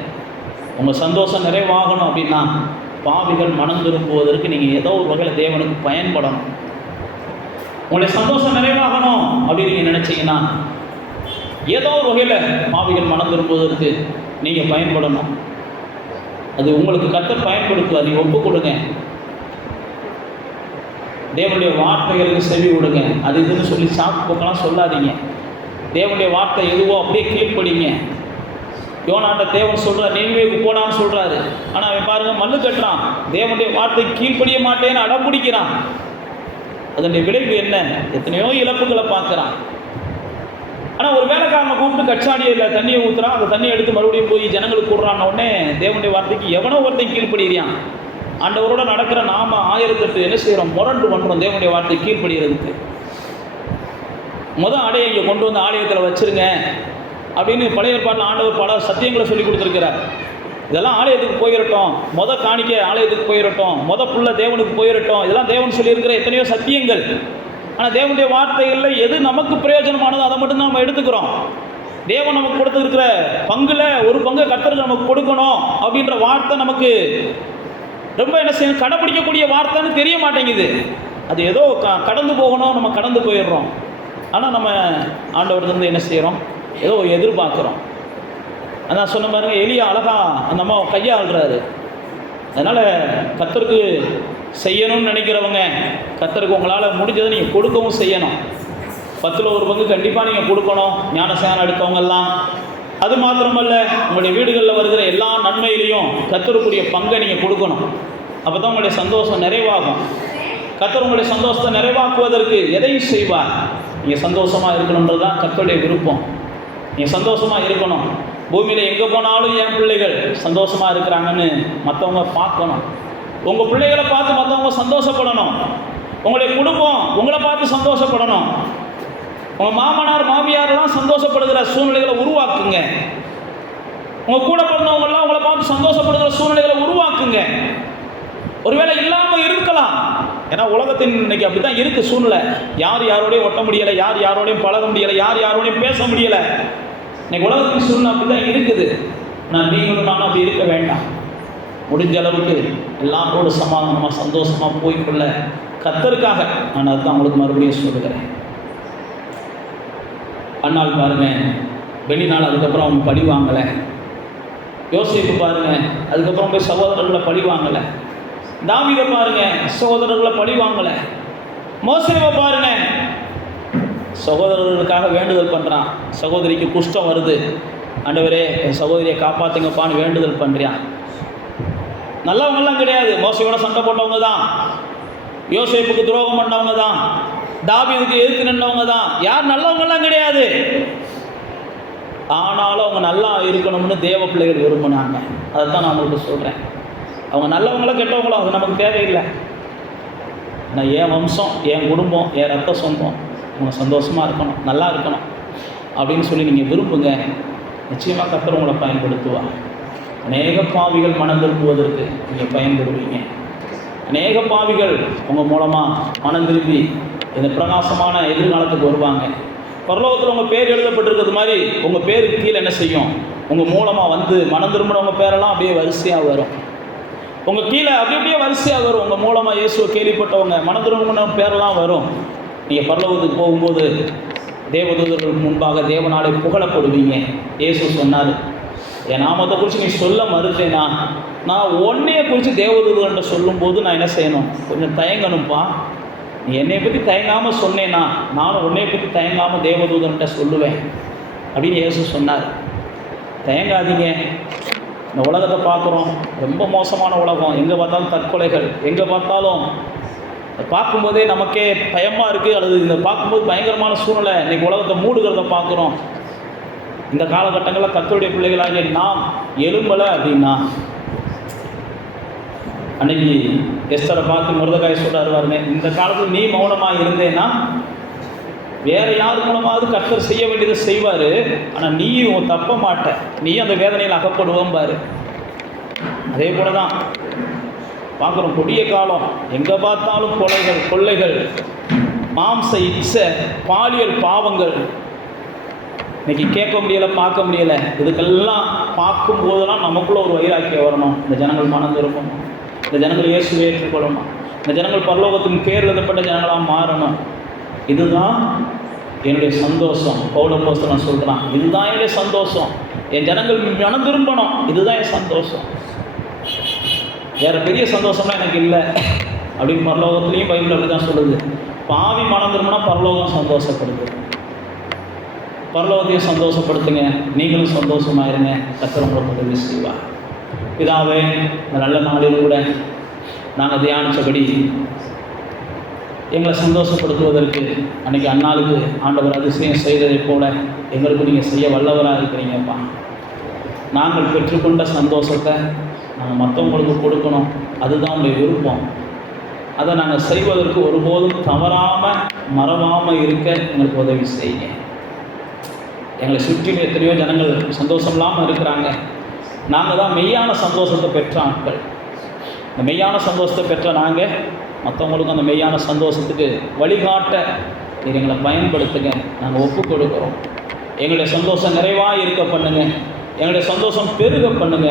உங்கள் சந்தோஷம் நிறைவாகணும் அப்படின்னா பாவிகள் மனம் திரும்புவதற்கு நீங்கள் ஏதோ ஒரு வகையில் தேவனுக்கு பயன்படணும். உங்களுடைய சந்தோஷம் நிறைவாகணும் அப்படின்னு நீங்கள் நினச்சிங்கன்னா ஏதோ ஒரு வகையில் பாவிகள் மனம் திரும்புவதற்கு நீங்கள் பயன்படணும். அது உங்களுக்கு கர்த்தர் பயன்படுத்துவார். நீங்கள் ஒப்பு கொடுங்க, தேவனுடைய வார்த்தைகளுக்கு செவி விடுங்க. அது இதுன்னு சொல்லி சாக்கு போக்கெல்லாம் சொல்லாதீங்க. தேவனுடைய வார்த்தை எதுவோ அப்படியே கீழ்ப்படிங்க. யோனாட்ட தேவன் சொல்கிறார், நினிவேக்கு போனான்னு சொல்கிறாரு. ஆனால் அவன் பாருங்கள் மல்லு கட்டுறான், தேவனுடைய வார்த்தை கீழ்ப்படிய மாட்டேன்னு அடம் பிடிக்கிறான். அதனுடைய விளைவு என்ன? எத்தனையோ இழப்புகளை பார்க்குறான். ஆனால் ஒரு வேலைக்காரனை கூப்பிட்டு கச்சாடியில் தண்ணியை ஊற்றுறான். அந்த தண்ணியை எடுத்து மறுபடியும் போய் ஜனங்களுக்கு கூடுறான். உடனே தேவனுடைய வார்த்தைக்கு எவனோ ஒருத்தன் கீழ்ப்படுகிறான். ஆண்டவரோட நடக்கிற நாம 1008 என்ன செய்கிறோம், முரண்டு பண்ணுறோம் தேவனுடைய வார்த்தை கீழ்ப்படுகிறதுக்கு. ஆடையை இங்கே கொண்டு வந்து ஆலயத்தில் வச்சுருங்க அப்படின்னு பழைய ஏற்பாட்டில் ஆண்டவர் பல சத்தியங்களை சொல்லி கொடுத்துருக்கிறார். இதெல்லாம் ஆலயத்துக்கு போயிடட்டும், காணிக்க ஆலயத்துக்கு போயிடட்டும், புள்ள தேவனுக்கு போயிடட்டும், இதெல்லாம் தேவன் சொல்லியிருக்கிற எத்தனையோ சத்தியங்கள். ஆனால் தேவனுடைய வார்த்தைகளில் எது நமக்கு பிரயோஜனமானதோ அதை மட்டும் நம்ம எடுத்துக்கிறோம். தேவன் நமக்கு கொடுத்துருக்கிற பங்குல ஒரு பங்கை கர்த்தருக்கு நமக்கு கொடுக்கணும் அப்படின்ற வார்த்தை நமக்கு ரொம்ப என்ன செய்யணும், கடைப்பிடிக்கக்கூடிய வார்த்தைன்னு தெரிய மாட்டேங்குது. அது ஏதோ கடந்து போகணும், நம்ம கடந்து போயிடுறோம். ஆனால் நம்ம ஆண்டவர்லேருந்து என்ன செய்கிறோம், ஏதோ எதிர்பார்க்குறோம். அதான் சொன்ன பாருங்க, எலியா அழகா அந்த அம்மா கையாளுறாரு. அதனால் கர்த்தருக்கு செய்யணும்னு நினைக்கிறவங்க, கர்த்தருக்கு உங்களால் முடிஞ்சதை நீங்கள் கொடுக்கவும் செய்யணும். 10ல் 1 பங்கு கண்டிப்பாக நீங்கள் கொடுக்கணும், ஞானஸ்நானம் எடுத்தவங்கெல்லாம். அது மாத்திரமல்ல, உங்களுடைய வீடுகளில் வருகிற எல்லா நன்மையிலையும் கர்த்தருக்குரிய பங்கை நீங்கள் கொடுக்கணும். அப்போ தான் உங்களுடைய சந்தோஷம் நிறைவாகும். கர்த்தர் உங்களுடைய சந்தோஷத்தை நிறைவாக்குவதற்கு எதையும் செய்வார். நீங்கள் சந்தோஷமாக இருக்கணுன்றது தான் கர்த்தருடைய விருப்பம். நீங்கள் சந்தோஷமாக இருக்கணும். பூமியில் எங்கே போனாலும் என் பிள்ளைகள் சந்தோஷமாக இருக்கிறாங்கன்னு மற்றவங்க பார்க்கணும். உங்கள் பிள்ளைகளை பார்த்து மற்றவங்க சந்தோஷப்படணும். உங்களுடைய குடும்பம் உங்களை பார்த்து சந்தோஷப்படணும். உங்கள் மாமனார் மாமியாரெல்லாம் சந்தோஷப்படுகிற சூழ்நிலைகளை உருவாக்குங்க. உங்கள் கூட பிறந்தவங்கெல்லாம் உங்களை பார்த்து சந்தோஷப்படுகிற சூழ்நிலைகளை உருவாக்குங்க. ஒருவேளை இல்லாமல் இருக்கலாம், ஏன்னா உலகத்தின் இன்னைக்கு அப்படி தான் இருக்குது சூழ்நிலை. யார் யாரோடையும் ஒட்ட முடியலை, யார் யாரோடையும் பழக முடியலை, யார் யாரோடையும் பேச முடியலை. இன்னைக்கு உலகத்தின் சூழ்நிலை அப்படி தான் இருக்குது. நான் நீங்களும் நானும் அப்படி இருக்க வேண்டாம். முடிஞ்ச அளவுக்கு எல்லாரோட சமாதானமாக சந்தோஷமாக போய்கொள்ள கர்த்தருக்காக நான் அதுதான் உங்களுக்கு மறுபடியும் சொல்லுகிறேன். அண்ணாள் பாருங்கள், வெளிநாள் அதுக்கப்புறம் அவங்க பழி வாங்கலை. யோசேப்பு பாருங்கள், அதுக்கப்புறம் போய் சகோதரர்களை பழி வாங்கலை. தாவீதை பாருங்கள், சகோதரர்களை பழி வாங்கலை. மோசேவை பாருங்கள், சகோதரர்களுக்காக வேண்டுதல் பண்ணுறான். சகோதரிக்கு குஷ்டம் வருது, ஆண்டவரே என் சகோதரியை காப்பாற்றுங்கப்பான்னு வேண்டுதல் பண்ணுறான். நல்லவங்கெல்லாம் கிடையாது, மோசையோட சண்டை போட்டவங்க தான், யோசேப்புக்கு துரோகம் பண்ணவங்க தான், தாவீதுக்கு எதிர்த்து நின்றவங்க தான். யார் நல்லவங்கெல்லாம் கிடையாது. ஆனாலும் அவங்க நல்லா இருக்கணும்னு தேவ பிள்ளைகள் விரும்பினாங்க. அதை தான் நான் உங்களுக்கு சொல்கிறேன். அவங்க நல்லவங்களோ கெட்டவங்களோ அது நமக்கு தேவையில்லை. ஆனால் என் வம்சம், என் குடும்பம், என் ரத்த சொந்தம் அவங்க சந்தோஷமாக இருக்கணும், நல்லா இருக்கணும் அப்படின்னு சொல்லி நீங்கள் விரும்புங்க. நிச்சயமாக கர்த்தர் உங்களை பயன்படுத்துவார். அநேக பாவிகள் மனம் திரும்புவதற்கு நீங்கள் பயன்படுவீங்க. அநேக பாவிகள் உங்கள் மூலமாக மனம் திரும்பி இந்த பிரகாசமான எதிர்காலத்துக்கு வருவாங்க. பரலோகத்தில் உங்கள் பேர் எழுதப்பட்டிருக்கிறது மாதிரி உங்கள் பேருக்கு கீழே என்ன செய்யும், உங்கள் மூலமாக வந்து மனம் திரும்பினவங்க பேரெல்லாம் அப்படியே வரிசையாக வரும். உங்கள் கீழே அப்படியே வரிசையாக வரும். உங்கள் மூலமாக இயேசுவை கேள்விப்பட்டவங்க மனம் திரும்பினவங்க பேரெல்லாம் வரும். நீங்கள் பரலோகத்துக்கு போகும்போது தேவதூதர்களுக்கு முன்பாக தேவனாலே புகழப்படுவீங்க. இயேசு சொன்னார், என் நாமத்தை குறித்து நீ சொல்ல மறுத்தேனா, நான் உன்னையை குறித்து தேவதூதர்கிட்ட சொல்லும்போது நான் என்ன செய்யணும், கொஞ்சம் தயங்கணும்ப்பா. நீ என்னை பற்றி தயங்காமல் சொன்னேன்னா நானும் உன்னையை பற்றி தயங்காமல் தேவதூதர்கிட்ட சொல்லுவேன் அப்படின்னு இயேசு சொன்னார். தயங்காதீங்க. இந்த உலகத்தை பார்க்குறோம், ரொம்ப மோசமான உலகம். எங்கே பார்த்தாலும் தற்கொலைகள், எங்கே பார்த்தாலும் பார்க்கும்போதே நமக்கே பயமாக இருக்குது. அல்லது இந்த பார்க்கும்போது பயங்கரமான சூழ்நிலை இன்றைக்கி உலகத்தை மூடுகிறத பார்க்குறோம். இந்த காலகட்டங்களில் கர்த்தருடைய பிள்ளைகளாகிய நாம் எழும்பலை அப்படின்னா அன்னைக்கு எஸ்தரை பார்த்து மொர்தெகாய் சொல்றாரு பாருங்க, இந்த காலத்தில் நீ மௌனமாக இருந்தேன்னா வேற யார் மூலமாவது கர்த்தர் செய்ய வேண்டியதை செய்வார், ஆனால் நீயும் தப்ப மாட்ட, நீயும் அந்த வேதனையில் அகப்படுவோம் பாரு. அதே போல தான் பார்க்குறோம். கொடிய காலம், எங்கே பார்த்தாலும் கொலைகள், கொள்ளைகள், மாம்ச இச்சை, பாலியல் பாவங்கள். இன்னைக்கு கேட்க முடியலை, பார்க்க முடியலை. இதுக்கெல்லாம் பார்க்கும்போதெல்லாம் நமக்குள்ள ஒரு வைராக்கியம் வரணும். இந்த ஜனங்கள் மனம் திரும்பணும், இந்த ஜனங்கள் இயேசுவை ஏற்றுக்கொள்ளணும், இந்த ஜனங்கள் பரலோகத்தின் பேர் எழுதப்பட்ட ஜனங்களாக மாறணும். இதுதான் என்னுடைய சந்தோஷம். பவுலப்போஸ்தலன் சொல்கிறான், இதுதான் என்னுடைய சந்தோஷம். என் ஜனங்கள் மனம் திரும்பணும், இதுதான் என் சந்தோஷம். வேறு பெரிய சந்தோஷம்லாம் எனக்கு இல்லை அப்படின்னு பரலோகத்துலேயும் பைபிள் அப்படி தான் சொல்லுது. பாவி மனம் திரும்பினா பரலோகம் சந்தோஷப்படுது. பரலோகத்தையும் சந்தோஷப்படுத்துங்க, நீங்களும் சந்தோஷமாயிருங்க. கர்த்தர் உங்களுக்கு உதவி செய்வார். பிதாவே, இந்த நல்ல நாளில் கூட நாங்கள் தியானித்தபடி எங்களை சந்தோஷப்படுத்துவதற்கு அன்றைக்கி அண்ணாளுக்கு ஆண்டவர் அதிசயம் செய்ததைப் போல எங்களுக்கு நீங்கள் செய்ய வல்லவராக இருக்கிறீங்கப்பா. நாங்கள் பெற்றுக்கொண்ட சந்தோஷத்தை நாங்கள் மற்றவங்களுக்கு கொடுக்கணும், அதுதான் உங்களுடைய விருப்பம். அதை நாங்கள் செய்வதற்கு ஒருபோதும் தவறாமல் மறவாமல் இருக்க எங்களுக்கு உதவி செய்யுங்க. எங்களை சுற்றிலும் எத்தனையோ ஜனங்கள் சந்தோஷம் இல்லாமல் இருக்கிறாங்க. நாங்கள் தான் மெய்யான சந்தோஷத்தை பெற்ற ஆட்கள். இந்த மெய்யான சந்தோஷத்தை பெற்ற நாங்கள் மற்றவங்களுக்கும் அந்த மெய்யான சந்தோஷத்துக்கு வழிகாட்ட எங்களை பயன்படுத்துங்க. நாங்கள் ஒப்பு கொடுக்குறோம். எங்களுடைய சந்தோஷம் நிறைவாக இருக்க பண்ணுங்க, எங்களுடைய சந்தோஷம் பெருக பண்ணுங்க.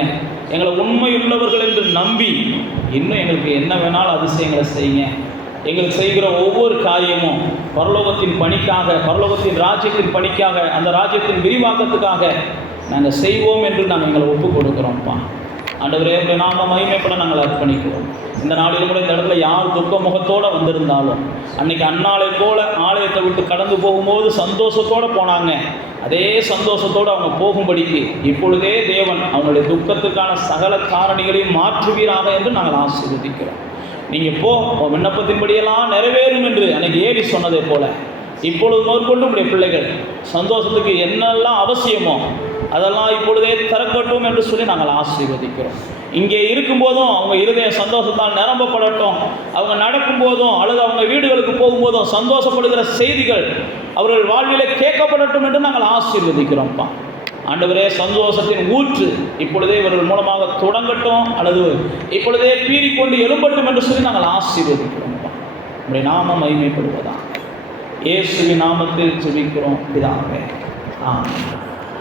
எங்களை உண்மையுள்ளவர்கள் என்று நம்பி இன்னும் எங்களுக்கு என்ன வேணாலும் அதிசயங்களை செய்யுங்க. எங்களுக்கு செய்கிற ஒவ்வொரு காரியமும் பரலோகத்தின் பணிக்காக, பரலோகத்தின் ராஜ்யத்தின் பணிக்காக, அந்த ராஜ்யத்தின் விரிவாக்கத்துக்காக நாங்கள் செய்வோம் என்று நாங்கள் எங்களை ஒப்பு கொடுக்குறோம்ப்பா. ஆண்டவரே, உங்களுடைய நாம மகிமைப்பட நாங்கள் அர்ப்பணிக்கிறோம். இந்த நாளிலும் கூட இந்த இடத்துல யார் துக்க முகத்தோடு வந்திருந்தாலும், அன்றைக்கி அன்னாளை போல ஆலயத்தை விட்டு கடந்து போகும்போது சந்தோஷத்தோடு போனாங்க, அதே சந்தோஷத்தோடு அவங்க போகும்படிக்கு இப்பொழுதே தேவன் அவங்களுடைய துக்கத்துக்கான சகல காரணிகளையும் மாற்றுவீராக என்று நாங்கள் ஆசீர்வதிக்கிறோம். நீங்கள் போ, விண்ணப்பத்தின்படியெல்லாம் நிறைவேறும் என்று அன்றைக்கி ஏறி சொன்னதை போல இப்பொழுது மேற்கொண்டு உடைய பிள்ளைகள் சந்தோஷத்துக்கு என்னெல்லாம் அவசியமோ அதெல்லாம் இப்பொழுதே திறக்கட்டும் என்று சொல்லி நாங்கள் ஆசீர்வதிக்கிறோம். இங்கே இருக்கும்போதும் அவங்க இருதய சந்தோஷத்தால் நிரம்பப்படட்டும். அவங்க நடக்கும்போதும் அல்லது அவங்க வீடுகளுக்கு போகும்போதும் சந்தோஷப்படுகிற செய்திகள் அவர்கள் வாழ்விலே கேட்கப்படட்டும் என்று நாங்கள் ஆசீர்வதிக்கிறோம்ப்பா. ஆண்டவரே, சந்தோஷத்தின் ஊற்று இப்பொழுதே இவர்கள் மூலமாக தொடங்கட்டும் அல்லது இப்பொழுதே பீறிக்கொண்டு எழும்பட்டும் என்று சொல்லி நாங்கள் ஆசீர்வதிக்கிறோம்ப்பா. உங்களுடைய நாமம் மகிமைப்படுவதாக இயேசுவின் நாமத்தில் ஜெபிக்கிறோம் பிதாவே. ஆமென்.